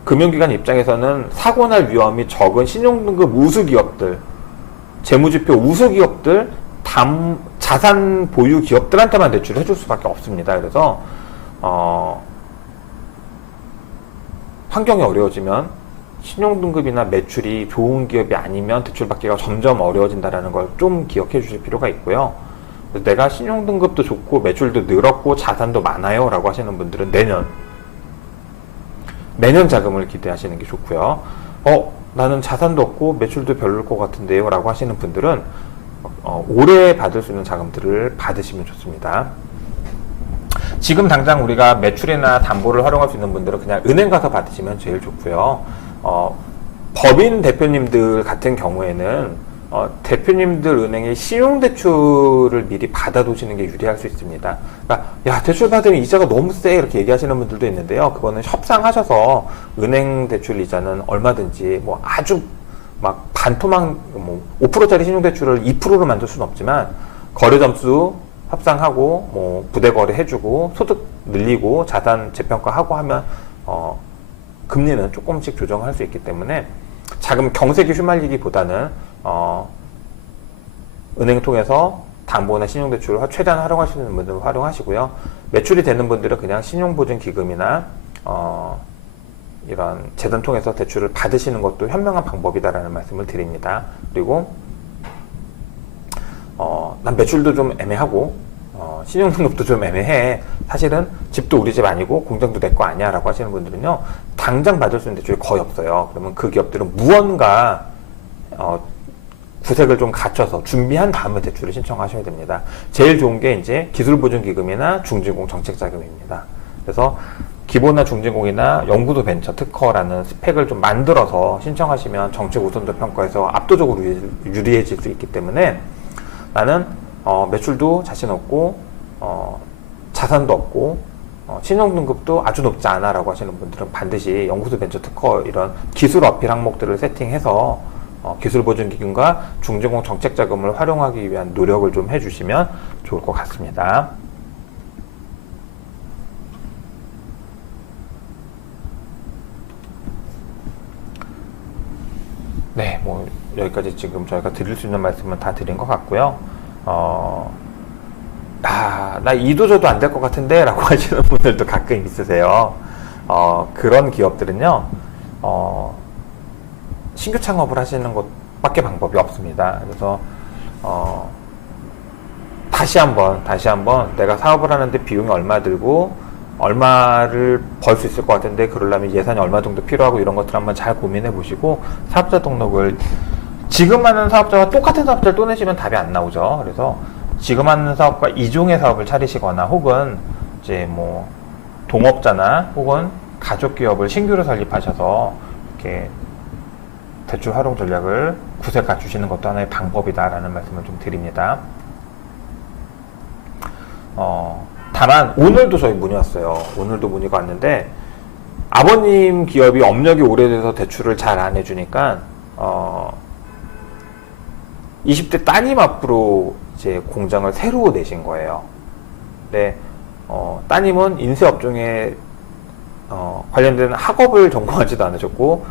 금융기관 입장에서는 사고날 위험이 적은 신용등급 우수기업들, 재무지표 우수기업들, 자산 보유 기업들한테만 대출을 해줄 수밖에 없습니다. 그래서 환경이 어려워지면 신용등급이나 매출이 좋은 기업이 아니면 대출받기가 점점 어려워진다는 걸 좀 기억해 주실 필요가 있고요. 그래서 내가 신용등급도 좋고 매출도 늘었고 자산도 많아요 라고 하시는 분들은 내년 자금을 기대하시는 게 좋고요. 나는 자산도 없고 매출도 별로일 것 같은데요 라고 하시는 분들은 올해 받을 수 있는 자금들을 받으시면 좋습니다. 지금 당장 우리가 매출이나 담보를 활용할 수 있는 분들은 그냥 은행 가서 받으시면 제일 좋고요. 법인 대표님들 같은 경우에는 대표님들 은행에 신용대출을 미리 받아두시는 게 유리할 수 있습니다. 그러니까 야 대출 받으면 이자가 너무 세 이렇게 얘기하시는 분들도 있는데요. 그거는 협상하셔서 은행 대출 이자는 얼마든지 뭐 아주 막 반토막 5%짜리 신용대출을 2%로 만들 수는 없지만 거래 점수 협상하고 뭐 부대 거래 해주고 소득 늘리고 자산 재평가하고 하면 금리는 조금씩 조정할 수 있기 때문에 자금 경색이 휘말리기보다는 은행 통해서 담보나 신용대출을 최대한 활용할 수 있는 분들은 활용하시고요. 매출이 되는 분들은 그냥 신용보증기금이나 이런 재단 통해서 대출을 받으시는 것도 현명한 방법이다라는 말씀을 드립니다. 그리고 난 매출도 좀 애매하고 신용등급도 좀 애매해. 사실은 집도 우리 집 아니고 공장도 내 거 아니야 라고 하시는 분들은요. 당장 받을 수 있는 대출이 거의 없어요. 그러면 그 기업들은 무언가 구색을 좀 갖춰서 준비한 다음에 대출을 신청하셔야 됩니다. 제일 좋은 게 이제 기술보증기금이나 중진공 정책자금입니다. 그래서 기본이나 중진공이나 연구도 벤처 특허라는 스펙을 좀 만들어서 신청하시면 정책 우선도 평가에서 압도적으로 유리해질 수 있기 때문에 나는 매출도 자신 없고 자산도 없고 신용등급도 아주 높지 않아 라고 하시는 분들은 반드시 연구소 벤처 특허 이런 기술 어필 항목들을 세팅해서 기술보증기금과 중진공 정책자금을 활용하기 위한 노력을 좀 해주시면 좋을 것 같습니다. 네, 뭐 여기까지 지금 저희가 드릴 수 있는 말씀은 다 드린 것 같고요. 나 이도저도 안 될 것 같은데 라고 하시는 분들도 가끔 있으세요. 그런 기업들은요 신규 창업을 하시는 것밖에 방법이 없습니다. 그래서 다시 한번 내가 사업을 하는데 비용이 얼마 들고 얼마를 벌 수 있을 것 같은데 그러려면 예산이 얼마 정도 필요하고 이런 것들 한번 잘 고민해 보시고 사업자 등록을 지금 하는 사업자와 똑같은 사업자를 또 내시면 답이 안 나오죠. 그래서 지금 하는 사업과 이종의 사업을 차리시거나 혹은 이제 뭐 동업자나 혹은 가족 기업을 신규로 설립하셔서 이렇게 대출 활용 전략을 구세 갖추시는 것도 하나의 방법이다라는 말씀을 좀 드립니다. 다만 오늘도 저희 문의 왔어요. 오늘도 문의가 왔는데 아버님 기업이 업력이 오래돼서 대출을 잘 안 해주니까 20대 따님 앞으로 이제 공장을 새로 내신 거예요. 근데 따님은 인쇄업종에 관련된 학업을 전공하지도 않으셨고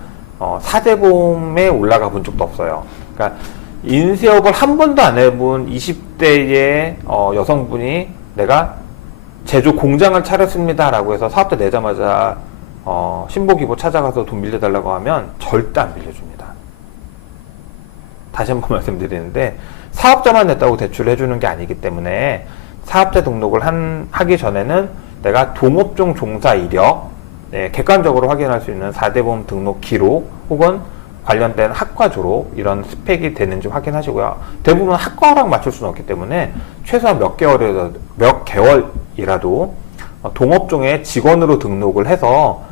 사대보험에 올라가 본 적도 없어요. 그러니까 인쇄업을 한 번도 안 해본 20대의 여성분이 내가 제조 공장을 차렸습니다 라고 해서 사업자 내자마자 신보기보 찾아가서 돈 빌려달라고 하면 절대 안 빌려줍니다. 다시 한번 말씀드리는데 사업자만 냈다고 대출을 해주는 게 아니기 때문에 사업자 등록을 하기 전에는 내가 동업종 종사 이력, 객관적으로 확인할 수 있는 4대보험 등록 기록 혹은 관련된 학과 졸업 이런 스펙이 되는지 확인하시고요. 대부분 학과랑 맞출 수는 없기 때문에 최소한 몇 개월이라도 동업종의 직원으로 등록을 해서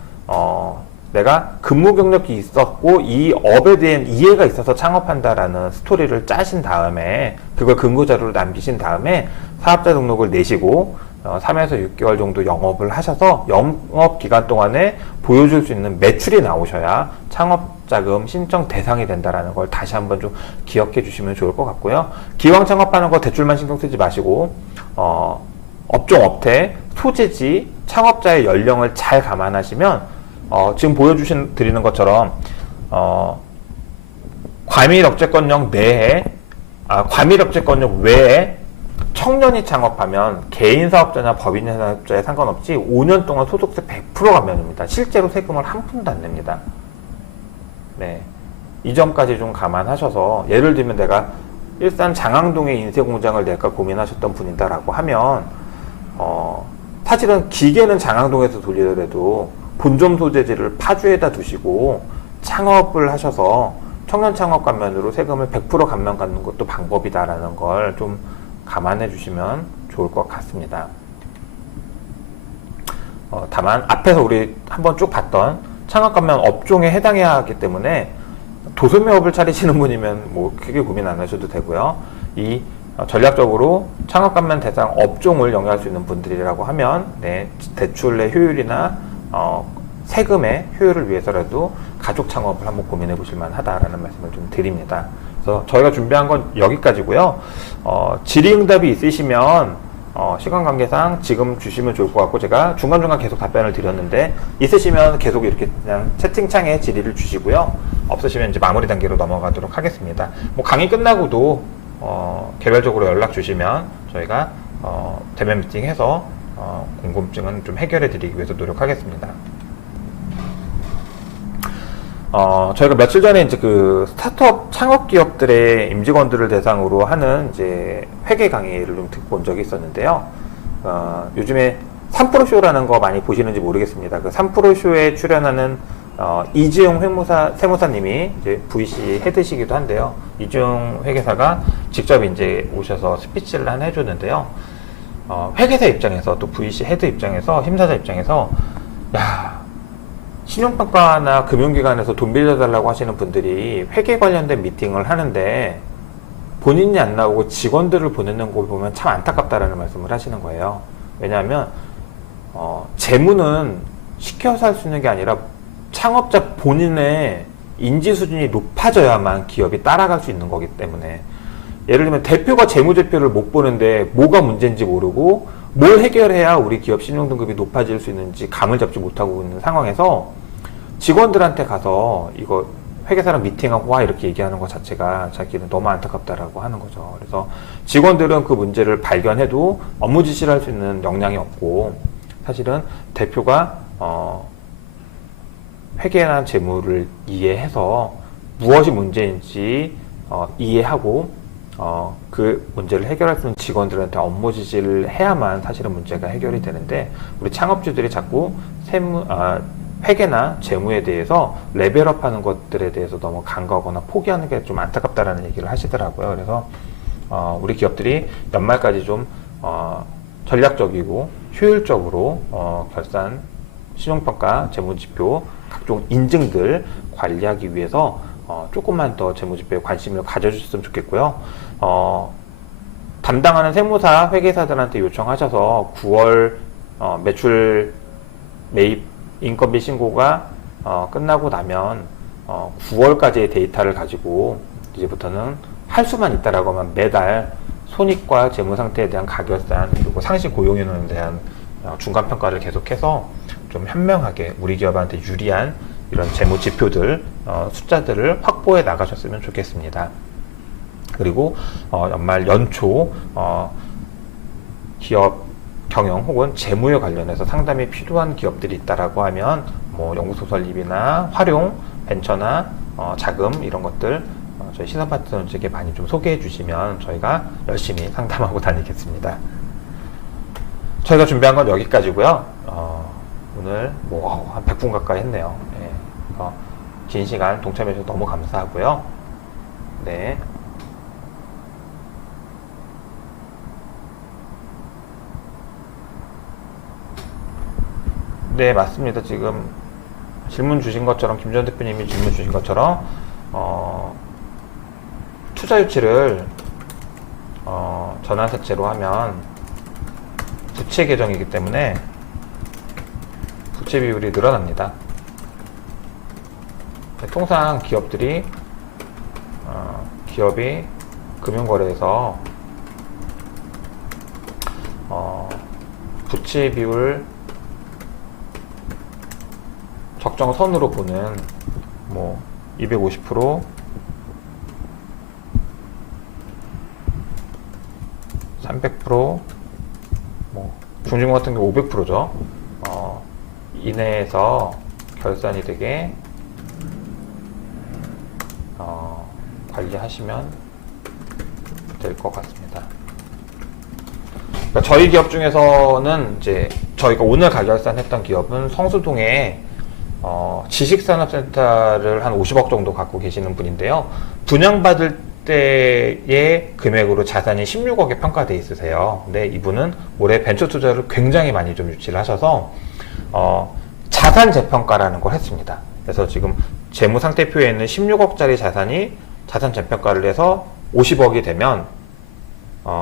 내가 근무 경력이 있었고 이 업에 대한 이해가 있어서 창업한다라는 스토리를 짜신 다음에 그걸 근거 자료로 남기신 다음에 사업자 등록을 내시고 3에서 6개월 정도 영업을 하셔서 영업 기간 동안에 보여줄 수 있는 매출이 나오셔야 창업자금 신청 대상이 된다라는 걸 다시 한번 좀 기억해 주시면 좋을 것 같고요. 기왕 창업하는 거 대출만 신경 쓰지 마시고 업종, 업태, 소재지, 창업자의 연령을 잘 감안하시면 지금 드리는 것처럼 과밀억제권역 내에 과밀억제권역 외에 청년이 창업하면 개인 사업자나 법인 사업자에 상관없이 5년 동안 소득세 100% 감면입니다. 실제로 세금을 한 푼도 안 냅니다. 네, 이 점까지 좀 감안하셔서 예를 들면 내가 일산 장항동에 인쇄공장을 낼까 고민하셨던 분이다라고 하면 사실은 기계는 장항동에서 돌리더라도 본점 소재지를 파주에다 두시고 창업을 하셔서 청년 창업 감면으로 세금을 100% 감면 갖는 것도 방법이다라는 걸 좀 감안해 주시면 좋을 것 같습니다. 다만 앞에서 우리 한번 쭉 봤던 창업 감면 업종에 해당해야 하기 때문에 도소매업을 차리시는 분이면 뭐 크게 고민 안 하셔도 되고요. 이 전략적으로 창업 감면 대상 업종을 영위할 수 있는 분들이라고 하면 대출 내 효율이나 세금의 효율을 위해서라도 가족 창업을 한번 고민해 보실 만하다라는 말씀을 좀 드립니다. 그래서 저희가 준비한 건 여기까지고요. 질의응답이 있으시면 시간 관계상 지금 주시면 좋을 것 같고 제가 중간중간 계속 답변을 드렸는데 있으시면 계속 이렇게 그냥 채팅창에 질의를 주시고요. 없으시면 이제 마무리 단계로 넘어가도록 하겠습니다. 뭐 강의 끝나고도 개별적으로 연락 주시면 저희가 대면 미팅해서 궁금증은 좀 해결해 드리기 위해서 노력하겠습니다. 저희가 며칠 전에 이제 그 스타트업 창업 기업들의 임직원들을 대상으로 하는 이제 회계 강의를 좀 듣고 온 적이 있었는데요. 요즘에 3%쇼라는 거 많이 보시는지 모르겠습니다. 그 3%쇼에 출연하는 이지용 세무사님이 이제 VC 헤드시기도 한데요. 이지용 회계사가 직접 이제 오셔서 스피치를 해주는데요. 회계사 입장에서 또 VC 헤드 입장에서 심사자 입장에서 신용평가나 금융기관에서 돈 빌려달라고 하시는 분들이 회계 관련된 미팅을 하는데 본인이 안 나오고 직원들을 보내는 걸 보면 참 안타깝다라는 말씀을 하시는 거예요. 왜냐하면 재무는 시켜서 할 수 있는 게 아니라 창업자 본인의 인지 수준이 높아져야만 기업이 따라갈 수 있는 거기 때문에 예를 들면 대표가 재무제표를 못 보는데 뭐가 문제인지 모르고 뭘 해결해야 우리 기업 신용등급이 높아질 수 있는지 감을 잡지 못하고 있는 상황에서 직원들한테 가서 이거 회계사랑 미팅하고 와 이렇게 얘기하는 것 자체가 자기는 너무 안타깝다라고 하는 거죠. 그래서 직원들은 그 문제를 발견해도 업무 지시를 할 수 있는 역량이 없고 사실은 대표가 회계나 재무를 이해해서 무엇이 문제인지 이해하고 그 문제를 해결할 수 있는 직원들한테 업무 지시를 해야만 사실은 문제가 해결이 되는데 우리 창업주들이 자꾸 회계나 재무에 대해서 레벨업 하는 것들에 대해서 너무 간과하거나 포기하는 게 좀 안타깝다라는 얘기를 하시더라고요. 그래서 우리 기업들이 연말까지 좀 전략적이고 효율적으로 결산, 신용평가, 재무지표, 각종 인증들 관리하기 위해서 조금만 더 재무제표에 관심을 가져주셨으면 좋겠고요. 담당하는 세무사, 회계사들한테 요청하셔서 9월 매출 매입 인건비 신고가 끝나고 나면 9월까지의 데이터를 가지고 이제부터는 할 수만 있다라고 하면 매달 손익과 재무 상태에 대한 가결산 그리고 상시 고용인원에 대한 중간 평가를 계속해서 좀 현명하게 우리 기업한테 유리한 이런 재무 지표들 숫자들을 확보해 나가셨으면 좋겠습니다. 그리고 연말 연초 기업 경영 혹은 재무에 관련해서 상담이 필요한 기업들이 있다라고 하면 뭐 연구소 설립이나 활용, 벤처나 자금 이런 것들 저희 시선파트너에게 많이 좀 소개해 주시면 저희가 열심히 상담하고 다니겠습니다. 저희가 준비한 건 여기까지고요. 오늘 뭐 한 100분 가까이 했네요. 네, 긴 시간 동참해 주셔서 너무 감사하고요. 네. 네, 맞습니다. 지금 질문 주신 것처럼 김 전 대표님이 질문 주신 것처럼 투자 유치를 전환사채로 하면 부채 계정이기 때문에 부채 비율이 늘어납니다. 통상 기업들이 기업이 금융거래에서 부채 비율 적정 선으로 보는 뭐 250%, 300%, 뭐 중증 같은 경우 500%죠. 이내에서 결산이 되게 관리하시면 될 것 같습니다. 그러니까 저희 기업 중에서는 이제 저희가 오늘 가결산했던 기업은 성수동에 지식산업센터를 한 50억 정도 갖고 계시는 분인데요. 분양받을 때의 금액으로 자산이 16억에 평가되어 있으세요. 근데 이분은 올해 벤처 투자를 굉장히 많이 좀 유치를 하셔서 자산 재평가라는 걸 했습니다. 그래서 지금 재무상태표에 있는 16억짜리 자산이 자산 재평가를 해서 50억이 되면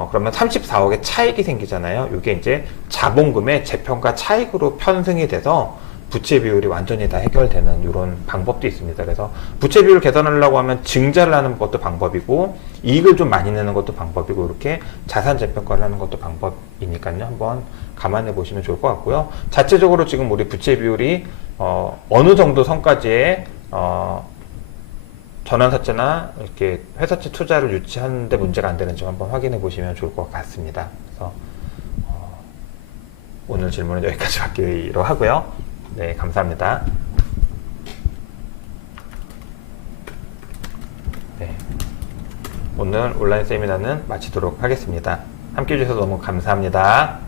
그러면 34억의 차익이 생기잖아요. 이게 이제 자본금의 재평가 차익으로 편승이 돼서 부채 비율이 완전히 다 해결되는 이런 방법도 있습니다. 그래서 부채 비율을 개선하려고 하면 증자를 하는 것도 방법이고 이익을 좀 많이 내는 것도 방법이고 이렇게 자산 재평가를 하는 것도 방법이니까요. 한번 감안해 보시면 좋을 것 같고요. 자체적으로 지금 우리 부채 비율이 어느 정도 선까지의 전환사채나 이렇게 회사채 투자를 유치하는데 문제가 안 되는지 한번 확인해 보시면 좋을 것 같습니다. 그래서 오늘 질문은 여기까지 받기로 하고요. 네, 감사합니다. 네, 오늘 온라인 세미나는 마치도록 하겠습니다. 함께 해주셔서 너무 감사합니다.